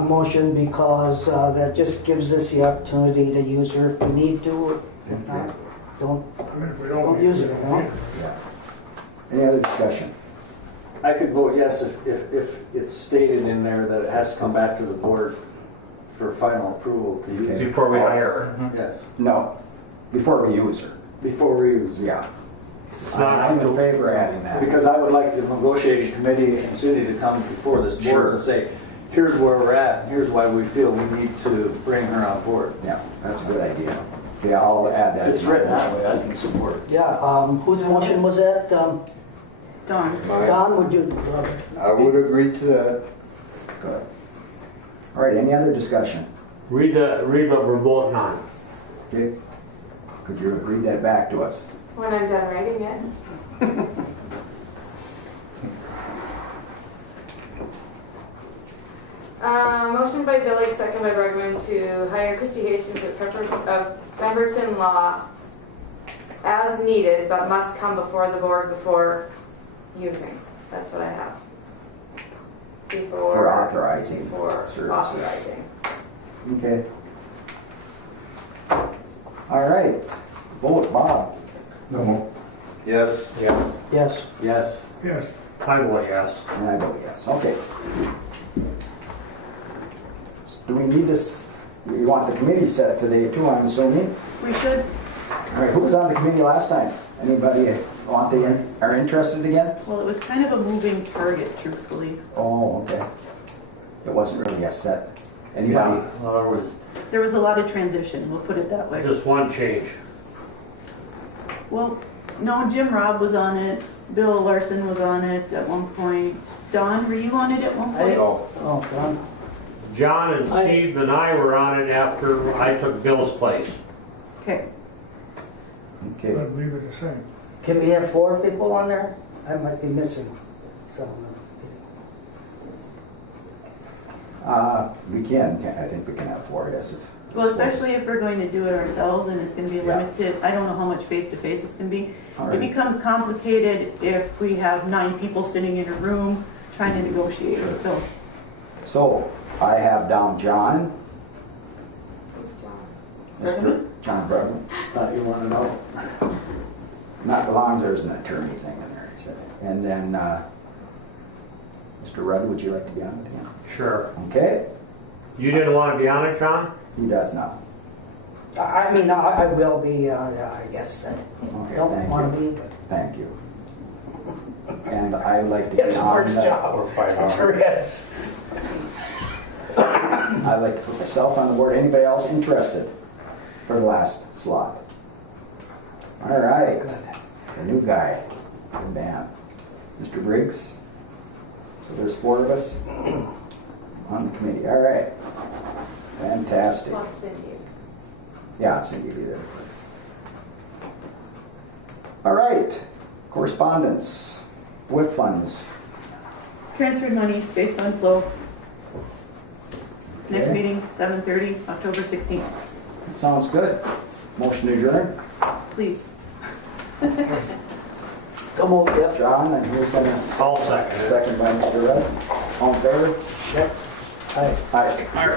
motion because that just gives us the opportunity to use her if we need to. If not, don't If we don't use it, you know? Yeah. Any other discussion? I could vote yes if it's stated in there that it has to come back to the board for final approval to use. Before we hire her. Yes, No, before we use her. before we use it. Yeah. It's not I'm up in to, favor of adding that. Because I would like the negotiating committee and city to come before this board Sure. and say, here's where we're at, and here's why we feel we need to bring her on board. Yeah, that's a good idea. Okay, I'll add that. If it's written that way, I can support it. Yeah, whose motion was that? Dawn. Don, would you? I would agree to that. Good. All right, any other discussion? read what we're voting on. Okay. Could you read that back to us? When I'm done writing it. Motion by Billy, second by Bregman to hire Christy Hastings of Pemberton Law as needed, but must come before the board before using. That's what I have. For authorizing Before services. authorizing. Okay. All right. Vote, Bob. No. Yes. Yes. Yes. Yes. Yes, I vote yes. And I vote yes. Okay. Do we need this? We want the committee set today too, I'm assuming. We should, All right, who was on the committee last time? Anybody are interested again? well, it was kind of a moving target, truthfully. Oh, okay. It wasn't really a set. Anybody? There was a lot of transition, we'll put it that way. Just one change. Well, no, Jim Robb was on it, Bill Larson was on it at one point. Don, were you on it at one point? Oh, Don. John and Steve and I were on it after I took Bill's place. Okay. Okay. but leave it the same. Can we have 4 people on there? I might be missing some. We can, I think we can have 4, yes. Well, especially if we're going to do it ourselves and it's going to be Yeah. limited, I don't know how much face-to-face it's going to be. All It right. becomes complicated if we have 9 people sitting in a room trying to negotiate, Sure. so. So, I have down John. Who's John? Mr. John Bregman. Thought you wanted to know. Not belongs, there's an attorney thing in there, he said. And then, Mr. Rudd, would you like to be on it again? Sure. Okay, You didn't want to be on it, John? he does now. I mean, I will be, yeah, I guess. I Okay, don't thank want you. to be, but. Thank you. And I'd like to be It's a on hard the, job. Or 5 hours. Yes. I'd like to put myself on the board. Anybody else interested for the last slot? All right, the new guy, good man, Mr. Briggs. So there's 4 of us on the committee. All right, fantastic. Plus Cindy. Yeah, it's Cindy there. All right, correspondence, WIF funds. Transferred money based on flow. Next Okay. meeting, 7:30, October 16th, That sounds good. Motion adjourned. please. Come on, yep. John, and here's a I'll second it. second by Mr. Rudd. All in favor? Yes. Hi. Aye.